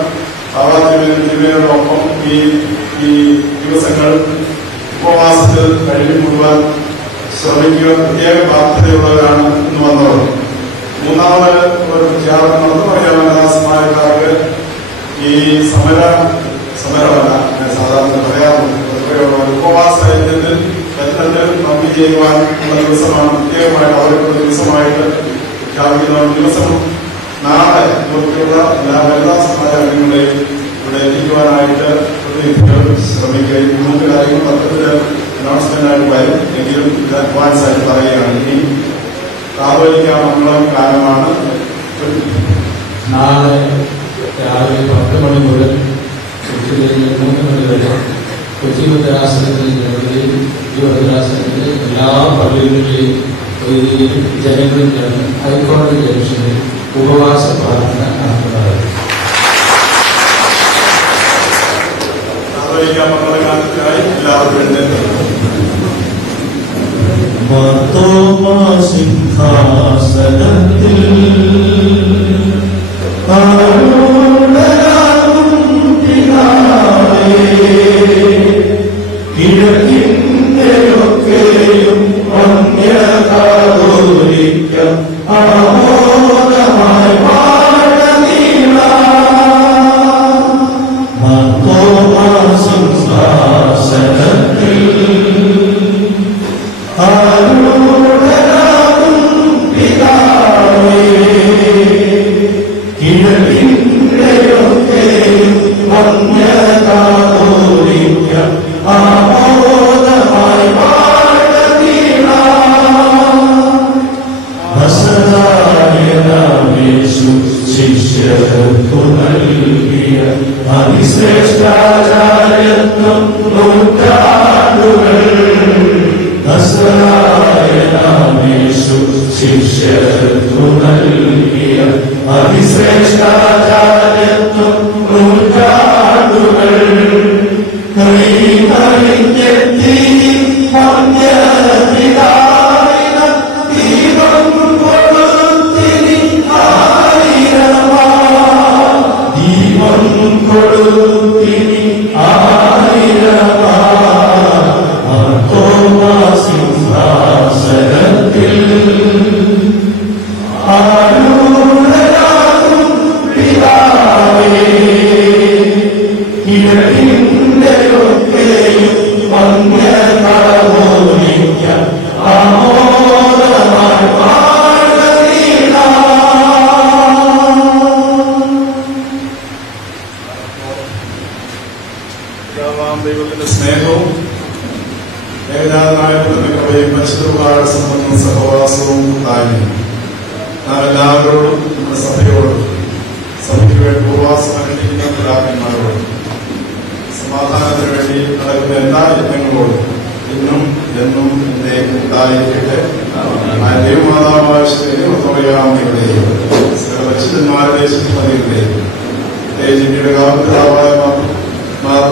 തിരുമേനോടൊപ്പം ഈ ദിവസങ്ങൾ ഉപവാസത്തിൽ കഴിഞ്ഞുകൂടുവാൻ ശ്രമിക്കുക. പ്രത്യേക ബാധ്യതയുള്ളവരാണ് ഇന്ന് വന്നവർ. 3ാമത് ഒരു പ്രഖ്യാപനം നടത്തുന്നവരാസ്മാരക്കാർക്ക് ഈ സമരമല്ല, ഞാൻ സാധാരണ പറയാറുണ്ട്, ഉപവാസ യജ്ഞത്തിൽ പങ്കു ചെയ്യുവാൻ ഉള്ള ദിവസമാണ്. പ്രത്യേകമായിട്ട് അവർക്കുള്ള ദിവസമായിട്ട് പ്രഖ്യാപിക്കുന്ന ദിവസം നാളെ ഇവർക്കുള്ള എല്ലാ വനിതാ സമാജങ്ങളെയും ഇവിടെ എത്തിക്കുവാനായിട്ട് പ്രതിനിധികൾ ശ്രമിക്കുകയും 3 കാര്യങ്ങൾ പത്രത്തിൽ അനൗൺസ്മെന്റായിട്ട് വരും. എങ്കിലും ഇത് അഡ്വാൻസ് ആയിട്ട് പറയുകയാണ്. ഇനി കാതോലിക്കാമംഗളം കാലമാണ്. നാളെ രാവിലെ 10 മണി മുതൽ ഉച്ചകഴിഞ്ഞ് 3 മണി വരെ കൊച്ചി ഭദ്രാസനത്തിൽ ഭദ്രാസനത്തിലെ എല്ലാ പള്ളികളിലെയും വേദിയിലും ജനങ്ങളും ചേർന്ന് ഹൈക്കോടതി ജംഗ്ഷനിൽ ഉപവാസ പ്രാർത്ഥന നടത്തുന്നത്. കാതോലിക്കാമംഗളകാലത്തിനായി എല്ലാവരും എഴുന്നേൽക്കുന്നു. സിംഹാസനത്തിൽ കിഴക്കിന്റെയൊക്കെയും അന്യകാതോലിക്കം ആമോദമായി വാഴനീള മാർത്തോമാ സിംഹാസനത്തിൽ ആരൂഢനാകും പിതാവേ കിഴക്കിന്റെയൊക്കെയും അന്യകാതോലിക്കം ആമോദമായി വാഴനീള വസനായനാമേശു ശിഷ്യർക്കു നൽകിയ അതിശ്രേഷ്ഠാചാര്യത്വം നൂറ്റാണ്ടുകൾ വസനായനാമേശു ശിഷ്യർക്കു നൽകിയ അതിശ്രേഷ്ഠാചാര്യത്വം നൂറ്റാണ്ടുകൾ കൈനറിഞ്ഞെത്തി പണ്ഡിതാവിന ദീപം കൊടുത്തിനി ആയിരമാ ദീപം കൊടുത്തിനി ആയിരമാ മാർത്തോമാ സിംഹാസനത്തിൽ ആരൂഢനാകും പിതാവേ കിഴക്കിന്റെയൊക്കെയും അന്യകാതോലിക്കം ആമോദമായി വാഴനീള. ദൈവത്തിന്റെ സ്നേഹവും ഏകജാതനായ കൃപയും പരിശുദ്ധ സംബന്ധം സഹവാസവും താഴ്ന്നു നാം എല്ലാവരോടും നമ്മുടെ സഭയോടും സഭയ്ക്ക് വേണ്ടി ഉപവാസം അനുഷ്ഠിക്കുന്ന പിതാക്കന്മാരോടും സമാധാനത്തിന് വേണ്ടി നടക്കുന്ന എല്ലാ യജ്ഞങ്ങളോടും ഇന്നും എന്നും എന്നേക്കും ഉണ്ടായിരിക്കട്ടെ. ദൈവമാതാവാശുദ്ധയാമയുടെയും പരിശുദ്ധന്മാരുടെയും ശുദ്ധിമതിയുടെയും ജിയുടെ കാവൽപിതാവായ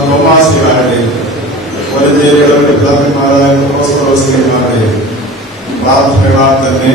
തോമാസിയാരുടെയും വലഞ്ചേരിയുടെ പിതാക്കന്മാരായ പ്രോസ്പെറോസിയന്മാരുടെയും പ്രാർത്ഥനകളാൽ തന്നെ